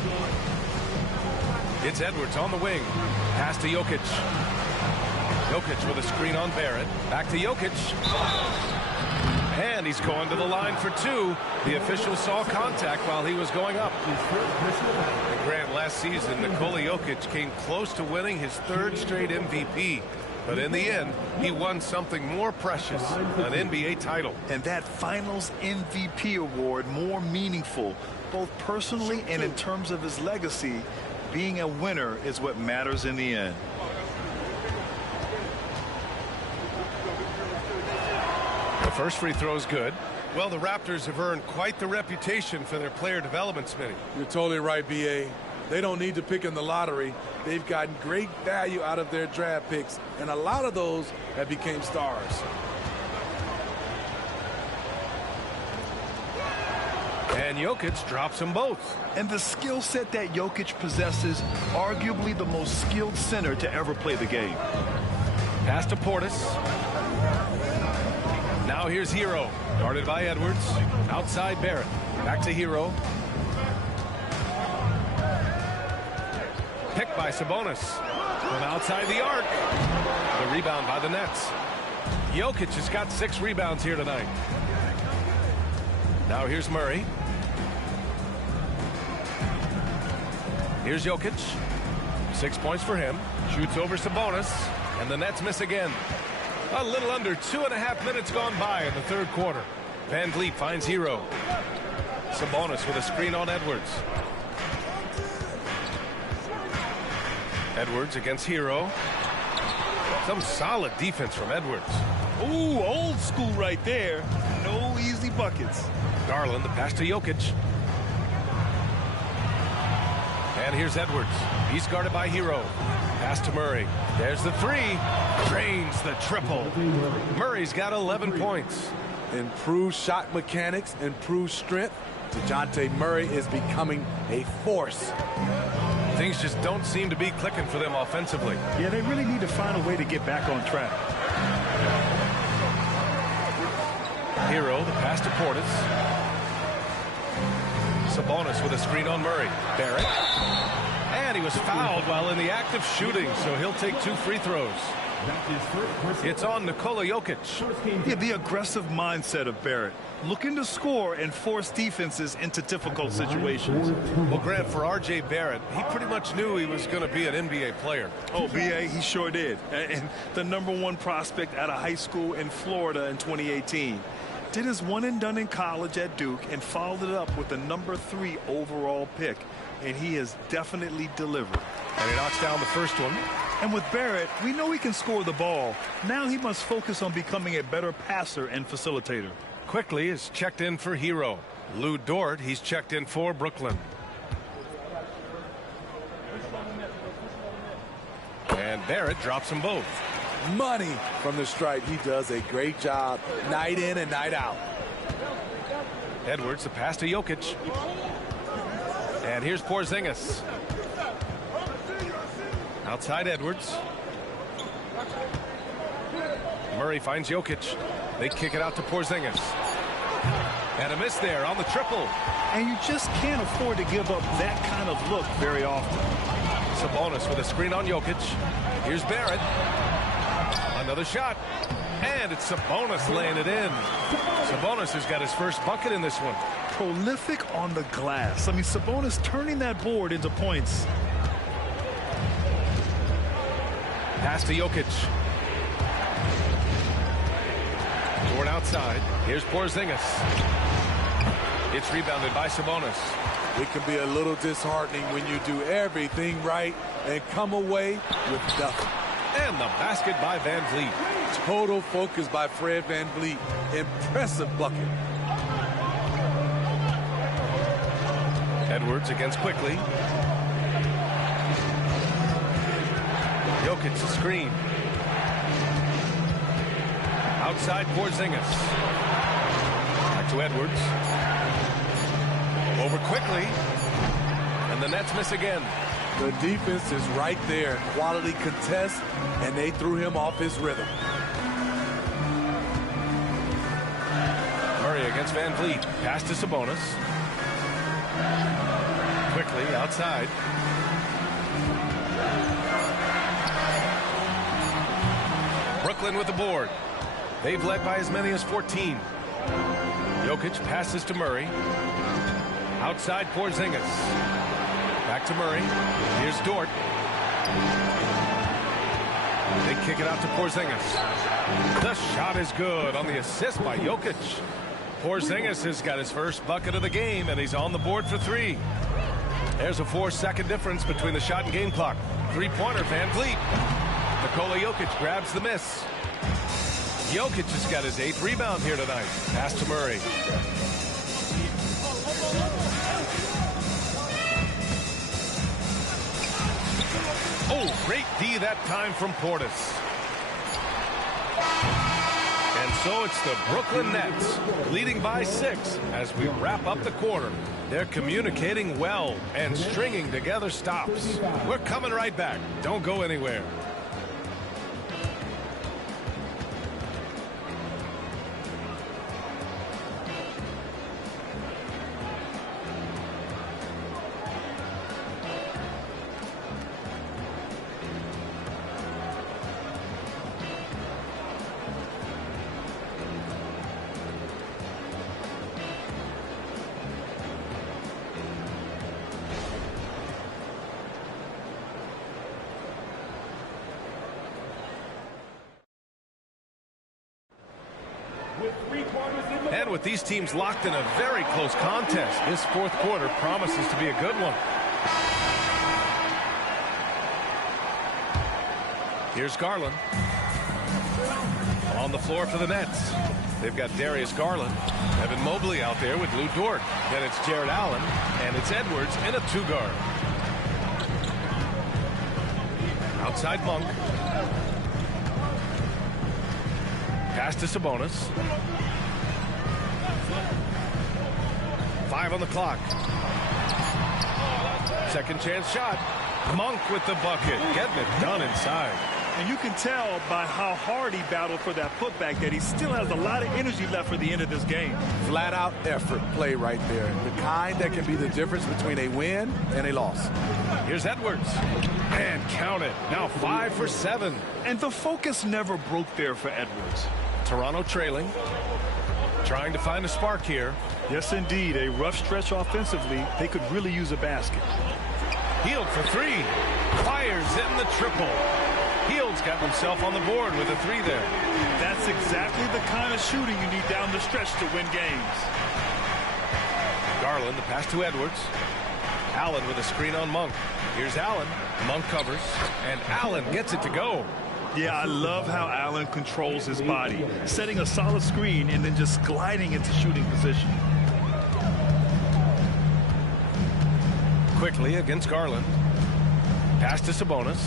It's Edwards on the wing. Pass to Jokic. Jokic with a screen on Barrett. Back to Jokic. And he's going to the line for 2. The official saw contact while he was going up. And Grant, last season, Nikola Jokic came close to winning his 3rd straight MVP. But in the end, he won something more precious, an NBA title. And that Finals MVP award more meaningful, both personally and in terms of his legacy. Being a winner is what matters in the end. The first free throw is good. Well, the Raptors have earned quite the reputation for their player development, Smitty. You're totally right, B.A. They don't need to pick in the lottery. They've gotten great value out of their draft picks, and a lot of those have become stars. And Jokic drops them both. And the skill set that Jokic possesses, arguably the most skilled center to ever play the game. Pass to Portis. Now here's Hero. Guarded by Edwards. Outside Barrett. Back to Hero. Picked by Sabonis. From outside the arc. The rebound by the Nets. Jokic has got 6 rebounds here tonight. Now here's Murray. Here's Jokic. 6 points for him. Shoots over Sabonis. And the Nets miss again. A little under 2.5 minutes gone by in the 3rd quarter. Van Vliet finds Hero. Sabonis with a screen on Edwards. Edwards against Hero. Some solid defense from Edwards. Ooh, old school right there. No easy buckets. Garland, the pass to Jokic. And here's Edwards. He's guarded by Hero. Pass to Murray. There's the 3. Drains the triple. Murray's got 11 points. Improved shot mechanics, improved strength. DeJounte Murray is becoming a force. Things just don't seem to be clicking for them offensively. Yeah, they really need to find a way to get back on track. Hero, the pass to Portis. Sabonis with a screen on Murray. Barrett. And he was fouled while in the act of shooting, so he'll take 2 free throws. It's on Nikola Jokic. Yeah, the aggressive mindset of Barrett. Looking to score and force defenses into difficult situations. Well, Grant, for R.J. Barrett, he pretty much knew he was going to be an NBA player. Oh, B.A., he sure did. And the #1 prospect out of high school in Florida in 2018. Did his one and done in college at Duke and followed it up with the #3 overall pick. And he has definitely delivered. And he knocks down the first one. And with Barrett, we know he can score the ball. Now he must focus on becoming a better passer and facilitator. Quickly is checked in for Hero. Lou Dort, he's checked in for Brooklyn. And Barrett drops them both. Money from the stripe. He does a great job night in and night out. Edwards, the pass to Jokic. And here's Porzingis. Outside Edwards. Murray finds Jokic. They kick it out to Porzingis. And a miss there on the triple. And you just can't afford to give up that kind of look very often. Sabonis with a screen on Jokic. Here's Barrett. Another shot. And it's Sabonis laying it in. Sabonis has got his first bucket in this one. Prolific on the glass. I mean, Sabonis turning that board into points. Pass to Jokic. Toward outside. Here's Porzingis. It's rebounded by Sabonis. It can be a little disheartening when you do everything right and come away with nothing. And the basket by Van Vliet. Total focus by Fred Van Vliet. Impressive bucket. Edwards against Quickly. Jokic a screen. Outside Porzingis. Back to Edwards. Over Quickly. And the Nets miss again. The defense is right there. Quality contest, and they threw him off his rhythm. Murray against Van Vliet. Pass to Sabonis. Quickly outside. Brooklyn with the board. They've led by as many as 14. Jokic passes to Murray. Outside Porzingis. Back to Murray. Here's Dort. They kick it out to Porzingis. The shot is good on the assist by Jokic. Porzingis has got his first bucket of the game, and he's on the board for three. There's a 4-second difference between the shot and game clock. Three-pointer, Van Vliet. Nikola Jokic grabs the miss. Jokic has got his 8th rebound here tonight. Pass to Murray. Oh, great D that time from Portis. And so it's the Brooklyn Nets leading by 6 as we wrap up the quarter. They're communicating well and stringing together stops. We're coming right back. Don't go anywhere. And with these teams locked in a very close contest, this fourth quarter promises to be a good one. Here's Garland. On the floor for the Nets. They've got Darius Garland. Evan Mobley out there with Lou Dort. Then it's Jared Allen. And it's Edwards in a 2-guard. Outside Monk. Pass to Sabonis. 5 on the clock. Second chance shot. Monk with the bucket. Getting it done inside. And you can tell by how hard he battled for that putback that he still has a lot of energy left for the end of this game. Flat out effort play right there. The kind that can be the difference between a win and a loss. Here's Edwards. And count it. Now 5 for 7. And the focus never broke there for Edwards. Toronto trailing. Trying to find a spark here. Yes, indeed. A rough stretch offensively. They could really use a basket. Hield for 3. Fires in the triple. Hield's got himself on the board with a 3 there. That's exactly the kind of shooting you need down the stretch to win games. Garland, the pass to Edwards. Allen with a screen on Monk. Here's Allen. Monk covers. And Allen gets it to go. Yeah, I love how Allen controls his body. Setting a solid screen and then just gliding into shooting position. Quickly against Garland. Pass to Sabonis.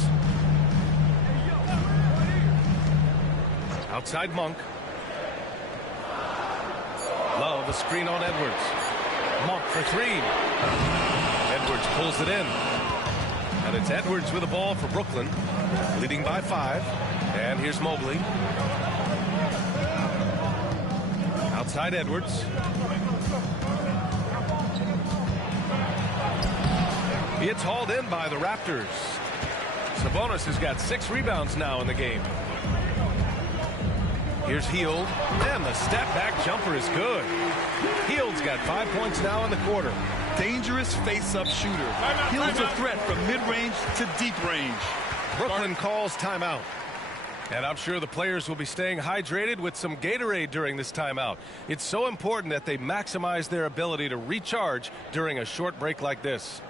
Outside Monk. Love, a screen on Edwards. Monk for three. Edwards pulls it in. And it's Edwards with the ball for Brooklyn, leading by 5. And here's Mobley. Outside Edwards. It's hauled in by the Raptors. Sabonis has got 6 rebounds now in the game. Here's Hield, and the step-back jumper is good. Hield's got 5 points now in the quarter. Dangerous face-up shooter. Hield's a threat from mid-range to deep range. Brooklyn calls timeout. And I'm sure the players will be staying hydrated with some Gatorade during this timeout. It's so important that they maximize their ability to recharge during a short break like this.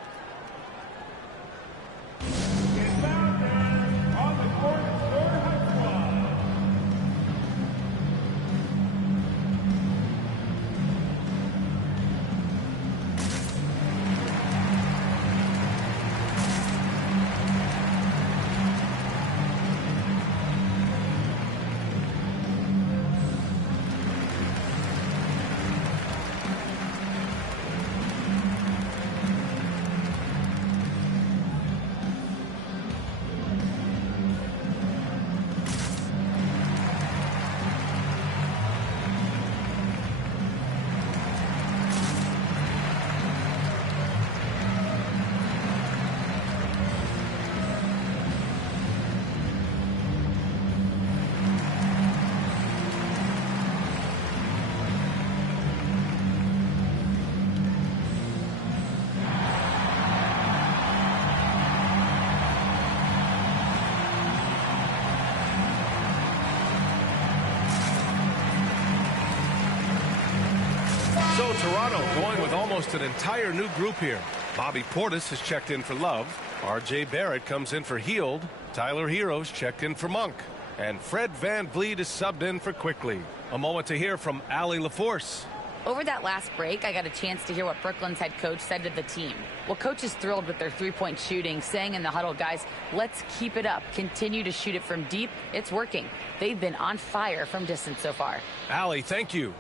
So Toronto going with almost an entire new group here. Bobby Portis has checked in for Love. R.J. Barrett comes in for Hield. Tyler Hero's checked in for Monk. And Fred VanVleet is subbed in for Quickly. A moment to hear from Allie LaForce. Over that last break, I got a chance to hear what Brooklyn's head coach said to the team. Well, coach is thrilled with their three-point shooting, saying in the huddle, guys, let's keep it up. Continue to shoot it from deep. It's working. They've been on fire from distance so far. Allie, thank you.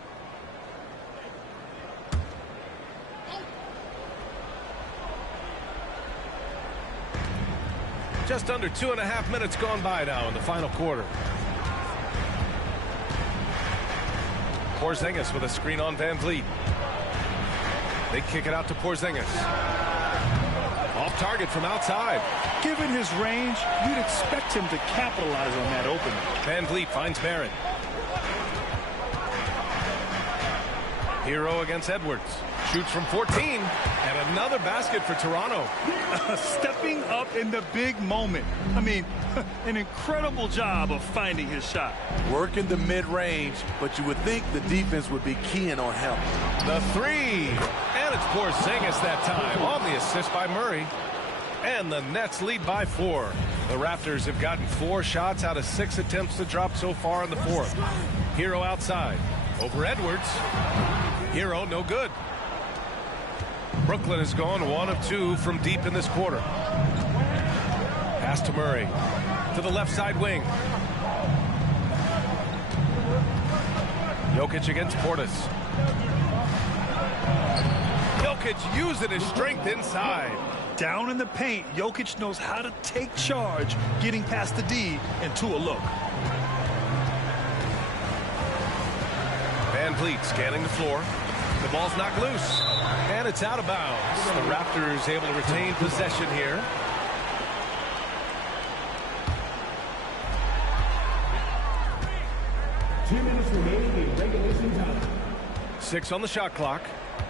Just under 2.5 minutes gone by now in the final quarter. Porzingis with a screen on VanVleet. They kick it out to Porzingis. Off target from outside. Given his range, you'd expect him to capitalize on that opening. VanVleet finds Barrett. Hero against Edwards. Shoots from 14. And another basket for Toronto. Stepping up in the big moment. I mean, an incredible job of finding his shot. Working the mid-range, but you would think the defense would be keying on him. The three. And it's Porzingis that time on the assist by Murray. And the Nets lead by 4. The Raptors have gotten 4 shots out of 6 attempts to drop so far in the fourth. Hero outside. Over Edwards. Hero no good. Brooklyn has gone 1 of 2 from deep in this quarter. Pass to Murray. To the left side wing. Jokic against Portis. Jokic using his strength inside. Down in the paint, Jokic knows how to take charge, getting past the D and to a look. VanVleet scanning the floor. The ball's knocked loose. And it's out of bounds. The Raptors able to retain possession here. Remaining in regulation time. 6 on the shot clock.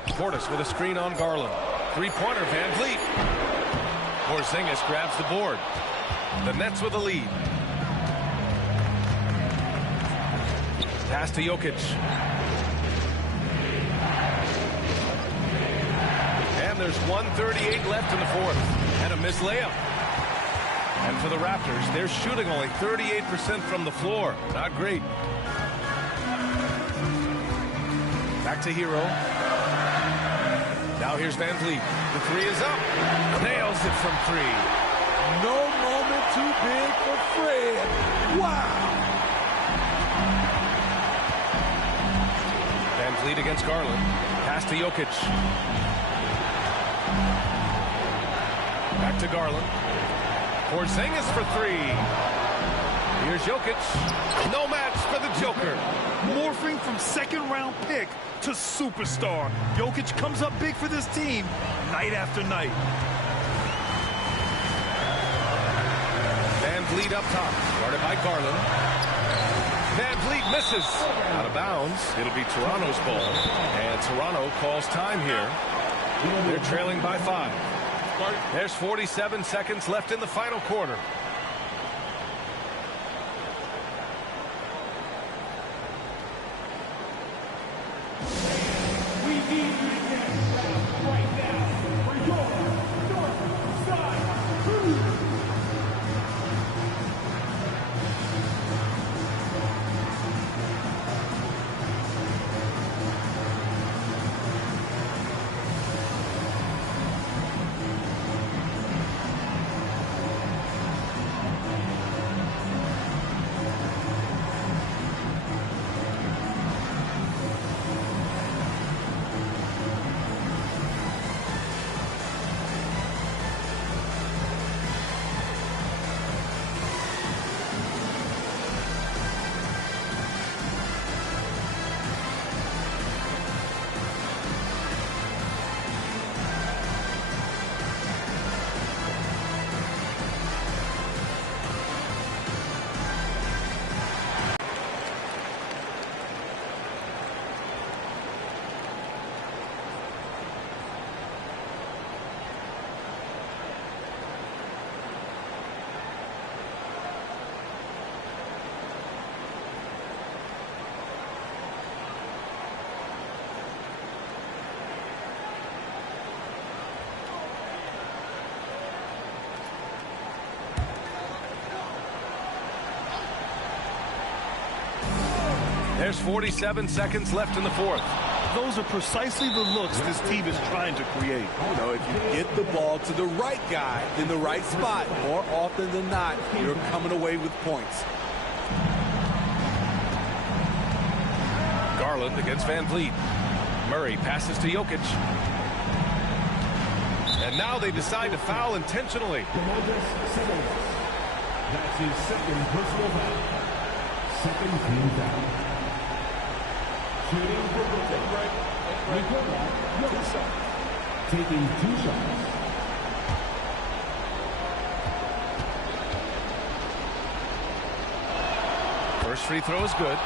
Portis with a screen on Garland. Three-pointer, VanVleet. Porzingis grabs the board. The Nets with the lead. Pass to Jokic. And there's 1:38 left in the fourth. And a missed layup. And for the Raptors, they're shooting only 38% from the floor. Not great. Back to Hero. Now here's VanVleet. The three is up. Nails it from 3. No moment too big for Fred. Wow. Van Vliet against Garland. Pass to Jokic. Back to Garland. Porzingis for three. Here's Jokic. No match for the Joker. Morphing from second-round pick to superstar. Jokic comes up big for this team night after night. Van Vliet up top. Guarded by Garland. Van Vliet misses. Out of bounds. It'll be Toronto's ball. And Toronto calls time here. They're trailing by 5. There's 47 seconds left in the final quarter. There's 47 seconds left in the fourth. Those are precisely the looks this team is trying to create. You know, if you get the ball to the right guy in the right spot, more often than not, you're coming away with points. Garland against Van Vliet. Murray passes to Jokic. And now they decide to foul intentionally. That's his second personal foul. Second team foul. Shooting for Brooklyn. Nikola Jokic. Taking 2 shots. First free throw is good,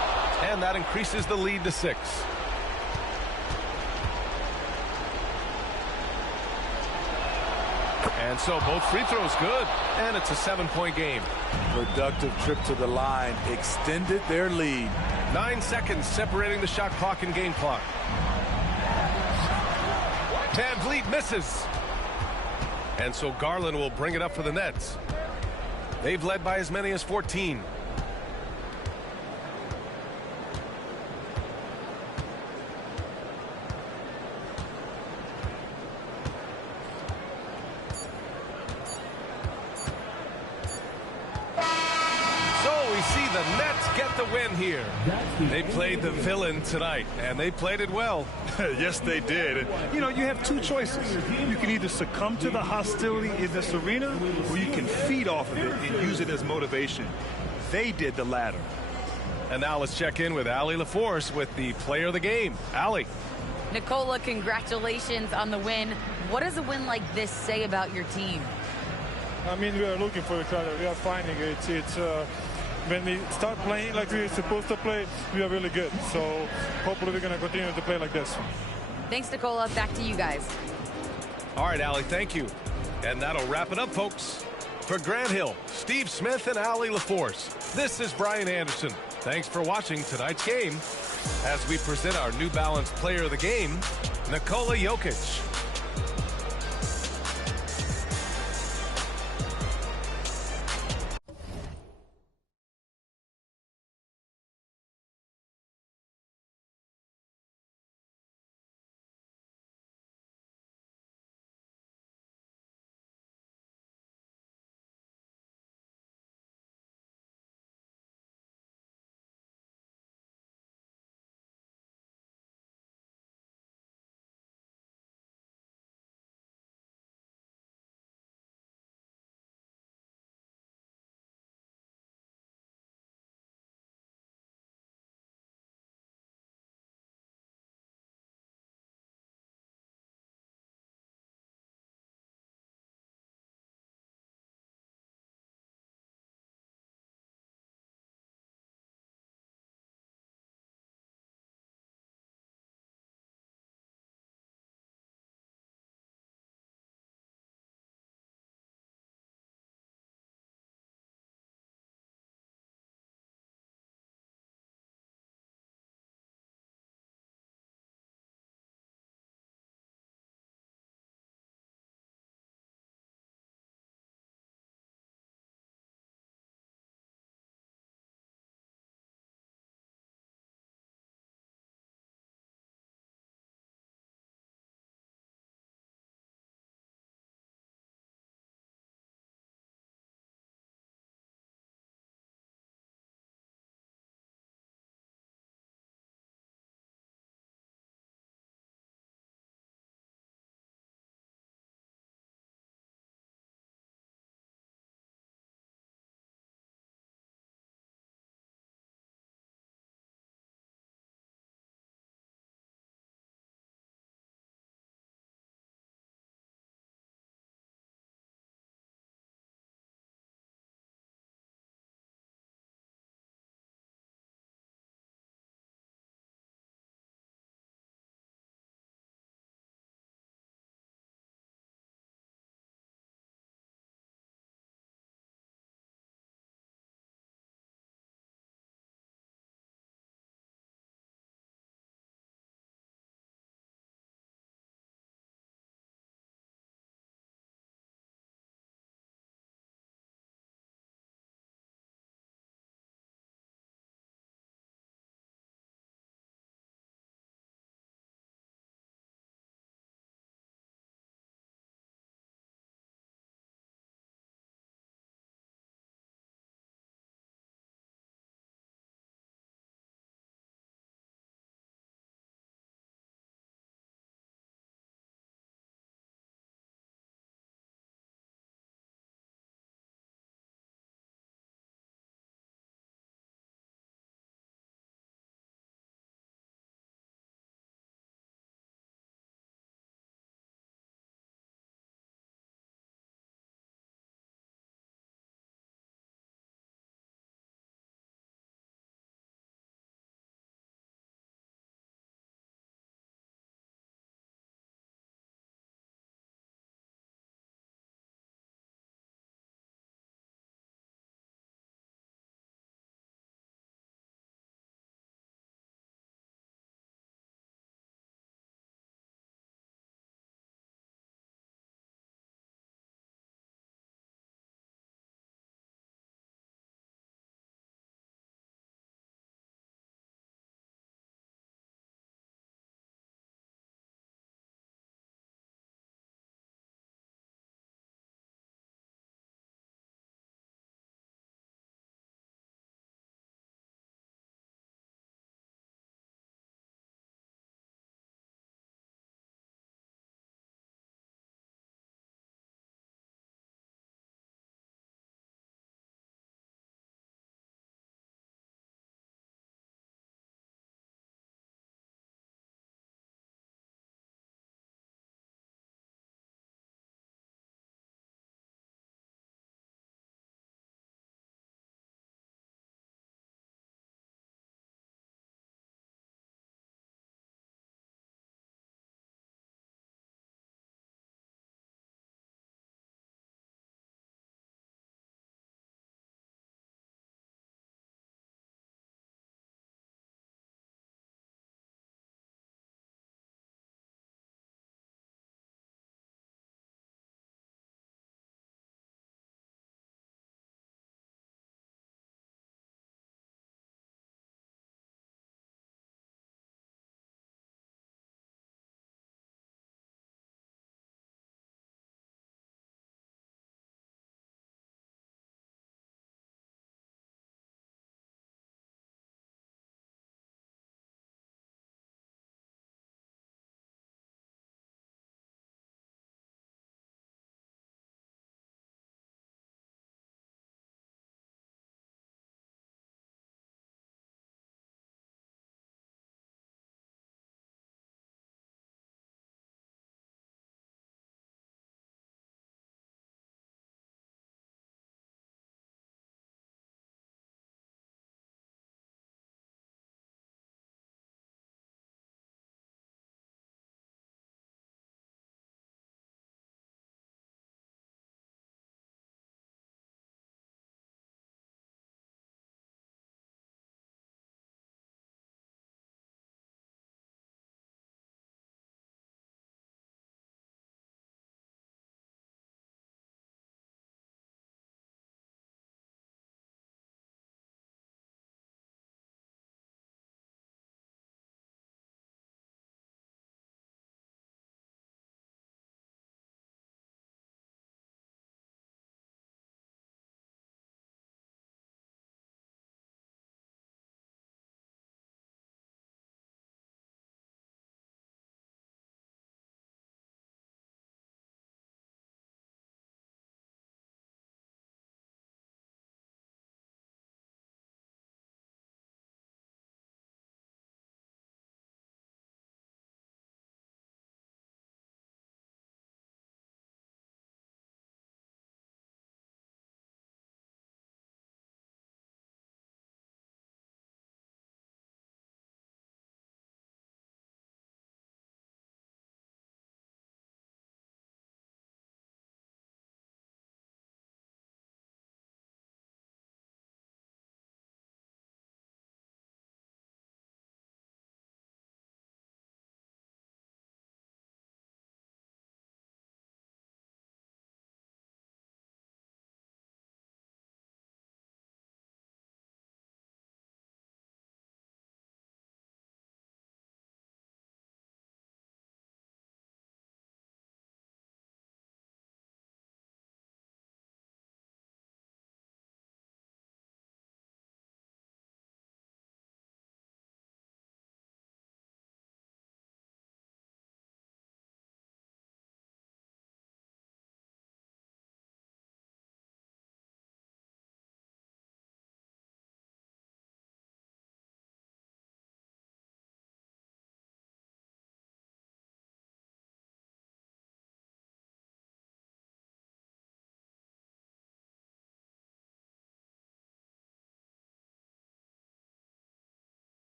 and that increases the lead to 6. And so both free throws good, and it's a 7-point game. Productive trip to the line extended their lead. 9 seconds separating the shot clock and game clock. Van Vliet misses. And so Garland will bring it up for the Nets. They've led by as many as 14. The Nets get the win here. They played the villain tonight, and they played it well. Yes, they did. You know, you have 2 choices. You can either succumb to the hostility in this arena, or you can feed off of it and use it as motivation. They did the latter. And now let's check in with Allie LaForce with the player of the game. Allie. Nikola, congratulations on the win. What does a win like this say about your team? I mean, we are looking for each other. We are finding it. When we start playing like we're supposed to play, we are really good. So hopefully we're going to continue to play like this. Thanks, Nikola. Back to you guys. All right, Allie, thank you. And that'll wrap it up, folks. For Grant Hill, Steve Smith, and Allie LaForce, this is Brian Anderson. Thanks for watching tonight's game as we present our New Balance player of the game, Nikola Jokic.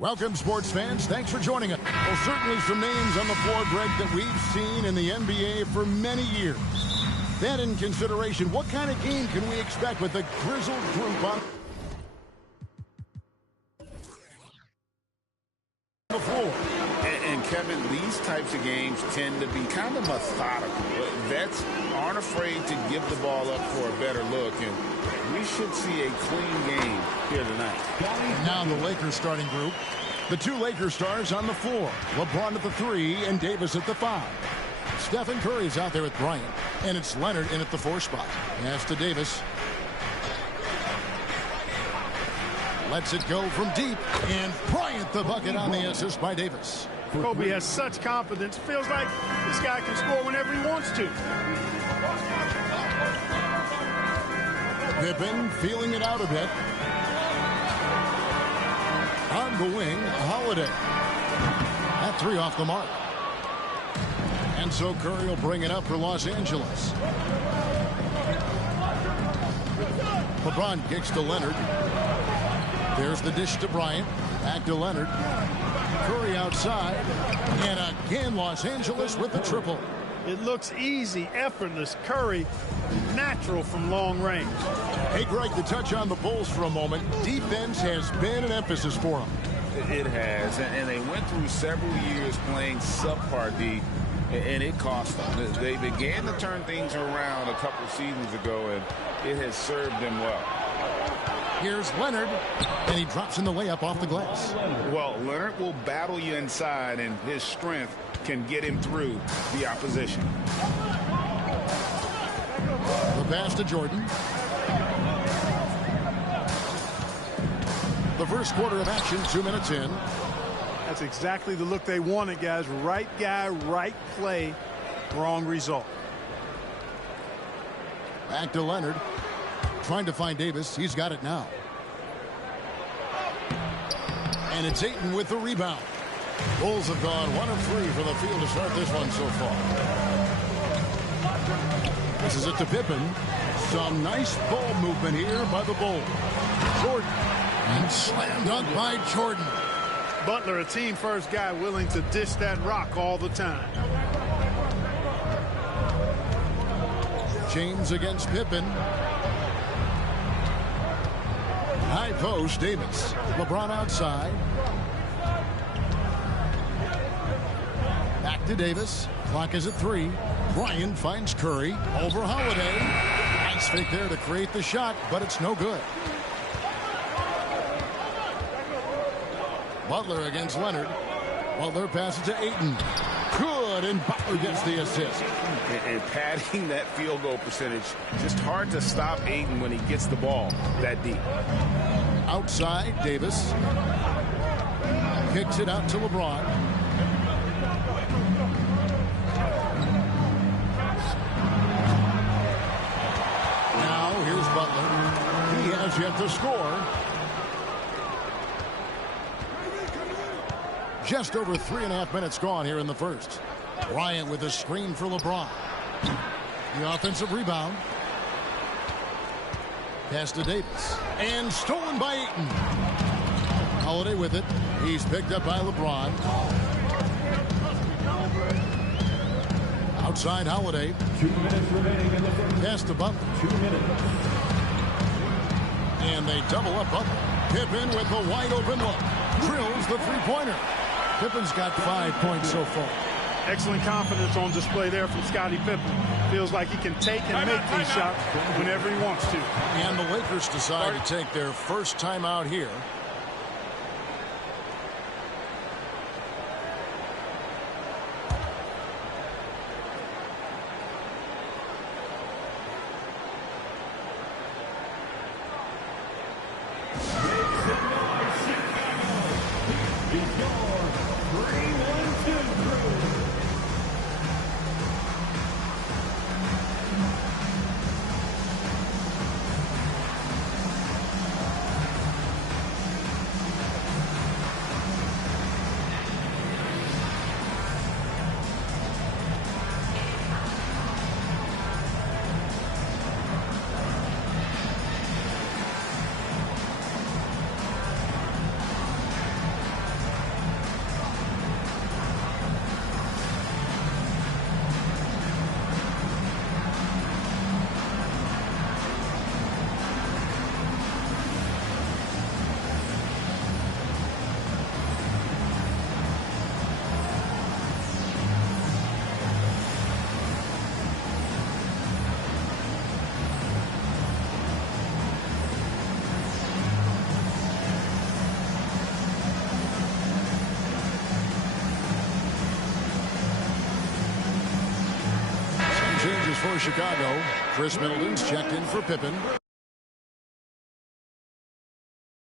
Welcome, sports fans. Thanks for joining us. Well, certainly some names on the floor, Greg, that we've seen in the NBA for many years. That in consideration, what kind of game can we expect with the grizzled group on the floor? And Kevin, these types of games tend to be kind of methodical. Vets aren't afraid to give the ball up for a better look, and we should see a clean game here tonight. Now the Lakers starting group. The two Lakers stars on the floor. LeBron at the 3 and Davis at the 5. Stephen Curry's out there with Bryant, and it's Leonard in at the 4 spot. Pass to Davis. Lets it go from deep, and Bryant the bucket on the assist by Davis. Kobe has such confidence. Feels like this guy can score whenever he wants to. Pippen feeling it out a bit. On the wing, Holiday. That 3 off the mark. And so Curry will bring it up for Los Angeles. LeBron kicks to Leonard. There's the dish to Bryant. Back to Leonard. Curry outside. And again, Los Angeles with the triple. It looks easy, effortless. Curry, natural from long range. Hey, Greg, to touch on the Bulls for a moment, defense has been an emphasis for them. It has, and they went through several years playing subpar D, and it cost them. They began to turn things around a couple seasons ago, and it has served them well. Here's Leonard, and he drops in the layup off the glass. Well, Leonard will battle you inside, and his strength can get him through the opposition. The pass to Jordan. The first quarter of action, 2 minutes in. That's exactly the look they wanted, guys. Right guy, right play, wrong result. Back to Leonard. Trying to find Davis. He's got it now. And it's Ayton with the rebound. Bulls have gone 1 of 3 from the field to start this one so far. This is it to Pippen. Some nice ball movement here by the Bulls. Jordan. And slam dunk by Jordan. Butler, a team-first guy willing to dish that rock all the time. James against Pippen. High post, Davis. LeBron outside. Back to Davis. Clock is at 3. Bryant finds Curry. Over Holiday. Nice fake there to create the shot, but it's no good. Butler against Leonard. Butler passes to Ayton. Good, and Butler gets the assist. And padding that field goal percentage, just hard to stop Ayton when he gets the ball that deep. Outside, Davis. Kicks it out to LeBron. Now, here's Butler. He has yet to score. Just over 3.5 minutes gone here in the first. Bryant with a screen for LeBron. The offensive rebound. Pass to Davis. And stolen by Ayton. Holiday with it. He's picked up by LeBron. Outside Holiday. 2 minutes remaining in the first. Pass to Butler. 2 minutes. And they double up Butler. Pippen with the wide open look. Drills the three-pointer. Pippen's got 5 points so far. Excellent confidence on display there from Scottie Pippen. Feels like he can take and make these shots whenever he wants to. And the Lakers decide to take their first timeout here. changes for Chicago. Chris Middleton's checked in for Pippen.